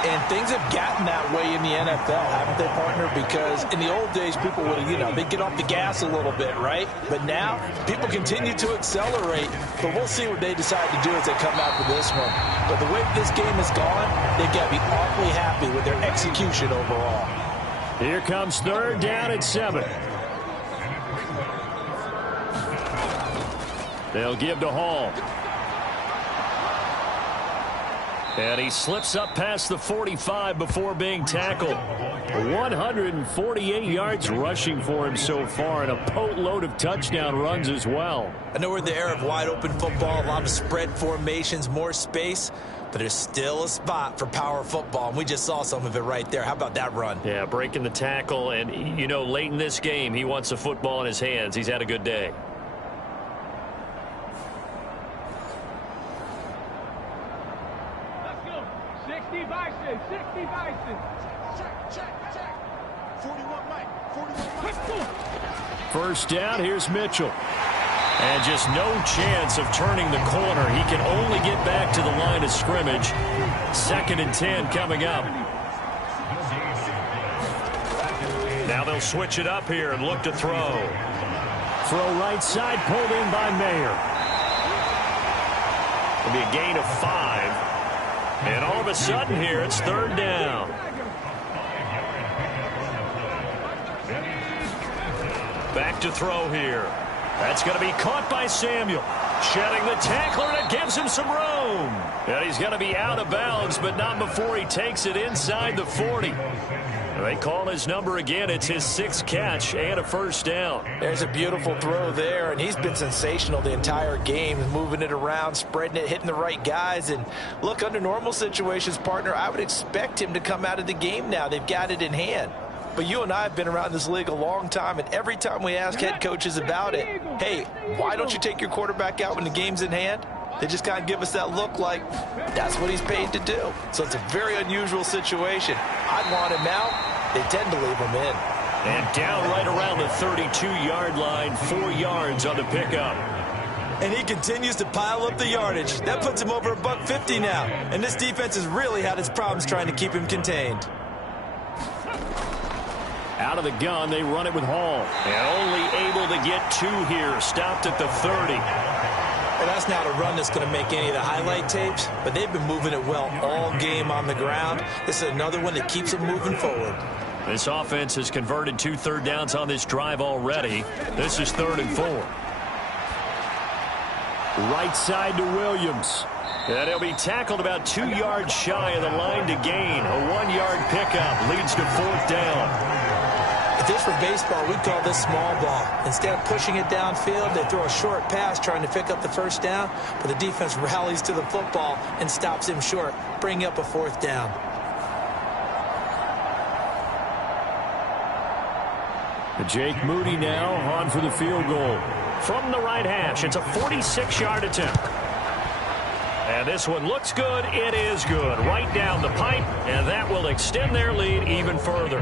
And things have gotten that way in the NFL, haven't they, partner? Because in the old days, people would, they'd get off the gas a little bit, right? But now, people continue to accelerate. But we'll see what they decide to do as they come out for this one. But the way this game has gone, they've got to be awfully happy with their execution overall. Here comes 3rd down at 7. They'll give to Hall. And he slips up past the 45 before being tackled. 148 yards rushing for him so far, and a boatload of touchdown runs as well. I know we're in the era of wide-open football, a lot of spread formations, more space, but there's still a spot for power football, and we just saw some of it right there. How about that run? Yeah, breaking the tackle, and, late in this game, he wants the football in his hands. He's had a good day. First down, here's Mitchell. And just no chance of turning the corner. He can only get back to the line of scrimmage. 2nd and 10 coming up. Now they'll switch it up here and look to throw. Throw right side, pulled in by Mayer. It'll be a gain of 5. And all of a sudden here, it's 3rd down. Back to throw here. That's going to be caught by Samuel. Shedding the tackler, and it gives him some room. And he's going to be out of bounds, but not before he takes it inside the 40. They call his number again. It's his 6th catch and a 1st down. There's a beautiful throw there, and he's been sensational the entire game, moving it around, spreading it, hitting the right guys. And look, under normal situations, partner, I would expect him to come out of the game now. They've got it in hand. But you and I have been around this league a long time, and every time we ask head coaches about it, hey, why don't you take your quarterback out when the game's in hand? They just kind of give us that look like that's what he's paid to do. So it's a very unusual situation. I'd want him out. They tend to leave him in. And down right around the 32-yard line, 4 yards on the pickup. And he continues to pile up the yardage. That puts him over $150 now. And this defense has really had its problems trying to keep him contained. Out of the gun, they run it with Hall. And only able to get 2 here. Stopped at the 30. Well, that's not a run that's going to make any of the highlight tapes, but they've been moving it well all game on the ground. This is another one that keeps them moving forward. This offense has converted 2 third downs on this drive already. This is 3rd and 4. Right side to Williams. And he'll be tackled about 2 yards shy of the line to gain. A 1-yard pickup leads to 4th down. If this were baseball, we'd call this small ball. Instead of pushing it downfield, they throw a short pass trying to pick up the 1st down, but the defense rallies to the football and stops him short, bringing up a 4th down. Jake Moody now on for the field goal. From the right hash, it's a 46-yard attempt. And this one looks good. It is good. Right down the pipe, and that will extend their lead even further.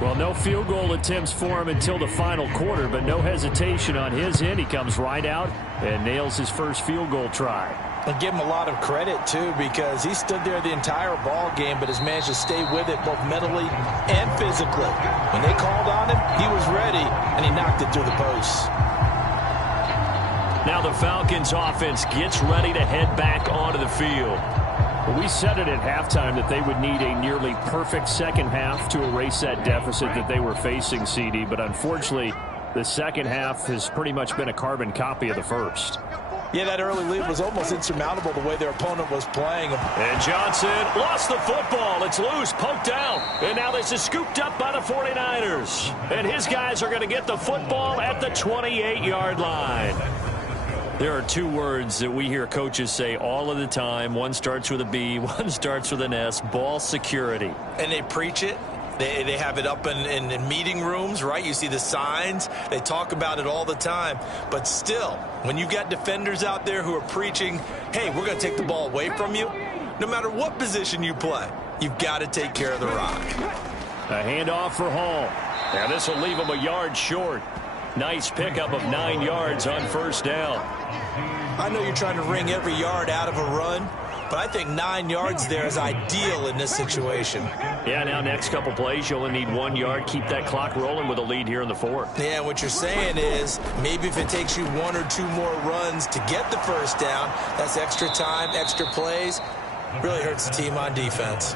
Well, no field goal attempts for him until the final quarter, but no hesitation on his end. He comes right out and nails his first field goal try. And give him a lot of credit, too, because he stood there the entire ball game, but has managed to stay with it both mentally and physically. When they called on him, he was ready, and he knocked it through the posts. Now the Falcons offense gets ready to head back onto the field. We said it at halftime that they would need a nearly perfect second half to erase that deficit that they were facing, CD, but unfortunately, the second half has pretty much been a carbon copy of the first. Yeah, that early lead was almost insurmountable the way their opponent was playing. And Johnson lost the football. It's loose, poked out. And now this is scooped up by the 49ers. And his guys are going to get the football at the 28-yard line. There are 2 words that we hear coaches say all of the time. One starts with a B, one starts with an S, ball security. And they preach it. They have it up in meeting rooms, right? You see the signs. They talk about it all the time. But still, when you've got defenders out there who are preaching, hey, we're going to take the ball away from you, no matter what position you play, you've got to take care of the rock. A handoff for Hall. Now this will leave him a yard short. Nice pickup of 9 yards on 1st down. I know you're trying to wring every yard out of a run, but I think 9 yards there is ideal in this situation. Yeah, now next couple plays, you only need 1 yard. Keep that clock rolling with a lead here in the 4th. Yeah, what you're saying is maybe if it takes you 1 or 2 more runs to get the 1st down, that's extra time, extra plays. Really hurts the team on defense.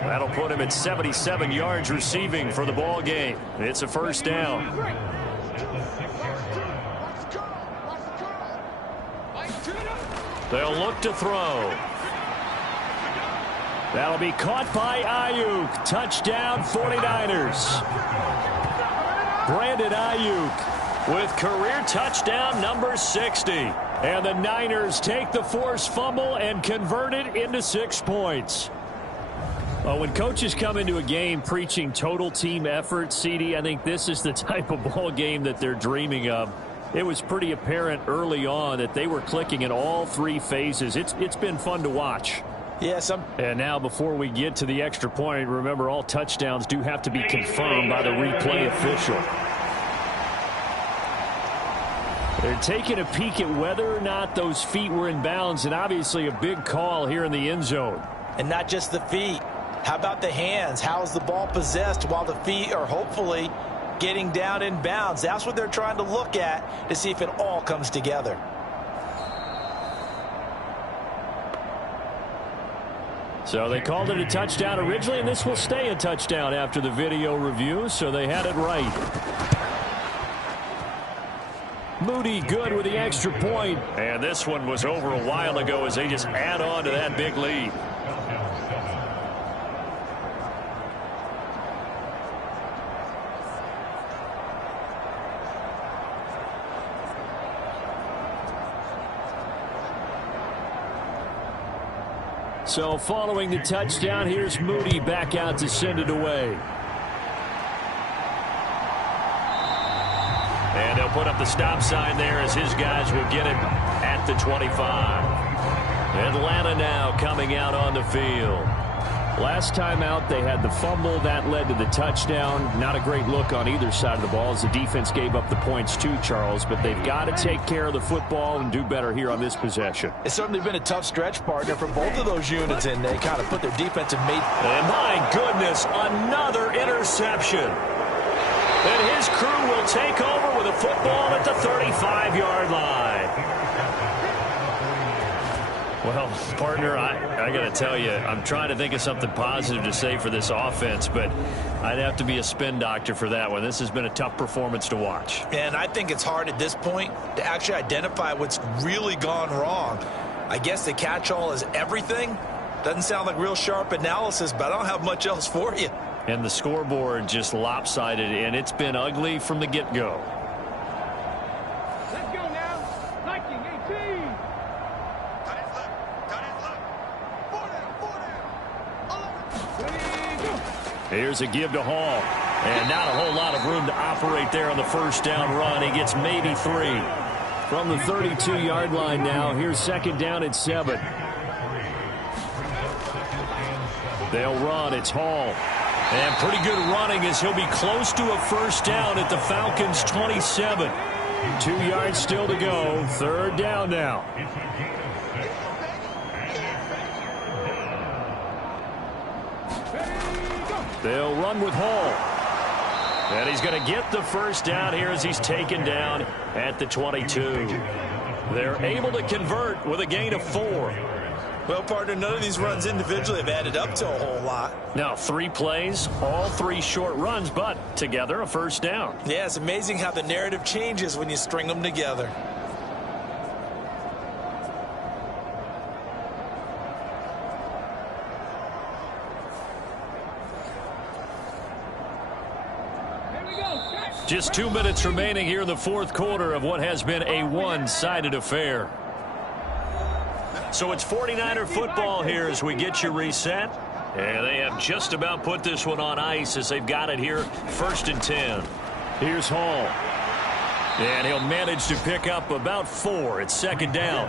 That'll put him at 77 yards receiving for the ball game. It's a 1st down. They'll look to throw. That'll be caught by Ayuk. Touchdown 49ers. Brandon Ayuk with career touchdown number 60. And the Niners take the forced fumble and convert it into 6 points. Well, when coaches come into a game preaching total team effort, CD, I think this is the type of ball game that they're dreaming of. It was pretty apparent early on that they were clicking in all 3 phases. It's been fun to watch. Yes. And now before we get to the extra point, remember all touchdowns do have to be confirmed by the replay official. They're taking a peek at whether or not those feet were in bounds, and obviously a big call here in the end zone. And not just the feet. How about the hands? How is the ball possessed while the feet are hopefully getting down in bounds? That's what they're trying to look at to see if it all comes together. So they called it a touchdown originally, and this will stay a touchdown after the video review, so they had it right. Moody good with the extra point. And this one was over a while ago as they just add on to that big lead. So following the touchdown, here's Moody back out to send it away. And they'll put up the stop sign there as his guys will get it at the 25. Atlanta now coming out on the field. Last time out, they had the fumble. That led to the touchdown. Not a great look on either side of the ball as the defense gave up the points too, Charles. But they've got to take care of the football and do better here on this possession. It's certainly been a tough stretch, partner, for both of those units, and they kind of put their defensive mate. And my goodness, another interception. And his crew will take over with a football at the 35-yard line. Well, partner, I got to tell you, I'm trying to think of something positive to say for this offense, but I'd have to be a spin doctor for that one. This has been a tough performance to watch. And I think it's hard at this point to actually identify what's really gone wrong. I guess the catch-all is everything. Doesn't sound like real sharp analysis, but I don't have much else for you. And the scoreboard just lopsided, and it's been ugly from the get-go. Let's go now. 19-18. Here's a give to Hall. And not a whole lot of room to operate there on the first down run. He gets maybe 3. From the 32-yard line now, here's second down at 7. They'll run. It's Hall. And pretty good running as he'll be close to a first down at the Falcons' 27. 2 yards still to go. Third down now. They'll run with Hall. And he's going to get the first down here as he's taken down at the 22. They're able to convert with a gain of 4. Well, partner, none of these runs individually have added up to a whole lot. Now, 3 plays, all 3 short runs, but together a first down. Yeah, it's amazing how the narrative changes when you string them together. Just 2 minutes remaining here in the fourth quarter of what has been a one-sided affair. So it's 49er football here as we get you reset. And they have just about put this one on ice as they've got it here, 1st and 10. Here's Hall. And he'll manage to pick up about 4. It's second down.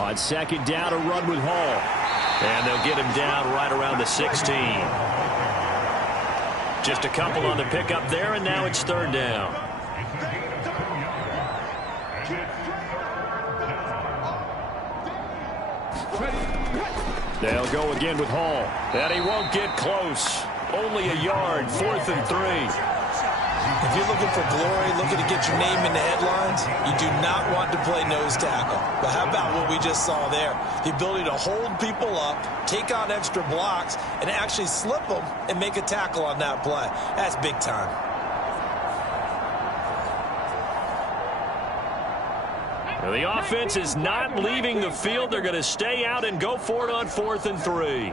On second down, a run with Hall. And they'll get him down right around the 16. Just a couple on the pickup there, and now it's third down. They'll go again with Hall. And he won't get close. Only a yard, 4th and 3. If you're looking for glory, looking to get your name in the headlines, you do not want to play nose tackle. But how about what we just saw there? The ability to hold people up, take on extra blocks, and actually slip them and make a tackle on that play. That's big time. Now the offense is not leaving the field. They're going to stay out and go for it on 4th and 3.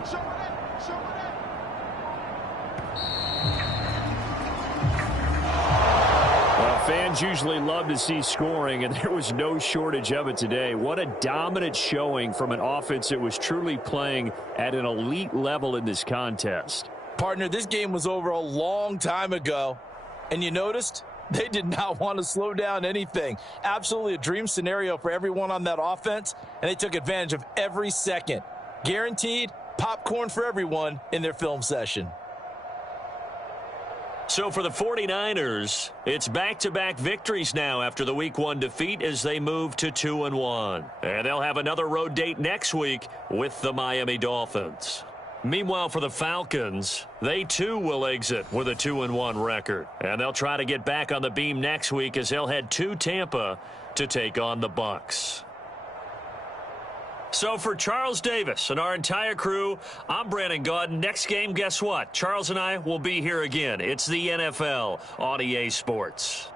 Fans usually love to see scoring, and there was no shortage of it today. What a dominant showing from an offense that was truly playing at an elite level in this contest. Partner, this game was over a long time ago, and you noticed they did not want to slow down anything. Absolutely a dream scenario for everyone on that offense, and they took advantage of every second. Guaranteed popcorn for everyone in their film session. So for the 49ers, it's back-to-back victories now after the Week 1 defeat as they move to 2-1. And they'll have another road date next week with the Miami Dolphins. Meanwhile, for the Falcons, they too will exit with a 2-1 record. And they'll try to get back on the beam next week as they'll head to Tampa to take on the Bucs. So for Charles Davis and our entire crew, I'm Brandon Gaudin. Next game, guess what? Charles and I will be here again. It's the NFL on EA Sports.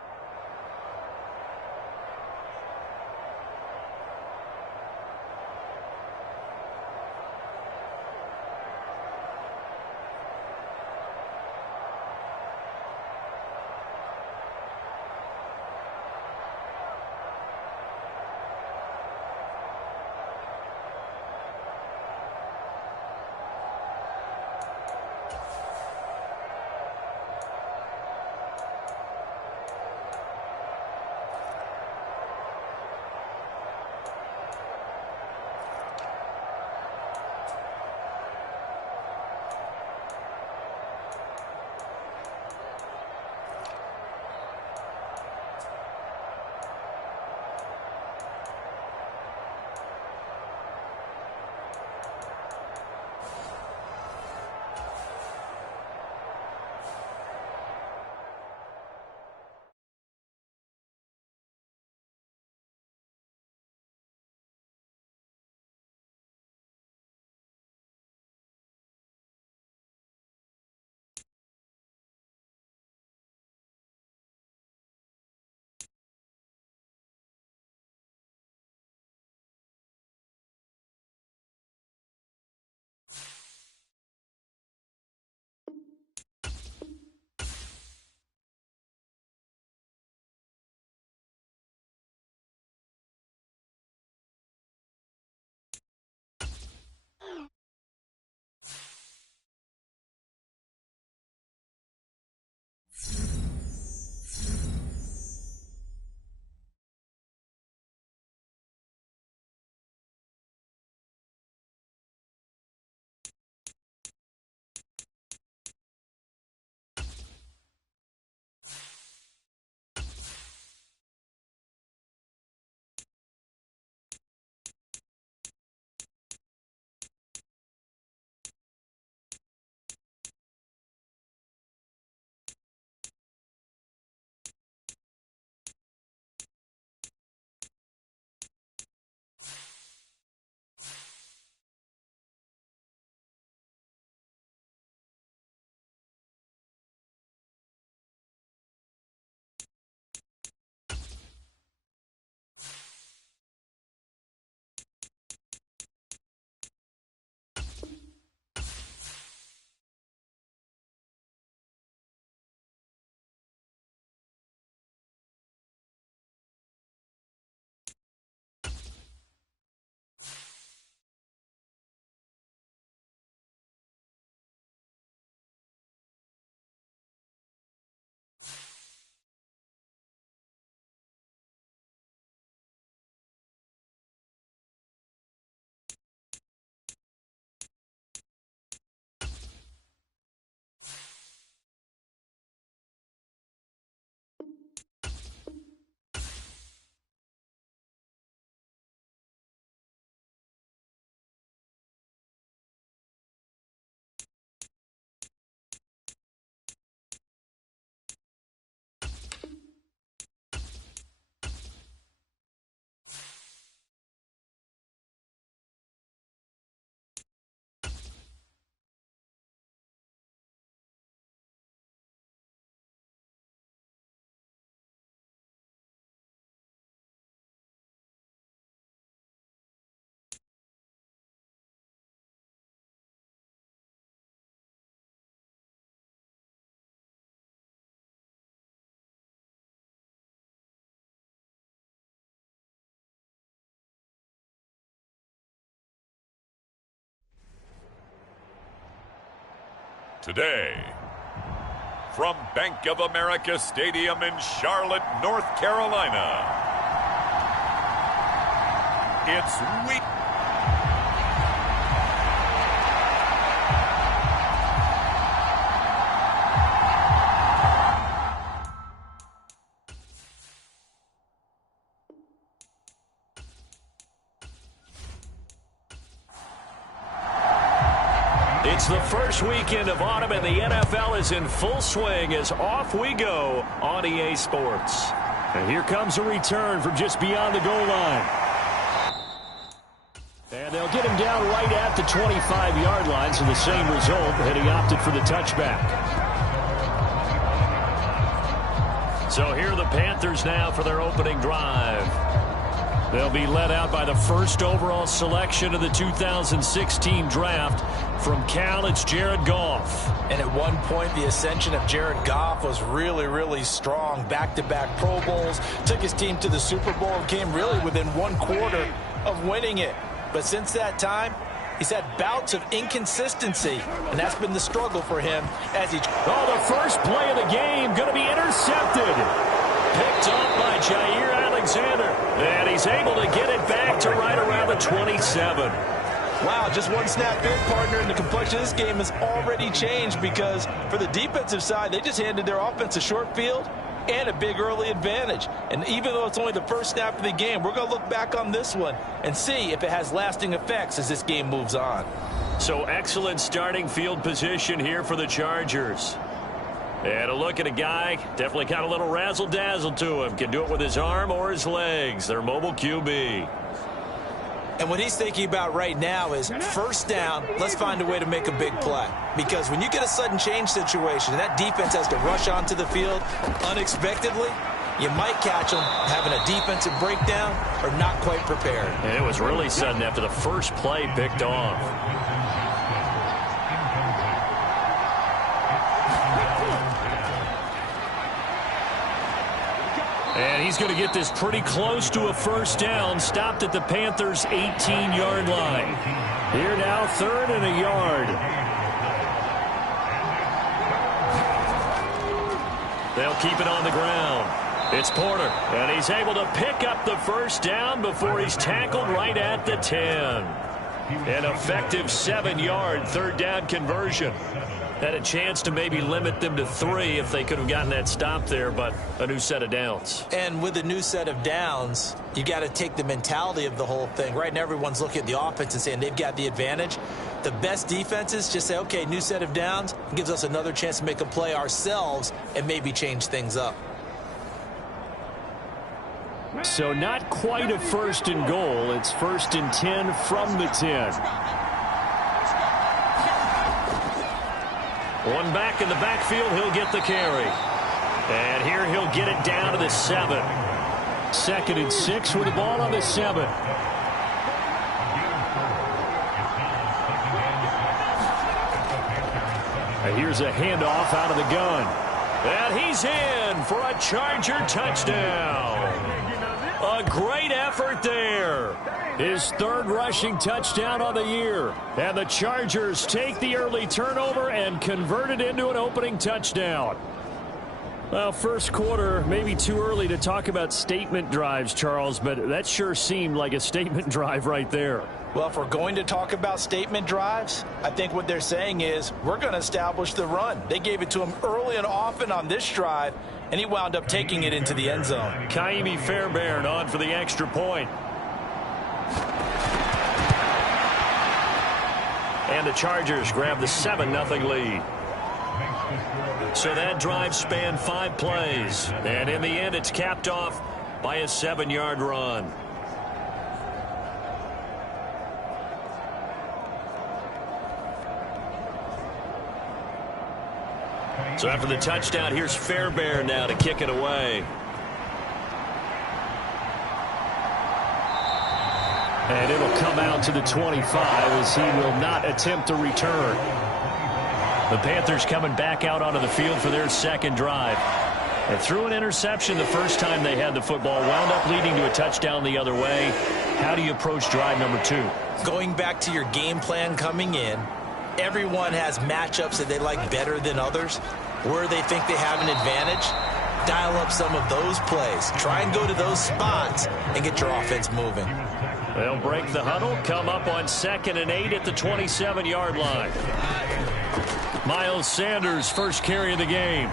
Today, from Bank of America Stadium in Charlotte, North Carolina, it's week. It's the first weekend of autumn, and the NFL is in full swing as off we go on EA Sports. And here comes a return from just beyond the goal line. And they'll get him down right at the 25-yard line, so the same result, and he opted for the touchback. So here are the Panthers now for their opening drive. They'll be led out by the first overall selection of the 2016 draft. From Cal, it's Jared Goff. And at one point, the ascension of Jared Goff was really, really strong. Back-to-back Pro Bowls, took his team to the Super Bowl, and came really within one quarter of winning it. But since that time, he's had bouts of inconsistency, and that's been the struggle for him as he... Oh, the first play of the game going to be intercepted. Picked up by Jair Alexander. And he's able to get it back to right around the 27. Wow, just one snap in, partner, and the complexion of this game has already changed because for the defensive side, they just handed their offense a short field and a big early advantage. And even though it's only the first snap of the game, we're going to look back on this one and see if it has lasting effects as this game moves on. So excellent starting field position here for the Chargers. And a look at a guy, definitely got a little razzle-dazzle to him. Can do it with his arm or his legs. Their mobile QB. And what he's thinking about right now is first down, let's find a way to make a big play. Because when you get a sudden change situation and that defense has to rush onto the field unexpectedly, you might catch them having a defensive breakdown or not quite prepared. And it was really sudden after the first play picked off. And he's going to get this pretty close to a first down, stopped at the Panthers' 18-yard line. Here now, 3rd and a yard. They'll keep it on the ground. It's Porter, and he's able to pick up the first down before he's tackled right at the 10. An effective 7-yard 3rd down conversion. Had a chance to maybe limit them to 3 if they could have gotten that stop there, but a new set of downs. And with a new set of downs, you got to take the mentality of the whole thing. Right now, everyone's looking at the offense and saying they've got the advantage. The best defenses just say, okay, new set of downs. It gives us another chance to make a play ourselves and maybe change things up. So not quite a 1st and goal. It's 1st and 10 from the 10. One back in the backfield, he'll get the carry. And here he'll get it down to the 7. 2nd and 6 with the ball on the 7. And here's a handoff out of the gun. And he's in for a Charger touchdown. A great effort there. His 3rd rushing touchdown on the year. And the Chargers take the early turnover and convert it into an opening touchdown. Well, first quarter, maybe too early to talk about statement drives, Charles, but that sure seemed like a statement drive right there. Well, if we're going to talk about statement drives, I think what they're saying is we're going to establish the run. They gave it to him early and often on this drive, and he wound up taking it into the end zone. Kaimi Fairbairn on for the extra point. And the Chargers grab the 7-0 lead. So that drive spanned 5 plays. And in the end, it's capped off by a 7-yard run. So after the touchdown, here's Fairbairn now to kick it away. And it'll come out to the 25 as he will not attempt to return. The Panthers coming back out onto the field for their 2nd drive. And threw an interception the first time they had the football, wound up leading to a touchdown the other way. How do you approach drive number 2? Going back to your game plan coming in, everyone has matchups that they like better than others, where they think they have an advantage. Dial up some of those plays. Try and go to those spots and get your offense moving. They'll break the huddle, come up on 2nd and 8 at the 27-yard line. Miles Sanders, first carry of the game.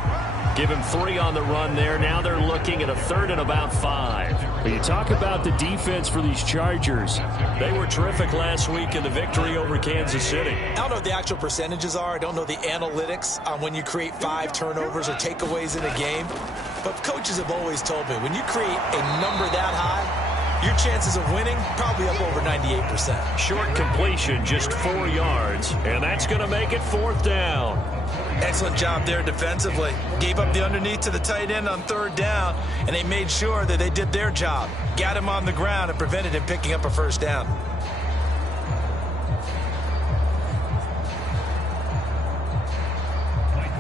Give him 3 on the run there. Now they're looking at a 3rd and about 5. When you talk about the defense for these Chargers, They were terrific last week in the victory over Kansas City. I don't know what the actual percentages are. I don't know the analytics on when you create 5 turnovers or takeaways in a game. But coaches have always told me, when you create a number that high, your chances of winning probably up over 98%. Short completion, just 4 yards, and that's going to make it 4th down. Excellent job there defensively. Gave up the underneath to the tight end on 3rd down, and they made sure that they did their job. Got him on the ground and prevented him picking up a 1st down.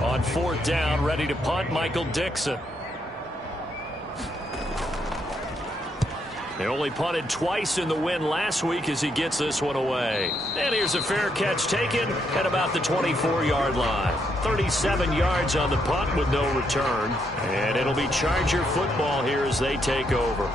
On 4th down, ready to punt, Michael Dixon. They only punted twice in the win last week as he gets this one away. And here's a fair catch taken at about the 24-yard line. 37 yards on the punt with no return. And it'll be Charger football here as they take over.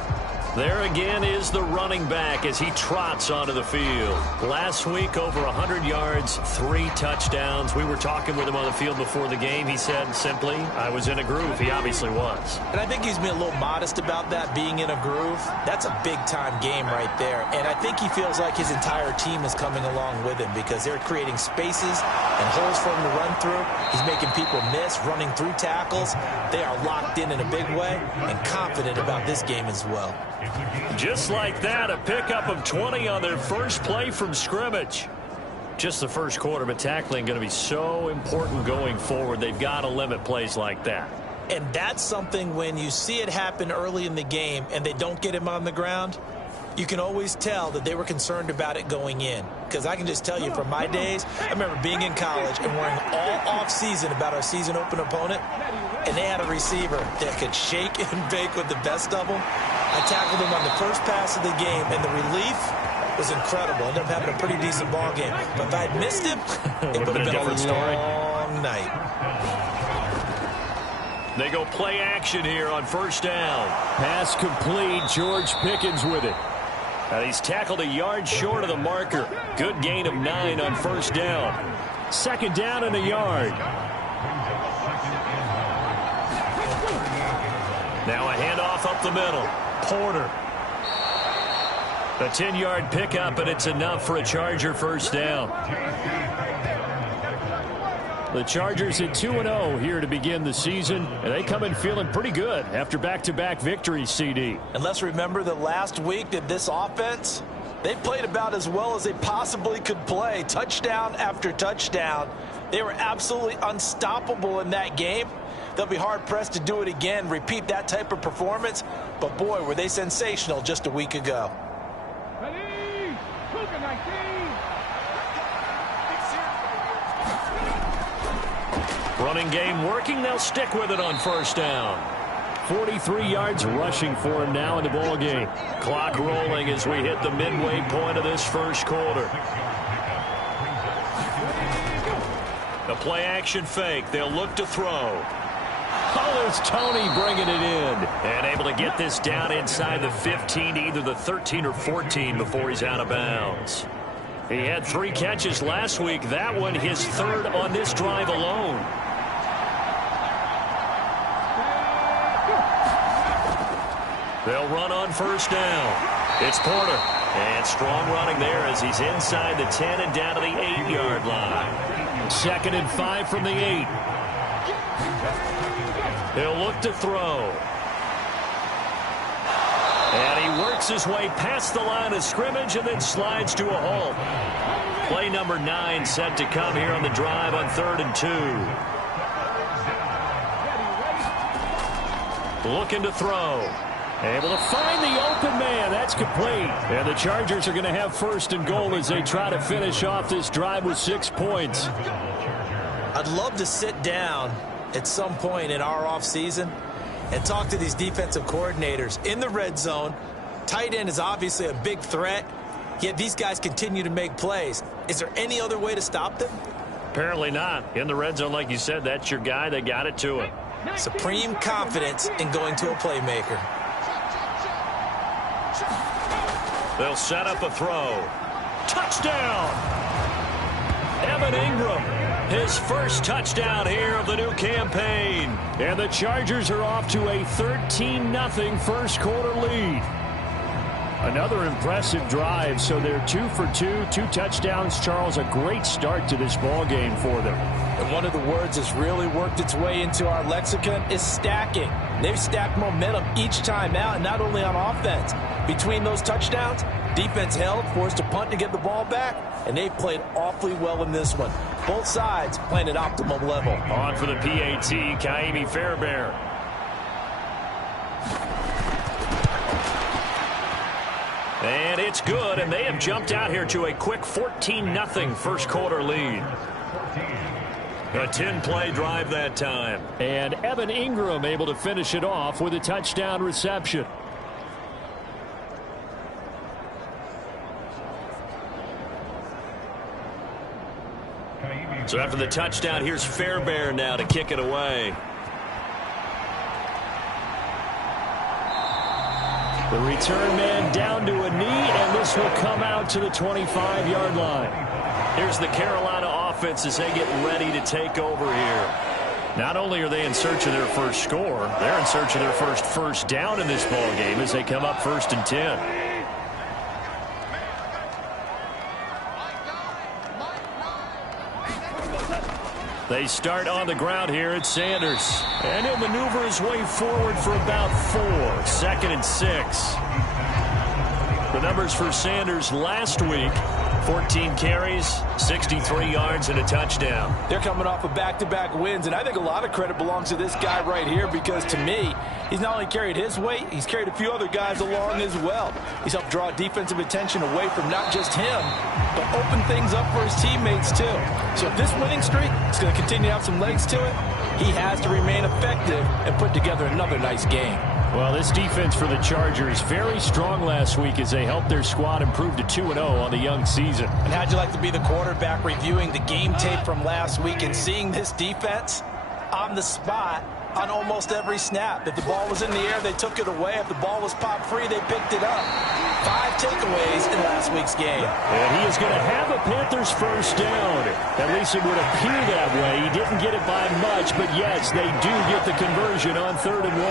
There again is the running back as he trots onto the field. Last week, over 100 yards, 3 touchdowns. We were talking with him on the field before the game. He said simply, I was in a groove. He obviously was. And I think he's been a little modest about that, being in a groove. That's a big-time game right there. And I think he feels like his entire team is coming along with him because they're creating spaces and holes for him to run through. He's making people miss, running through tackles. They are locked in a big way and confident about this game as well. Just like that, a pickup of 20 on their first play from scrimmage. Just the first quarter, but tackling going to be so important going forward. They've got to limit plays like that. And that's something when you see it happen early in the game and they don't get him on the ground, you can always tell that they were concerned about it going in. Because I can just tell you from my days, I remember being in college and worrying all off-season about our season open opponent, and they had a receiver that could shake and bake with the best of them. I tackled him on the first pass of the game, and the relief was incredible. Ended up having a pretty decent ball game. But if I had missed him, it would have been a different story. Long night. They go play action here on 1st down. pass complete. George Pickens with it. And he's tackled a yard short of the marker. Good gain of 9 on 1st down. 2nd down and a yard. Now a handoff up the middle. Porter. A 10-yard pickup, and it's enough for a Charger 1st down. The Chargers at 2-0 here to begin the season, and they come in feeling pretty good after back-to-back victories, CD. And let's remember that last week that this offense, they played about as well as they possibly could play. Touchdown after touchdown. They were absolutely unstoppable in that game. They'll be hard-pressed to do it again, repeat that type of performance. But, boy, were they sensational just a week ago. Ready? Cougar 19. Running game working. They'll stick with it on 1st down. 43 yards rushing for him now in the ball game. Clock rolling as we hit the midway point of this first quarter. The play-action fake. They'll look to throw. Oh, there's Tony bringing it in. And able to get this down inside the 15 to either the 13 or 14 before he's out of bounds. He had 3 catches last week. That one his 3rd on this drive alone. They'll run on 1st down. It's Porter. And strong running there as he's inside the 10 and down to the 8-yard line. 2nd and 5 from the 8. He'll look to throw. And he works his way past the line of scrimmage and then slides to a halt. Play number 9 set to come here on the drive on 3rd and 2. Looking to throw. Able to find the open man. That's complete. And the Chargers are going to have 1st and goal as they try to finish off this drive with 6 points. I'd love to sit down at some point in our offseason and talk to these defensive coordinators in the red zone. Tight end is obviously a big threat, yet these guys continue to make plays. Is there any other way to stop them? Apparently not. In the red zone, like you said, that's your guy. They got it to him. Supreme confidence in going to a playmaker. They'll set up a throw. Touchdown! Evan Ingram, his first touchdown here of the new campaign. And the Chargers are off to a 13-0 first quarter lead. Another impressive drive, so they're 2 for 2, 2 touchdowns. Charles, a great start to this ball game for them. And one of the words that's really worked its way into our lexicon is stacking. They've stacked momentum each time out, and not only on offense. Between those touchdowns, defense held, forced a punt to get the ball back, and they've played awfully well in this one. Both sides playing at optimal level. On for the PAT, Kaimi Fairbairn. And it's good, and they have jumped out here to a quick 14-0 first quarter lead. A 10-play drive that time. And Evan Ingram able to finish it off with a touchdown reception. So after the touchdown, here's Fairbairn now to kick it away. The return man down to a knee, and this will come out to the 25-yard line. Here's the Carolina offense as they get ready to take over here. Not only are they in search of their first score, they're in search of their first down in this ball game as they come up 1st and 10. They start on the ground here at Sanders. And he'll maneuver his way forward for about 4. 2nd and 6. The numbers for Sanders last week: 14 carries, 63 yards, and a touchdown. They're coming off of back-to-back wins, and I think a lot of credit belongs to this guy right here because, to me, he's not only carried his weight, he's carried a few other guys along as well. He's helped draw defensive attention away from not just him, but open things up for his teammates, too. So if this winning streak is going to continue to have some legs to it, he has to remain effective and put together another nice game. Well, this defense for the Chargers very strong last week as they helped their squad improve to 2-0 on the young season. And how'd you like to be the quarterback reviewing the game tape from last week and seeing this defense on the spot on almost every snap? If the ball was in the air, they took it away. If the ball was popped free, they picked it up. 5 takeaways in last week's game. And he is going to have a Panthers first down. At least it would appear that way. He didn't get it by much, but yes, they do get the conversion on 3rd and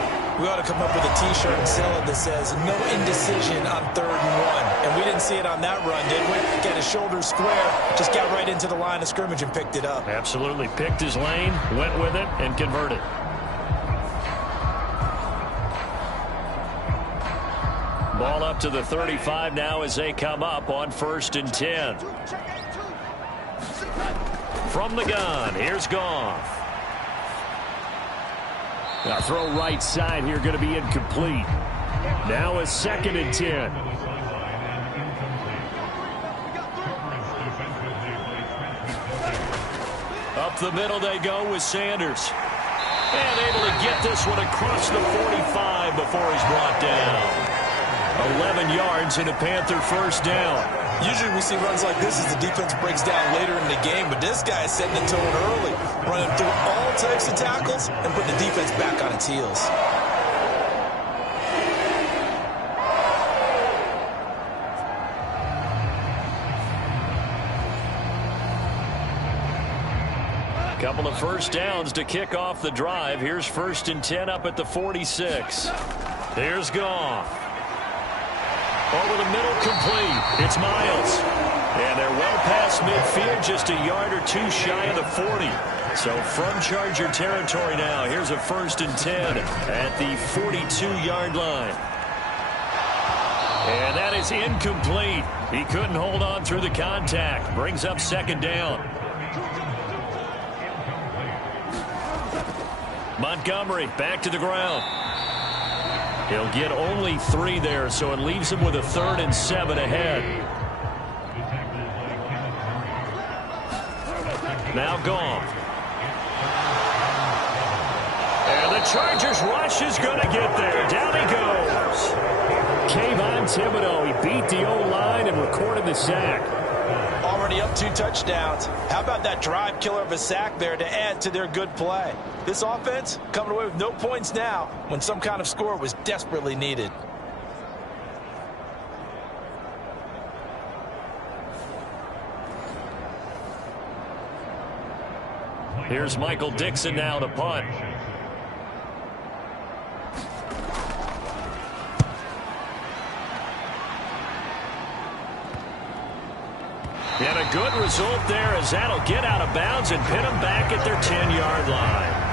1. We ought to come up with a T-shirt and sell it that says, no indecision on 3rd and 1. And we didn't see it on that run, did we? Got his shoulders square, just got right into the line of scrimmage and picked it up. Absolutely. Picked his lane, went with it, and converted. Ball up to the 35 now as they come up on 1st and 10. From the gun, here's Goff. Now throw right side here, going to be incomplete. Now a 2nd and 10. Up the middle they go with Sanders. And able to get this one across the 45 before he's brought down. 11 yards and a Panther first down. Usually we see runs like this as the defense breaks down later in the game, but this guy is setting the tone early, running through all types of tackles and putting the defense back on its heels. Couple of first downs to kick off the drive. Here's 1st and 10 up at the 46. Here's Goff. Over the middle, complete. It's Miles. And they're well past midfield, just a yard or 2 shy of the 40. So from Charger territory now, here's a 1st and 10 at the 42-yard line. And that is incomplete. He couldn't hold on through the contact. Brings up 2nd down. Montgomery back to the ground. He'll get only 3 there, so it leaves him with a 3rd and 7 ahead. Now Goff. And the Chargers rush is going to get there. Down he goes. Kayvon Thibodeau, he beat the O-line and recorded the sack. Already up 2 touchdowns. How about that drive killer of a sack there to add to their good play? This offense coming away with no points now when some kind of score was desperately needed. Here's Michael Dixon now to punt. And a good result there as that'll get out of bounds and pin them back at their 10-yard line.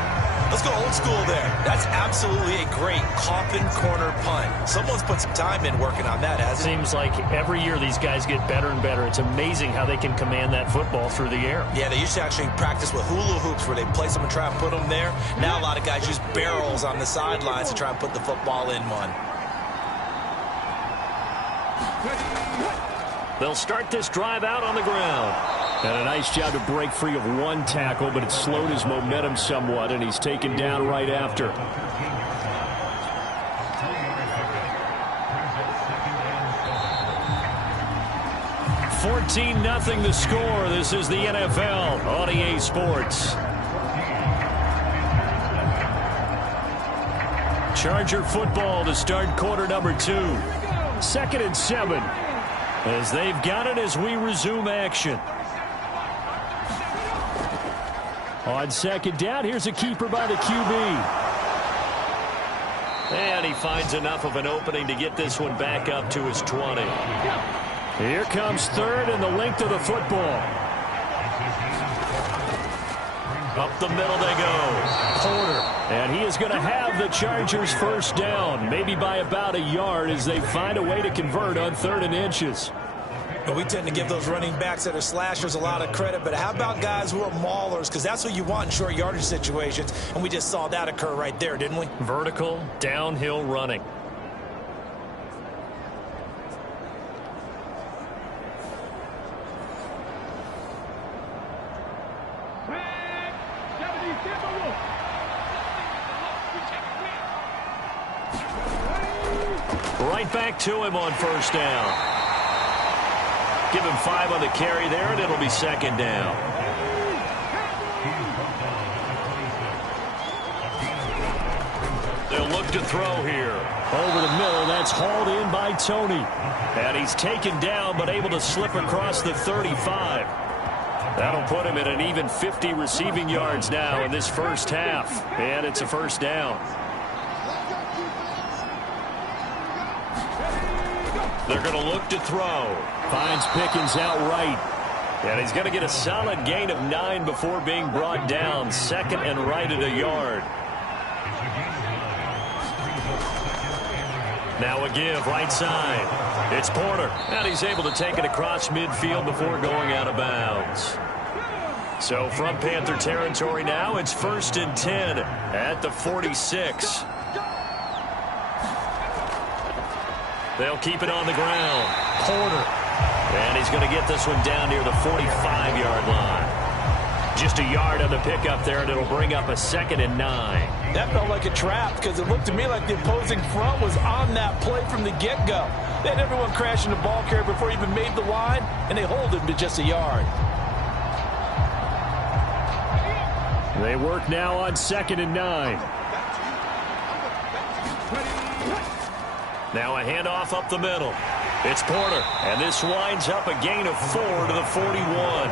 Let's go old school there. That's absolutely a great coffin corner punt. Someone's put some time in working on that, hasn't it? Seems like every year these guys get better and better. It's amazing how they can command that football through the air. Yeah, they used to actually practice with hula hoops where they place them and try and put them there. Now a lot of guys use barrels on the sidelines to try and put the football in one. They'll start this drive out on the ground. And a nice job to break free of one tackle, but it slowed his momentum somewhat, and he's taken down right after. 14-0 the score. This is the NFL on EA Sports. Charger football to start quarter number 2. 2nd and 7. As they've got it as we resume action. On 2nd down, here's a keeper by the QB. And he finds enough of an opening to get this one back up to his 20. Here comes 3rd and the length of the football. Up the middle they go. Porter. And he is going to have the Chargers first down, maybe by about a yard as they find a way to convert on 3rd and inches. But we tend to give those running backs that are slashers a lot of credit. But how about guys who are maulers? Because that's what you want in short yardage situations. And we just saw that occur right there, didn't we? Vertical, downhill running. Right back to him on 1st down. Give him 5 on the carry there, and it'll be 2nd down. They'll look to throw here. Over the middle, that's hauled in by Tony. And he's taken down, but able to slip across the 35. That'll put him at an even 50 receiving yards now in this first half. And it's a 1st down. They're going to look to throw. Finds Pickens outright. And he's going to get a solid gain of 9 before being brought down. 2nd and right at a yard. Now a give right side. It's Porter. And he's able to take it across midfield before going out of bounds. So from Panther territory now, it's 1st and 10 at the 46. They'll keep it on the ground. Porter. And he's going to get this one down near the 45-yard line. Just a yard on the pickup there, and it'll bring up a 2nd and 9. That felt like a trap because it looked to me like the opposing front was on that play from the get-go. They had everyone crashing the ball carrier before he even made the line, and they hold him to just a yard. They work now on 2nd and 9. Now a handoff up the middle. It's Porter, and this winds up a gain of 4 to the 41.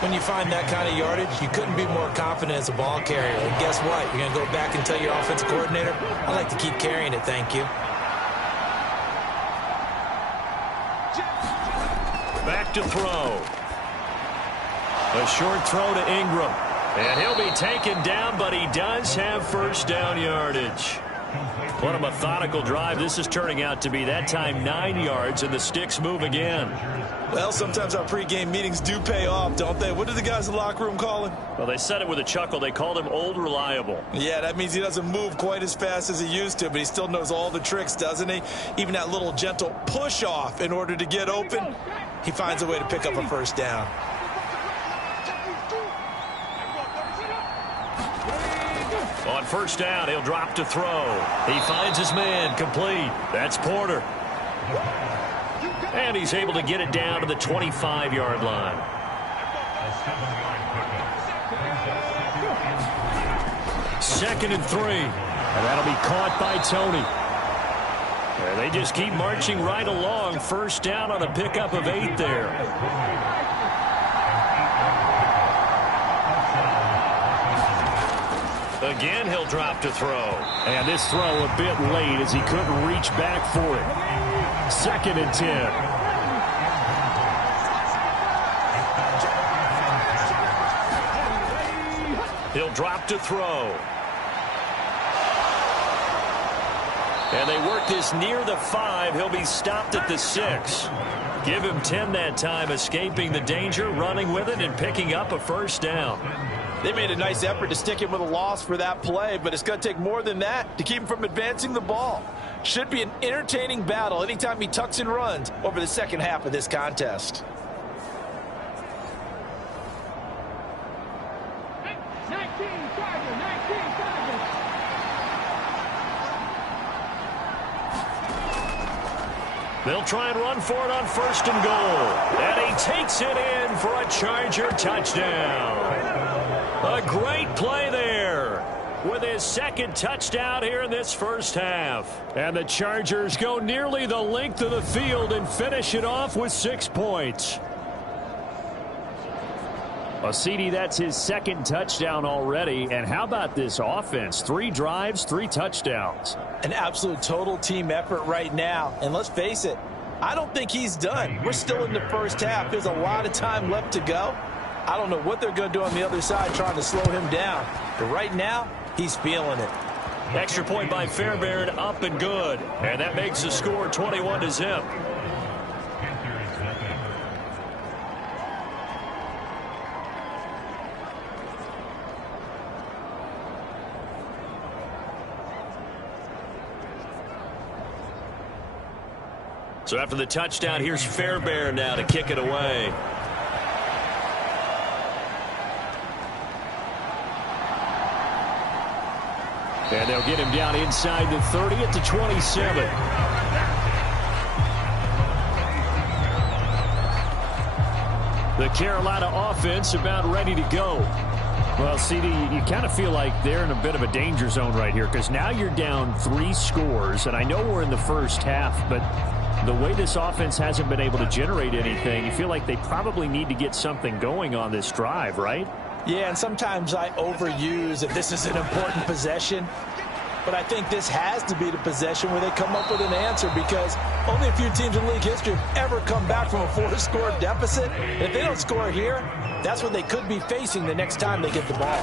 When you find that kind of yardage, you couldn't be more confident as a ball carrier. And guess what? You're going to go back and tell your offensive coordinator, I like to keep carrying it, thank you. Back to throw. A short throw to Ingram. And he'll be taken down, but he does have 1st down yardage. What a methodical drive this is turning out to be. That time 9 yards, and the sticks move again. Well, sometimes our pregame meetings do pay off, don't they? What do the guys in the locker room call him? Well, they said it with a chuckle. They called him Old Reliable. Yeah, that means he doesn't move quite as fast as he used to, but he still knows all the tricks, doesn't he? Even that little gentle push-off in order to get open, he finds a way to pick up a 1st down. On 1st down, he'll drop to throw. He finds his man complete. That's Porter. And he's able to get it down to the 25-yard line. Second and 3. And that'll be caught by Tony. And they just keep marching right along. First down on a pickup of 8 there. Again, he'll drop to throw. And this throw a bit late as he couldn't reach back for it. Second and 10. He'll drop to throw. And they work this near the 5. He'll be stopped at the 6. Give him 10 that time, escaping the danger, running with it, and picking up a first down. They made a nice effort to stick him with a loss for that play, but it's going to take more than that to keep him from advancing the ball. Should be an entertaining battle anytime he tucks and runs over the second half of this contest. 19, Charger, 19, Charger. They'll try and run for it on first and goal. And he takes it in for a Charger touchdown. A great play there with his second touchdown here in this first half. And the Chargers go nearly the length of the field and finish it off with 6 points. Well, CD, that's his second touchdown already. And how about this offense? 3 drives, 3 touchdowns. An absolute total team effort right now. And let's face it, I don't think he's done. We're still in the first half. There's a lot of time left to go. I don't know what they're going to do on the other side trying to slow him down. But right now, he's feeling it. Extra point by Fairbairn, up and good. And that makes the score 21-0. So after the touchdown, here's Fairbairn now to kick it away. And they'll get him down inside the 30 at the 27. The Carolina offense about ready to go. Well, CD, you kind of feel like they're in a bit of a danger zone right here because now you're down 3 scores, and I know we're in the first half, but the way this offense hasn't been able to generate anything, you feel like they probably need to get something going on this drive, right? Yeah, and sometimes I overuse if this is an important possession. But I think this has to be the possession where they come up with an answer because only a few teams in league history have ever come back from a 4-score deficit. And if they don't score here, that's what they could be facing the next time they get the ball.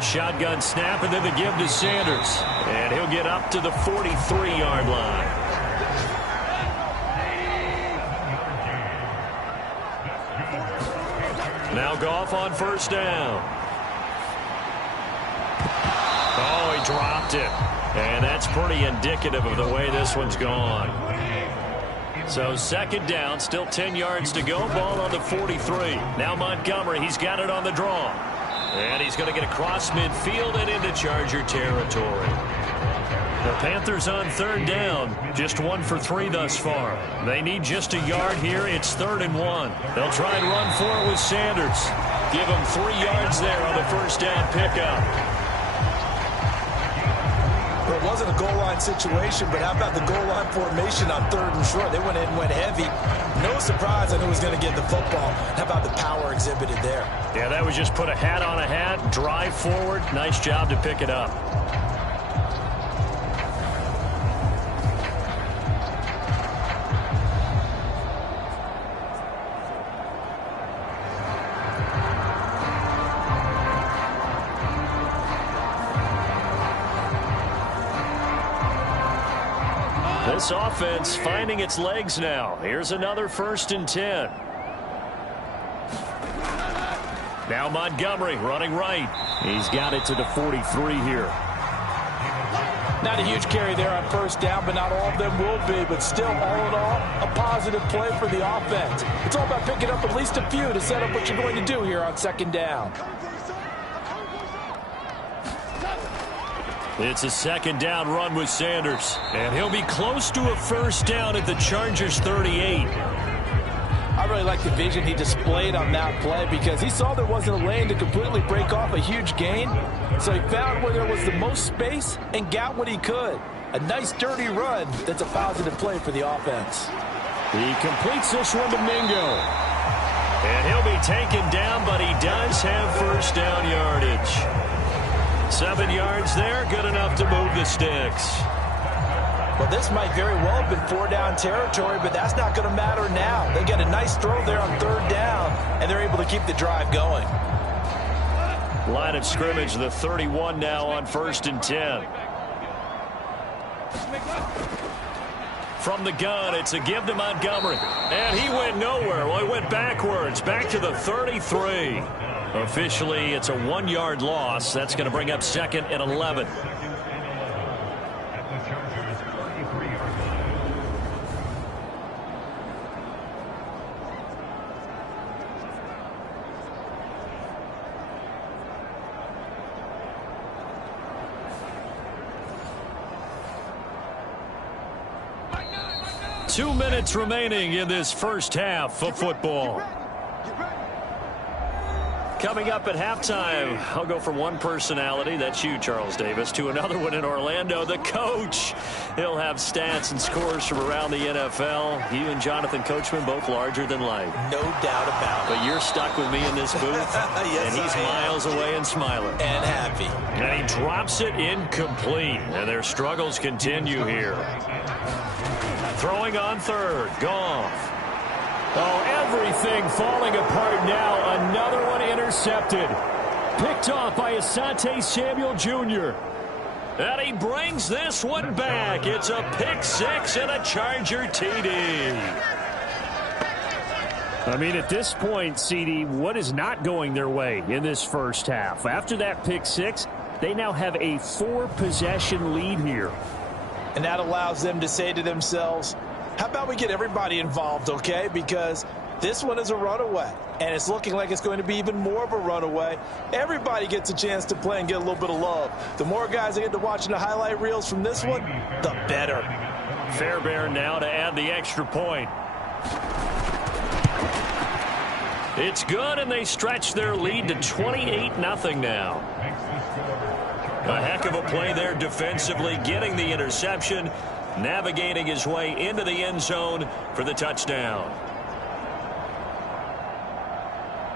Shotgun snap, and then the give to Sanders. And he'll get up to the 43-yard line. Now Goff on first down. Oh, he dropped it. And that's pretty indicative of the way this one's gone. So second down, still 10 yards to go. Ball on the 43. Now Montgomery, he's got it on the draw. And he's going to get across midfield and into Charger territory. The Panthers on third down, just 1 for 3 thus far. They need just a yard here. It's 3rd and 1. They'll try and run for it with Sanders. Give him 3 yards there on the first down pickup. Well, it wasn't a goal line situation, but how about the goal line formation on 3rd and short? They went in and went heavy. No surprise on who was going to get the football. How about the power exhibited there? Yeah, that was just put a hat on a hat, drive forward. Nice job to pick it up. This offense finding its legs now. Here's another 1st and 10. Now Montgomery running right. He's got it to the 43 here. Not a huge carry there on first down, but not all of them will be. But still, all in all, a positive play for the offense. It's all about picking up at least a few to set up what you're going to do here on second down. It's a second down run with Sanders. And he'll be close to a first down at the Chargers 38. I really like the vision he displayed on that play because he saw there wasn't a lane to completely break off a huge gain. So he found where there was the most space and got what he could. A nice dirty run that's a positive play for the offense. He completes this one to Mingo. And he'll be taken down, but he does have first down yardage. 7 yards there, good enough to move the sticks. Well, this might very well have been 4-down territory, but that's not going to matter now. They get a nice throw there on 3rd down, and they're able to keep the drive going. Line of scrimmage, the 31 now on 1st and 10. From the gun, it's a give to Montgomery. And he went nowhere. Well, he went backwards, back to the 33. Officially, it's a 1-yard loss. That's going to bring up 2nd and 11. Two minutes remaining in this first half of football. Coming up at halftime, I'll go from one personality, that's you, Charles Davis, to another one in Orlando, the coach. He'll have stats and scores from around the NFL. You and Jonathan Coachman, both larger than life. No doubt about it. But you're stuck with me in this booth, yes, and he's miles away and smiling. And happy. And he drops it incomplete, and their struggles continue here. Throwing on 3rd, Goff. Oh, everything falling apart now. Another one intercepted. Picked off by Asante Samuel Jr. And he brings this one back. It's a pick 6 and a Charger TD. I mean, at this point, CD, what is not going their way in this first half? After that pick 6, they now have a 4-possession lead here. And that allows them to say to themselves, how about we get everybody involved, okay? Because this one is a runaway, and it's looking like it's going to be even more of a runaway. Everybody gets a chance to play and get a little bit of love. The more guys that get to watching the highlight reels from this one, the better. Fairbairn now to add the extra point. It's good, and they stretch their lead to 28-0 now. A heck of a play there defensively, getting the interception, navigating his way into the end zone for the touchdown.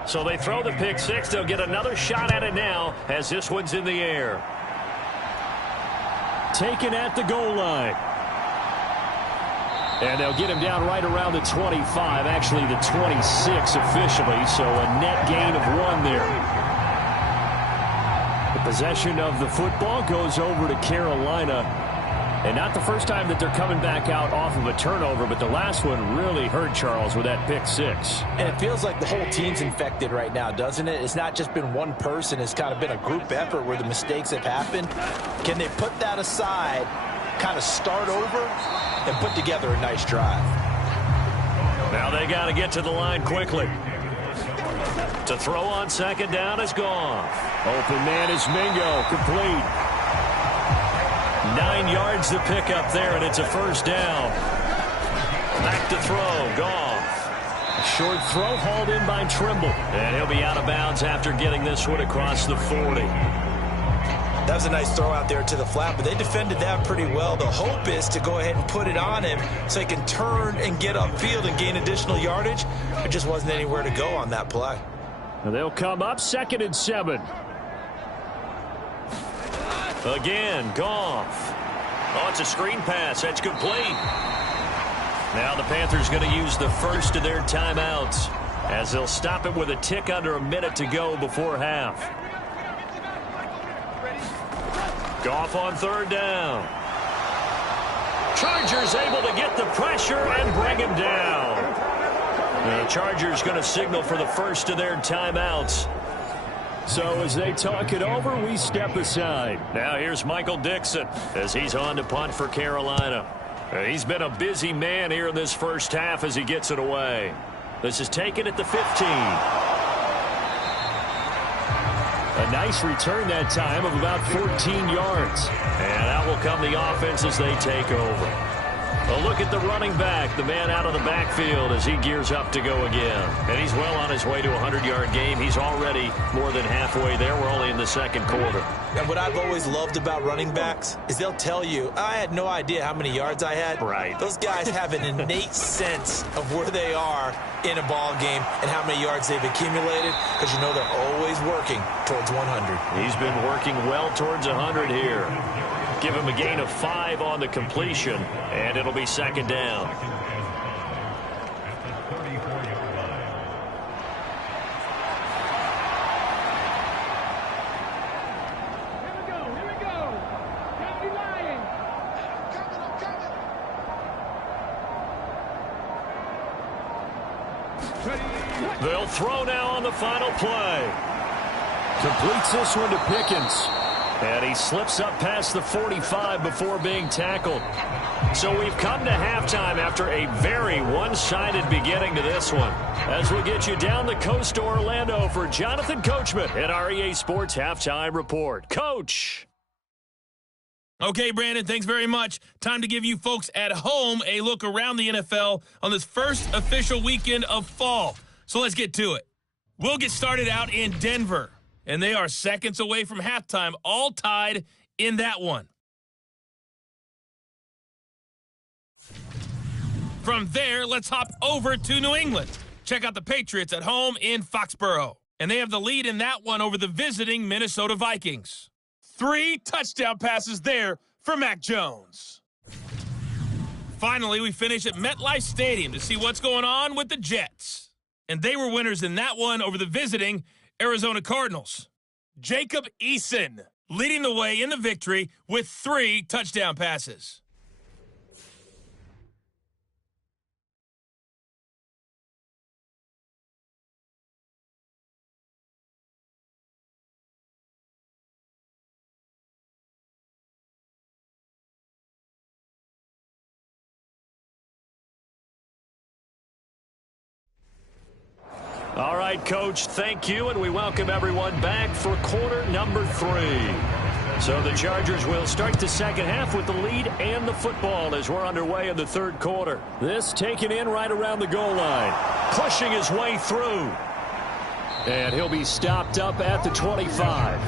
So they throw the pick 6. They'll get another shot at it now as this one's in the air. Taken at the goal line. And they'll get him down right around the 25, actually the 26 officially, so a net gain of 1 there. The possession of the football goes over to Carolina. And not the first time that they're coming back out off of a turnover, but the last one really hurt Charles with that pick 6. And it feels like the whole team's infected right now, doesn't it? It's not just been one person. It's kind of been a group effort where the mistakes have happened. Can they put that aside, kind of start over, and put together a nice drive? Now they got to get to the line quickly. To throw on 2nd down is Goff. Open man is Mingo, complete. 9 yards to pick up there, and it's a first down. Back to throw, Goff. A short throw hauled in by Trimble. And he'll be out of bounds after getting this one across the 40. That was a nice throw out there to the flat, but they defended that pretty well. The hope is to go ahead and put it on him so he can turn and get upfield and gain additional yardage. There just wasn't anywhere to go on that play. And they'll come up 2nd and 7. Again, Goff. Oh, it's a screen pass. That's complete. Now the Panthers going to use the first of their timeouts as they'll stop it with a tick under a minute to go before half. Goff on 3rd down. Chargers able to get the pressure and bring him down. The Chargers going to signal for the first of their timeouts. So as they talk it over, we step aside. Now here's Michael Dixon as he's on to punt for Carolina. He's been a busy man here in this first half as he gets it away. This is taken at the 15. A nice return that time of about 14 yards. And out will come the offense as they take over. A look at the running back, the man out of the backfield as he gears up to go again. And he's well on his way to a 100-yard game. He's already more than halfway there. We're only in the second quarter. And what I've always loved about running backs is they'll tell you, I had no idea how many yards I had. Right. Those guys have an innate sense of where they are in a ball game and how many yards they've accumulated, because you know they're always working towards 100. He's been working well towards 100 here. Give him a gain of 5 on the completion, and it'll be second down. Here we go. County Lions. They'll throw now on the final play. Completes this one to Pickens. And he slips up past the 45 before being tackled. So we've come to halftime after a very one-sided beginning to this one. As we get you down the coast to Orlando for Jonathan Coachman at our EA Sports Halftime Report. Coach! Okay, Brandon, thanks very much. Time to give you folks at home a look around the NFL on this first official weekend of fall. So let's get to it. We'll get started out in Denver. And they are seconds away from halftime, all tied in that one. From there, let's hop over to New England. Check out the Patriots at home in Foxborough. And they have the lead in that one over the visiting Minnesota Vikings. 3 touchdown passes there for Mac Jones. Finally, we finish at MetLife Stadium to see what's going on with the Jets. And they were winners in that one over the visiting Arizona Cardinals. Jacob Eason leading the way in the victory with 3 touchdown passes. All right, Coach, thank you, and we welcome everyone back for quarter number 3. So the Chargers will start the second half with the lead and the football as we're underway in the third quarter. This taken in right around the goal line, pushing his way through. And he'll be stopped up at the 25.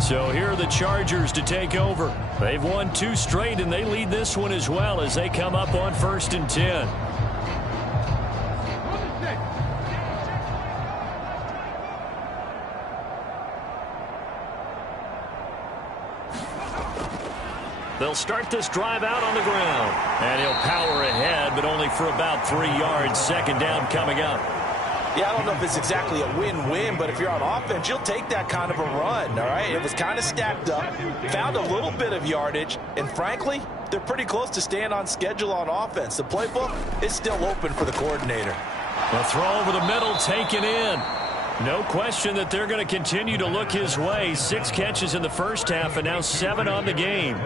So here are the Chargers to take over. They've won 2 straight, and they lead this one as well as they come up on 1st and 10. They'll start this drive out on the ground. And he'll power ahead, but only for about 3 yards. Second down coming up. Yeah, I don't know if it's exactly a win-win, but if you're on offense, you'll take that kind of a run, all right? It was kind of stacked up, found a little bit of yardage, and frankly, they're pretty close to staying on schedule on offense. The playbook is still open for the coordinator. A throw over the middle taken in. No question that they're going to continue to look his way. 6 catches in the first half and now 7 on the game.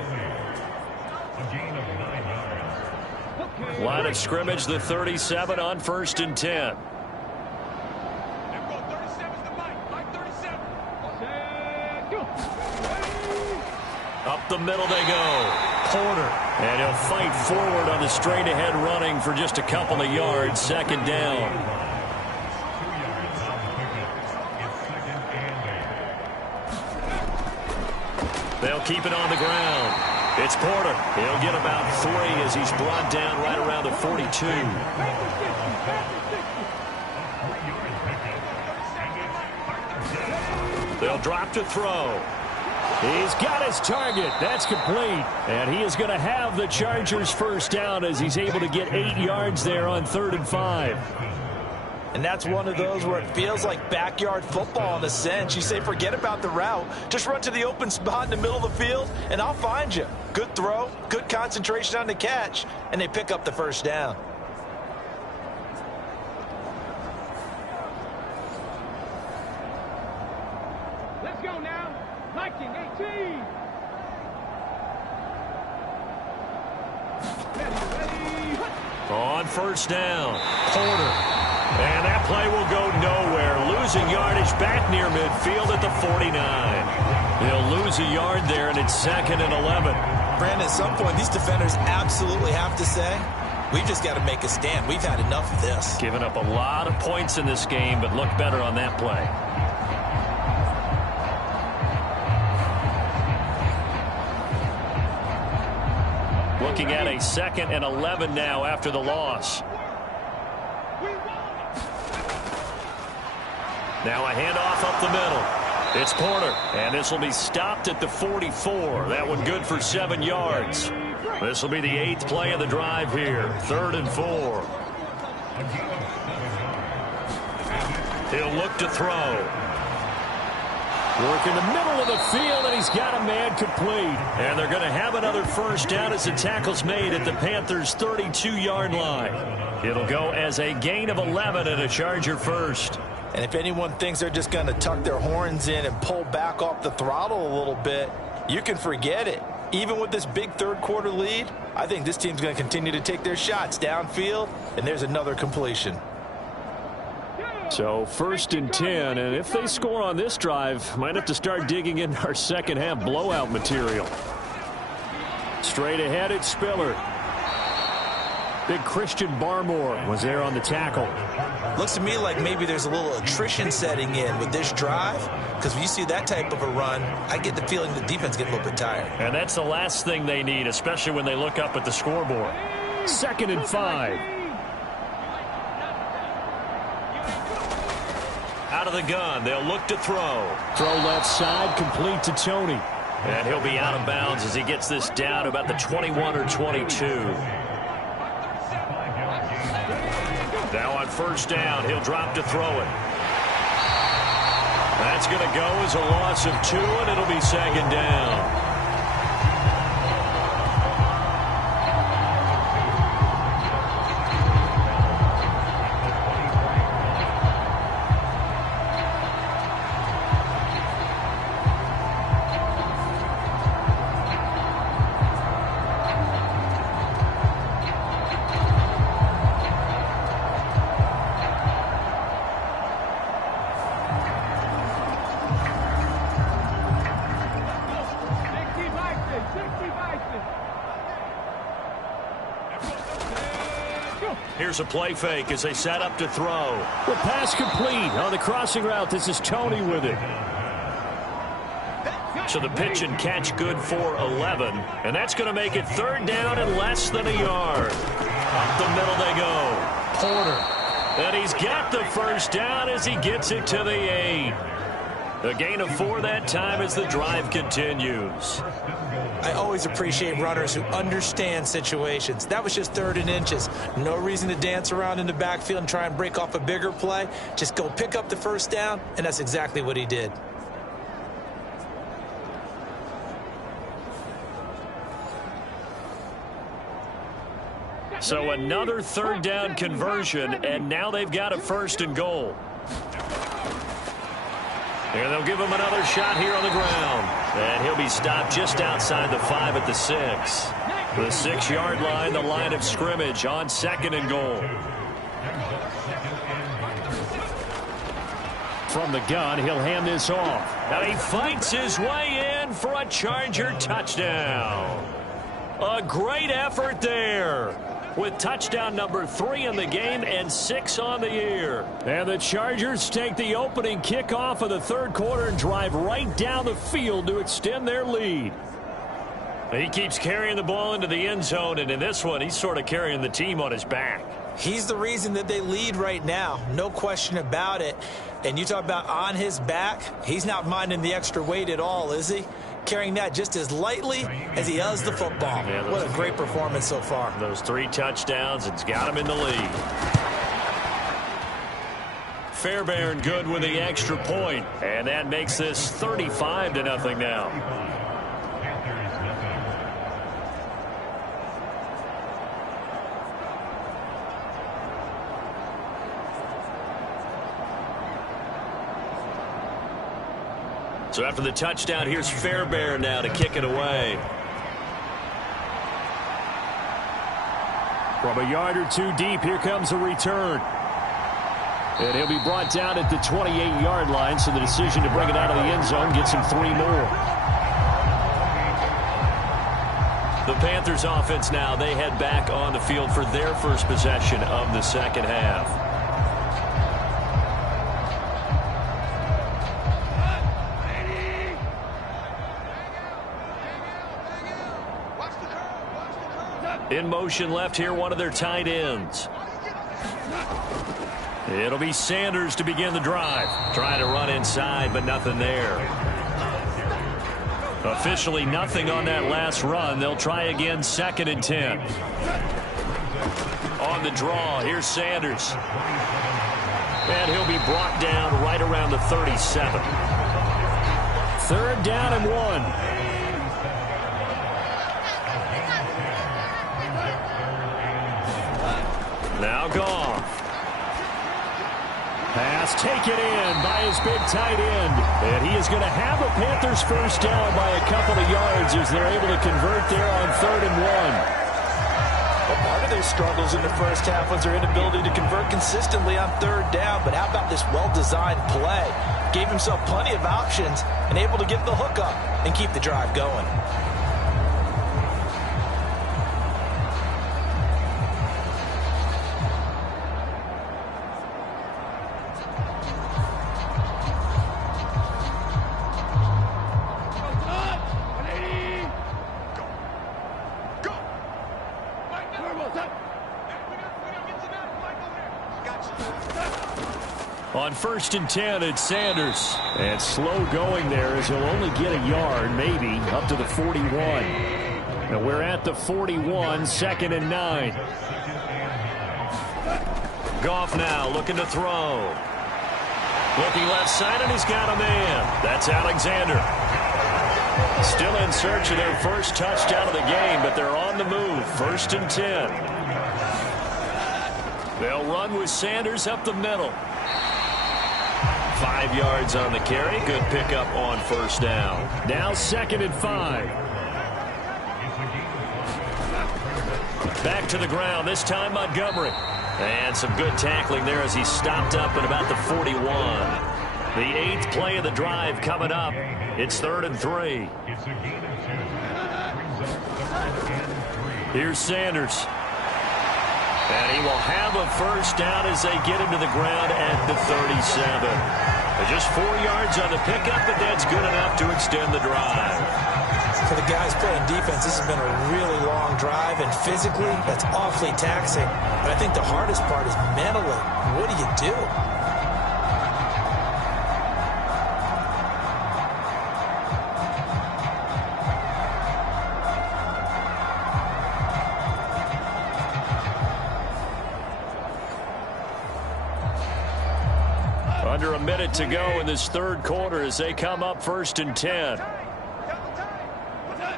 Line of scrimmage, the 37 on 1st and 10. Up the middle they go. Porter. And he'll fight forward on the straight-ahead running for just a couple of yards. Second down. They'll keep it on the ground. It's Porter. He'll get about 3 as he's brought down right around the 42. They'll drop to throw. He's got his target. That's complete. And he is going to have the Chargers first down as he's able to get 8 yards there on 3rd and 5. And that's one of those where it feels like backyard football in a sense. You say, forget about the route. Just run to the open spot in the middle of the field, and I'll find you. Good throw, good concentration on the catch, and they pick up the first down. Let's go now. 19-18. On first down, Porter. And that play will go nowhere. Losing yardage back near midfield at the 49. He'll lose a yard there, and it's 2nd and 11. Brandon, at some point, these defenders absolutely have to say, we've just got to make a stand. We've had enough of this. Giving up a lot of points in this game, but look better on that play. Looking at a 2nd and 11 now after the loss. Now a handoff up the middle. It's Porter, and this will be stopped at the 44. That one good for 7 yards. This will be the 8th play of the drive here. 3rd and 4. He'll look to throw. Work in the middle of the field, and he's got a man complete. And they're going to have another first down as the tackle's made at the Panthers' 32-yard line. It'll go as a gain of 11 and a Charger first. And if anyone thinks they're just going to tuck their horns in and pull back off the throttle a little bit, you can forget it. Even with this big third-quarter lead, I think this team's going to continue to take their shots downfield, and there's another completion. So 1st and 10, and if they score on this drive, might have to start digging in our second-half blowout material. Straight ahead, it's Spiller. Big Christian Barmore was there on the tackle. Looks to me like maybe there's a little attrition setting in with this drive, because when you see that type of a run, I get the feeling the defense gets a little bit tired. And that's the last thing they need, especially when they look up at the scoreboard. 2nd and 5. Out of the gun, they'll look to throw. Throw left side, complete to Tony. And he'll be out of bounds as he gets this down to about the 21 or 22. Now on first down, he'll drop to throw it. That's going to go as a loss of 2, and it'll be 2nd down. Here's a play fake as they set up to throw. The pass complete on the crossing route. This is Tony with it. So the pitch and catch good for 11. And that's going to make it 3rd down and less than a yard. Up the middle they go. Porter. And he's got the first down as he gets it to the 8. A gain of 4 that time as the drive continues. I always appreciate runners who understand situations. That was just 3rd and inches. No reason to dance around in the backfield and try and break off a bigger play. Just go pick up the first down, and that's exactly what he did. So another 3rd down conversion, and now they've got a 1st and goal. And they'll give him another shot here on the ground. And he'll be stopped just outside the 5 at the 6. The 6-yard line, the line of scrimmage on 2nd and goal. From the gun, he'll hand this off. And he fights his way in for a Charger touchdown. A great effort there, with touchdown number 3 in the game and 6 on the year. And the Chargers take the opening kickoff of the 3rd quarter and drive right down the field to extend their lead. He keeps carrying the ball into the end zone, and in this one, he's sort of carrying the team on his back. He's the reason that they lead right now. No question about it. And you talk about on his back, he's not minding the extra weight at all, is he? Carrying that just as lightly as he does the football. Yeah, what a great performance so far. Those 3 touchdowns, it's got him in the lead. Fairbairn good with the extra point, and that makes this 35-0 now. So after the touchdown, here's Fairbairn now to kick it away. From a yard or two deep, here comes a return. And he'll be brought down at the 28-yard line, so the decision to bring it out of the end zone gets him 3 more. The Panthers offense now, they head back on the field for their first possession of the second half. In motion left here, one of their tight ends. It'll be Sanders to begin the drive. Trying to run inside, but nothing there. Officially nothing on that last run. They'll try again, 2nd and 10. On the draw, here's Sanders. And he'll be brought down right around the 37. 3rd down and 1. Now Goff. Pass taken in by his big tight end. And he is going to have a Panthers first down by a couple of yards as they're able to convert there on 3rd and 1. Well, part of their struggles in the first half was their inability to convert consistently on 3rd down. But how about this well-designed play? Gave himself plenty of options and able to get the hook up and keep the drive going. On 1st and 10, it's Sanders. And slow going there as he'll only get a yard, maybe, up to the 41. And we're at the 41, 2nd and 9. Goff now looking to throw. Looking left side, and he's got a man. That's Alexander. Still in search of their first touchdown of the game, but they're on the move. 1st and 10. They'll run with Sanders up the middle. 5 yards on the carry. Good pickup on 1st down. Now 2nd and 5. Back to the ground, this time Montgomery. And some good tackling there as he stopped up at about the 41. The 8th play of the drive coming up. It's 3rd and 3. Here's Sanders. And he will have a first down as they get him to the ground at the 37. Just 4 yards on the pickup, but that's good enough to extend the drive. For the guys playing defense, this has been a really long drive, and physically, that's awfully taxing. But I think the hardest part is mentally. What do you do? Under a minute to go in this 3rd quarter as they come up 1st and 10.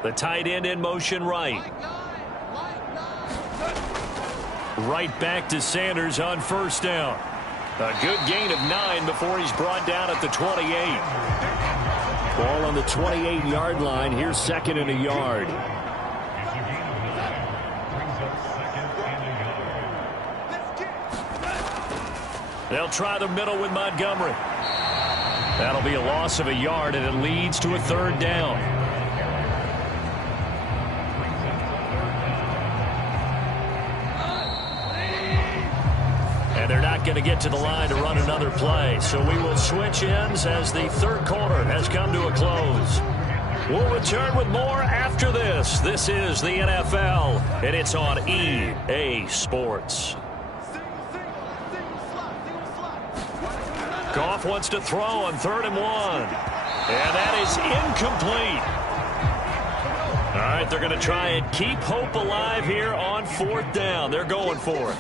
The tight end in motion right. Right back to Sanders on 1st down. A good gain of 9 before he's brought down at the 28. Ball on the 28-yard line. Here's 2nd and a yard. They'll try the middle with Montgomery. That'll be a loss of a yard, and it leads to a 3rd down. And they're not going to get to the line to run another play. So we will switch ends as the 3rd quarter has come to a close. We'll return with more after this. This is the NFL, and it's on EA Sports. Goff wants to throw on 3rd and 1. And that is incomplete. All right, they're going to try and keep hope alive here on 4th down. They're going for it.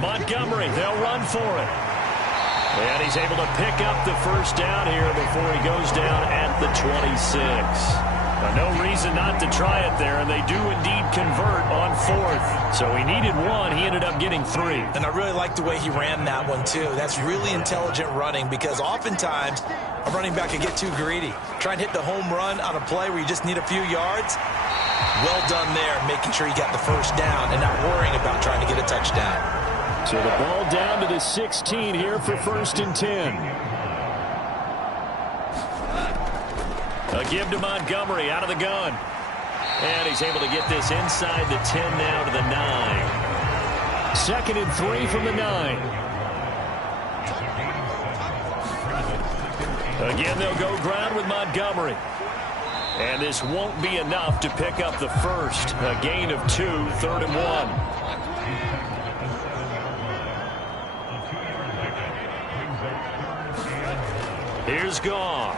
Montgomery, they'll run for it. And he's able to pick up the first down here before he goes down at the 26. No reason not to try it there, and they do indeed convert on 4th. So he needed 1. He ended up getting 3. And I really like the way he ran that one, too. That's really intelligent running because oftentimes a running back can get too greedy. Try and hit the home run on a play where you just need a few yards. Well done there, making sure he got the first down and not worrying about trying to get a touchdown. So the ball down to the 16 here for 1st and 10. A give to Montgomery out of the gun. And he's able to get this inside the 10 now to the 9. 2nd and 3 from the 9. Again, they'll go ground with Montgomery. And this won't be enough to pick up the first. A gain of 2, 3rd and 1. Here's Goff.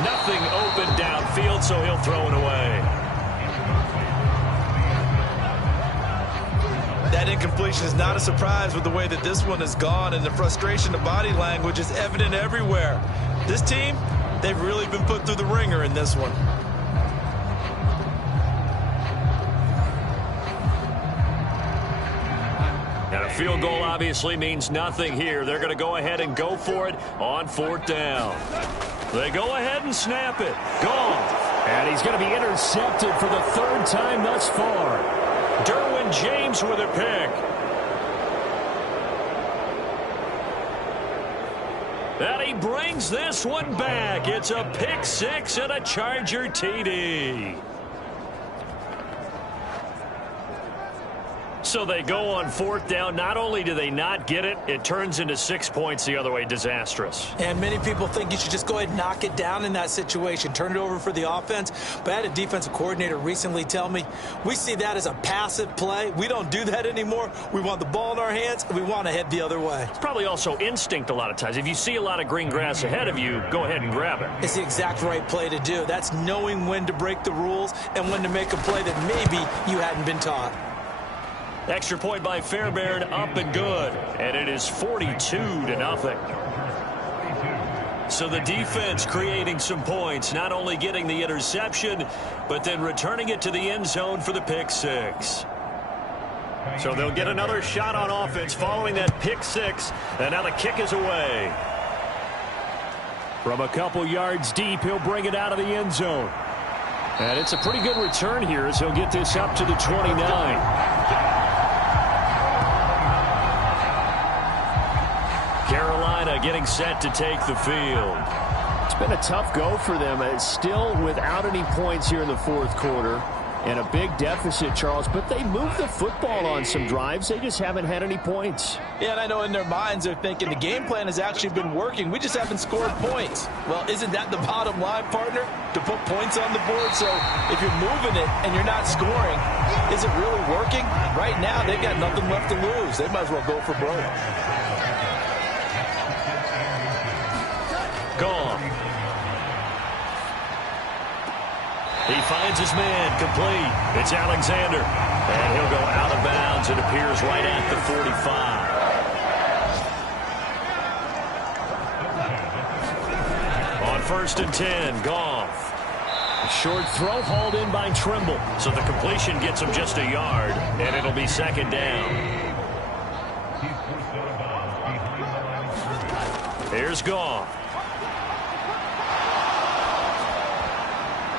Nothing open downfield, so he'll throw it away. That incompletion is not a surprise with the way that this one has gone, and the frustration of body language is evident everywhere. This team, they've really been put through the ringer in this one. And a field goal obviously means nothing here. They're going to go ahead and go for it on 4th down. They go ahead and snap it. Goff. And he's going to be intercepted for the 3rd time thus far. Derwin James with a pick. And he brings this one back. It's a pick 6 and a Charger TD. So they go on 4th down. Not only do they not get it, it turns into 6 points the other way. Disastrous. And many people think you should just go ahead and knock it down in that situation. Turn it over for the offense. But I had a defensive coordinator recently tell me, we see that as a passive play. We don't do that anymore. We want the ball in our hands, and we want to head the other way. It's probably also instinct a lot of times. If you see a lot of green grass ahead of you, go ahead and grab it. It's the exact right play to do. That's knowing when to break the rules and when to make a play that maybe you hadn't been taught. Extra point by Fairbairn, up and good. And it is 42-0. So the defense creating some points, not only getting the interception, but then returning it to the end zone for the pick 6. So they'll get another shot on offense following that pick 6. And now the kick is away. From a couple yards deep, he'll bring it out of the end zone. And it's a pretty good return here as he'll get this up to the 29. Carolina getting set to take the field. It's been a tough go for them. It's still without any points here in the 4th quarter. And a big deficit, Charles. But they moved the football on some drives. They just haven't had any points. Yeah, and I know in their minds they're thinking the game plan has actually been working. We just haven't scored points. Well, isn't that the bottom line, partner? To put points on the board. So if you're moving it and you're not scoring, is it really working? Right now, they've got nothing left to lose. They might as well go for broke. Goff. He finds his man complete. It's Alexander. And he'll go out of bounds. It appears right at the 45. On 1st and 10, Goff. Short throw hauled in by Trimble. So the completion gets him just a yard, and it'll be 2nd down. Here's Goff.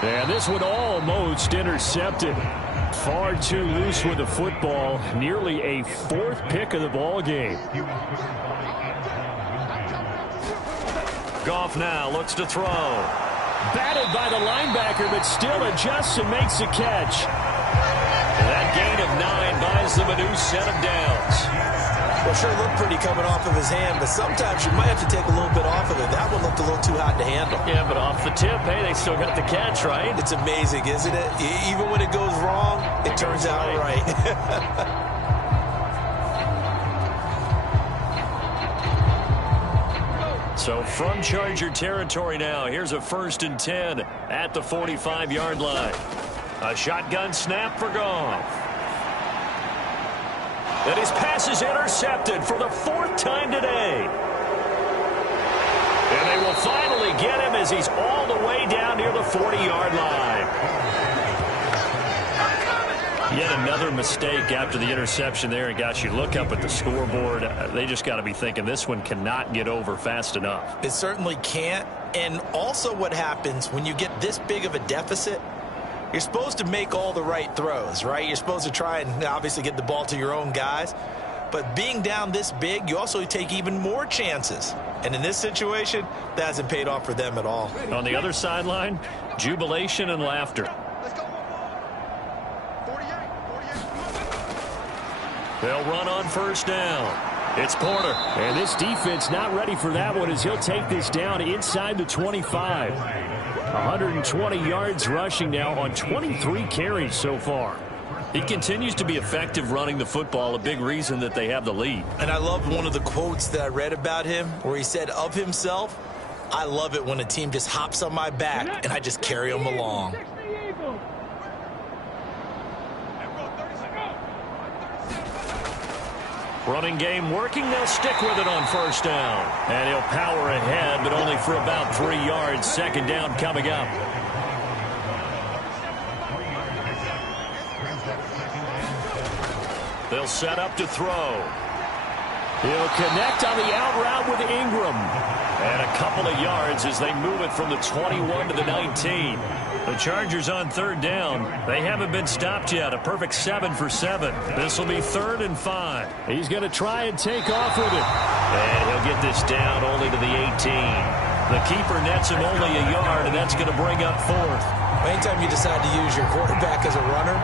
And this one almost intercepted. Far too loose with the football. Nearly a 4th pick of the ball game. Goff now looks to throw. Batted by the linebacker, but still adjusts and makes a catch. And that gain of 9 buys them a new set of downs. Well, sure looked pretty coming off of his hand, but sometimes you might have to take a little bit off of it. That one looked a little too hot to handle. Yeah, but off the tip, hey, they still got the catch, right? It's amazing, isn't it? Even when it goes wrong, it turns out right. So from Charger territory now, here's a 1st and 10 at the 45-yard line. A shotgun snap for Goff. And his pass is intercepted for the 4th time today. And they will finally get him as he's all the way down near the 40-yard line. Yet another mistake after the interception there. And gosh, you look up at the scoreboard, they just got to be thinking this one cannot get over fast enough. It certainly can't. And also what happens when you get this big of a deficit, you're supposed to make all the right throws, right? You're supposed to try and obviously get the ball to your own guys. But being down this big, you also take even more chances. And in this situation, that hasn't paid off for them at all. On the other sideline, jubilation and laughter. They'll run on first down. It's Porter. And this defense not ready for that one as he'll take this down inside the 25. 120 yards rushing now on 23 carries so far. He continues to be effective running the football, a big reason that they have the lead. And I love one of the quotes that I read about him where he said of himself, I love it when a team just hops on my back and I just carry them along. Running game working. They'll stick with it on first down. And he'll power ahead, but only for about 3 yards. Second down coming up. They'll set up to throw. He'll connect on the out route with Ingram. And a couple of yards as they move it from the 21 to the 19. The Chargers on third down. They haven't been stopped yet. A perfect 7 for 7. This will be 3rd and 5. He's going to try and take off with it. And he'll get this down only to the 18. The keeper nets him only a yard, and that's going to bring up 4th. Anytime you decide to use your quarterback as a runner,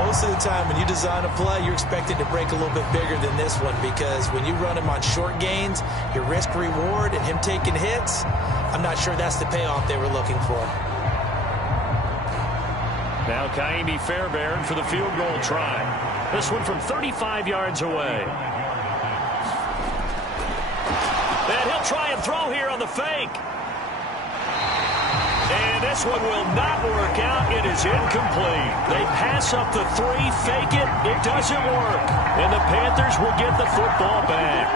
most of the time when you design a play, you're expected to break a little bit bigger than this one because when you run him on short gains, your risk-reward and him taking hits, I'm not sure that's the payoff they were looking for. Now Kaimi Fairbairn for the field goal try. This one from 35 yards away. And he'll try and throw here on the fake. And this one will not work out. It is incomplete. They pass up the 3, fake it. It doesn't work. And the Panthers will get the football back.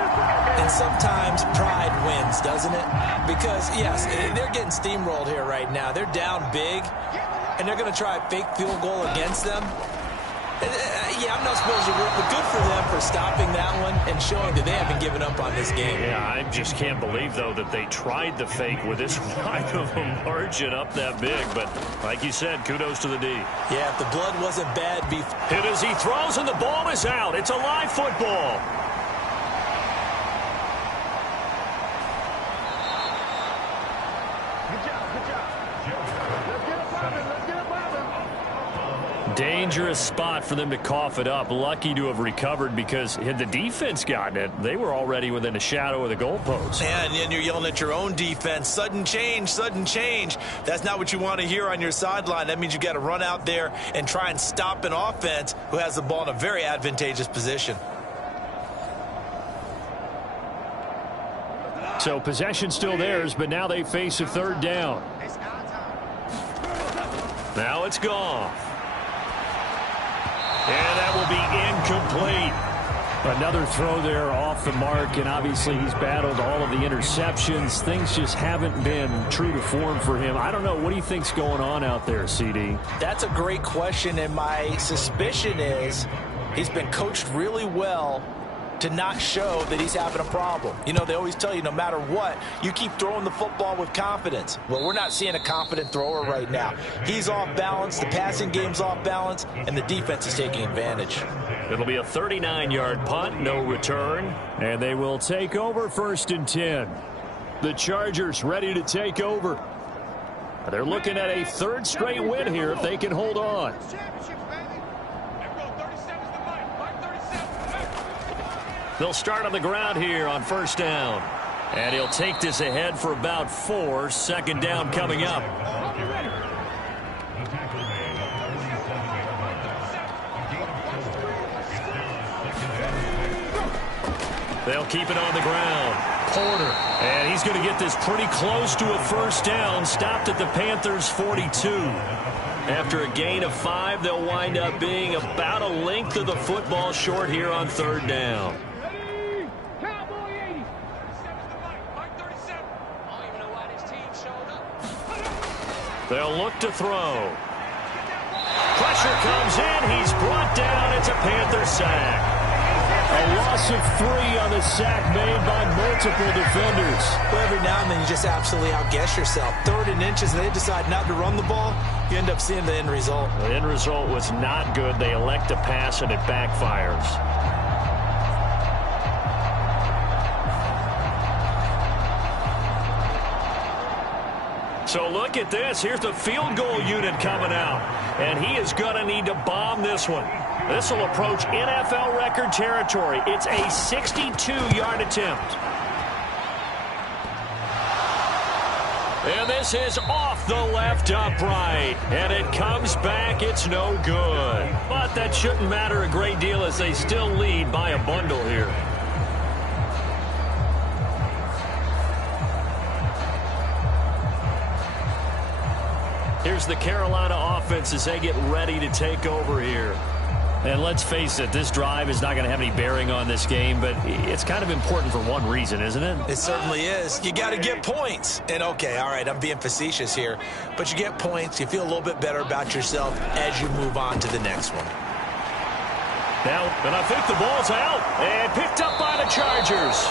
And sometimes pride wins, doesn't it? Because, yes, they're getting steamrolled here right now. They're down big, and they're going to try a fake field goal against them. Yeah, I'm not supposed to root, but good for them for stopping that one and showing that they haven't given up on this game. Yeah, I just can't believe, though, that they tried the fake with this wide of a margin up that big. But like you said, kudos to the D. Yeah, if the blood wasn't bad before. Hit as he throws, and the ball is out. It's a live football. Dangerous spot for them to cough it up. Lucky to have recovered because had the defense gotten it, they were already within a shadow of the goalpost. And then you're yelling at your own defense. Sudden change, sudden change. That's not what you want to hear on your sideline. That means you got to run out there and try and stop an offense who has the ball in a very advantageous position. So possession still theirs, but now they face a 3rd down. Now it's gone. And that will be incomplete. Another throw there off the mark, and obviously he's battled all of the interceptions. Things just haven't been true to form for him. I don't know. What do you think's going on out there, CD? That's a great question, and my suspicion is he's been coached really well to not show that he's having a problem. You know, they always tell you no matter what, you keep throwing the football with confidence. Well, we're not seeing a confident thrower right now. He's off balance, the passing game's off balance, and the defense is taking advantage. It'll be a 39-yard punt, no return. And they will take over 1st and 10. The Chargers ready to take over. They're looking at a 3rd straight win here if they can hold on. They'll start on the ground here on first down. And he'll take this ahead for about 4. 2nd down coming up. They'll keep it on the ground. Porter. And he's going to get this pretty close to a 1st down. Stopped at the Panthers' 42. After a gain of 5, they'll wind up being about a length of the football short here on 3rd down. They'll look to throw. Pressure comes in. He's brought down. It's a Panther sack. A loss of 3 on the sack made by multiple defenders. Well, every now and then you just absolutely outguess yourself. 3rd and inches, and they decide not to run the ball. You end up seeing the end result. The end result was not good. They elect to pass, and it backfires. So look at this. Here's the field goal unit coming out. And he is going to need to bomb this one. This will approach NFL record territory. It's a 62-yard attempt. And this is off the left upright. And it comes back. It's no good. But that shouldn't matter a great deal as they still lead by a bundle here. Here's the Carolina offense as they get ready to take over here. And let's face it, this drive is not going to have any bearing on this game, but it's kind of important for one reason, isn't it? It certainly is. You got to get points. And, okay, all right, I'm being facetious here. But you get points. You feel a little bit better about yourself as you move on to the next one. Now, and I think the ball's out and picked up by the Chargers.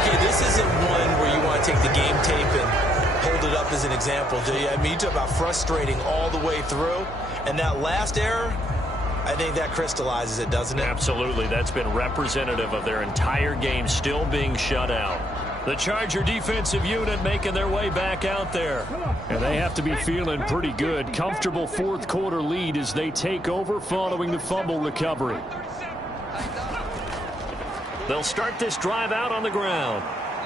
Okay, this isn't one where you want to take the game tape and hold it up as an example, do you? I mean, you talk about frustrating all the way through, and that last error, I think that crystallizes it, doesn't it? Absolutely. That's been representative of their entire game still being shut out. The Charger defensive unit making their way back out there. And they have to be feeling pretty good. Comfortable fourth quarter lead as they take over following the fumble recovery. They'll start this drive out on the ground.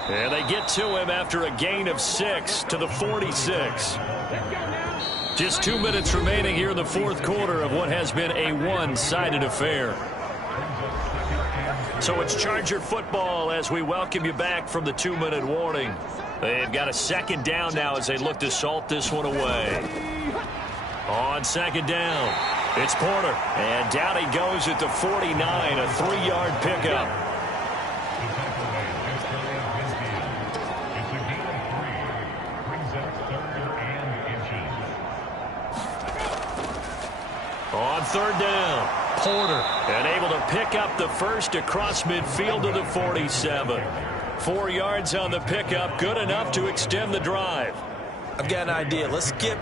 And they get to him after a gain of 6 to the 46. Just 2 minutes remaining here in the fourth quarter of what has been a one-sided affair. So it's Charger football as we welcome you back from the 2-minute warning. They've got a second down now as they look to salt this one away. On second down, it's Porter. And down he goes at the 49, a 3-yard pickup. On third down, Porter, and able to pick up the first across midfield to the 47. 4 yards on the pickup, good enough to extend the drive. I've got an idea. Let's skip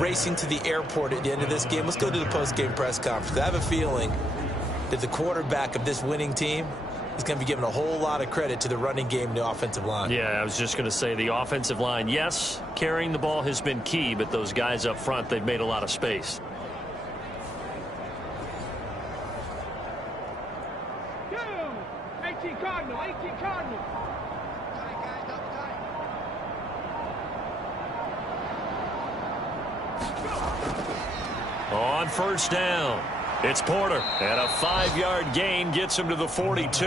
racing to the airport at the end of this game. Let's go to the post-game press conference. I have a feeling that the quarterback of this winning team is going to be giving a whole lot of credit to the running game and the offensive line. Yeah, I was just going to say the offensive line, yes, carrying the ball has been key, but those guys up front, they've made a lot of space. Cardinal. On first down, it's Porter, and a 5-yard gain gets him to the 42.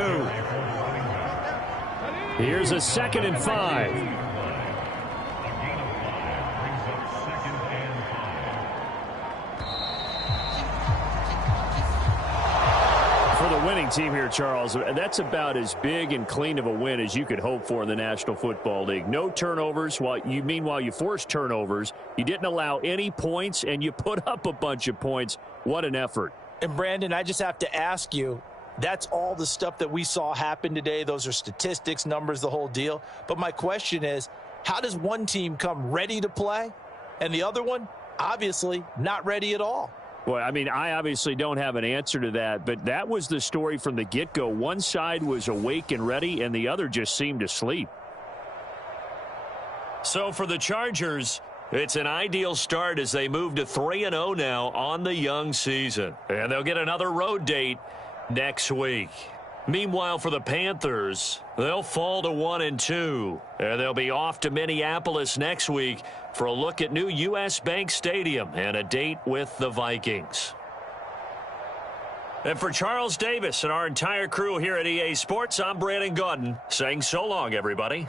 Here's a 2nd and 5. For the winning team here, Charles, that's about as big and clean of a win as you could hope for in the National Football League. No turnovers. Meanwhile, you forced turnovers. You didn't allow any points, and you put up a bunch of points. What an effort. And, Brandon, I just have to ask you, that's all the stuff that we saw happen today. Those are statistics, numbers, the whole deal. But my question is, how does one team come ready to play, and the other one, obviously, not ready at all? Well, I mean, I obviously don't have an answer to that, but that was the story from the get-go. One side was awake and ready, and the other just seemed to sleep. So for the Chargers, it's an ideal start as they move to 3-0 now on the young season. And they'll get another road date next week. Meanwhile, for the Panthers, they'll fall to 1-2. And they'll be off to Minneapolis next week for a look at new U.S. Bank Stadium and a date with the Vikings. And for Charles Davis and our entire crew here at EA Sports, I'm Brandon Gaudin saying so long, everybody.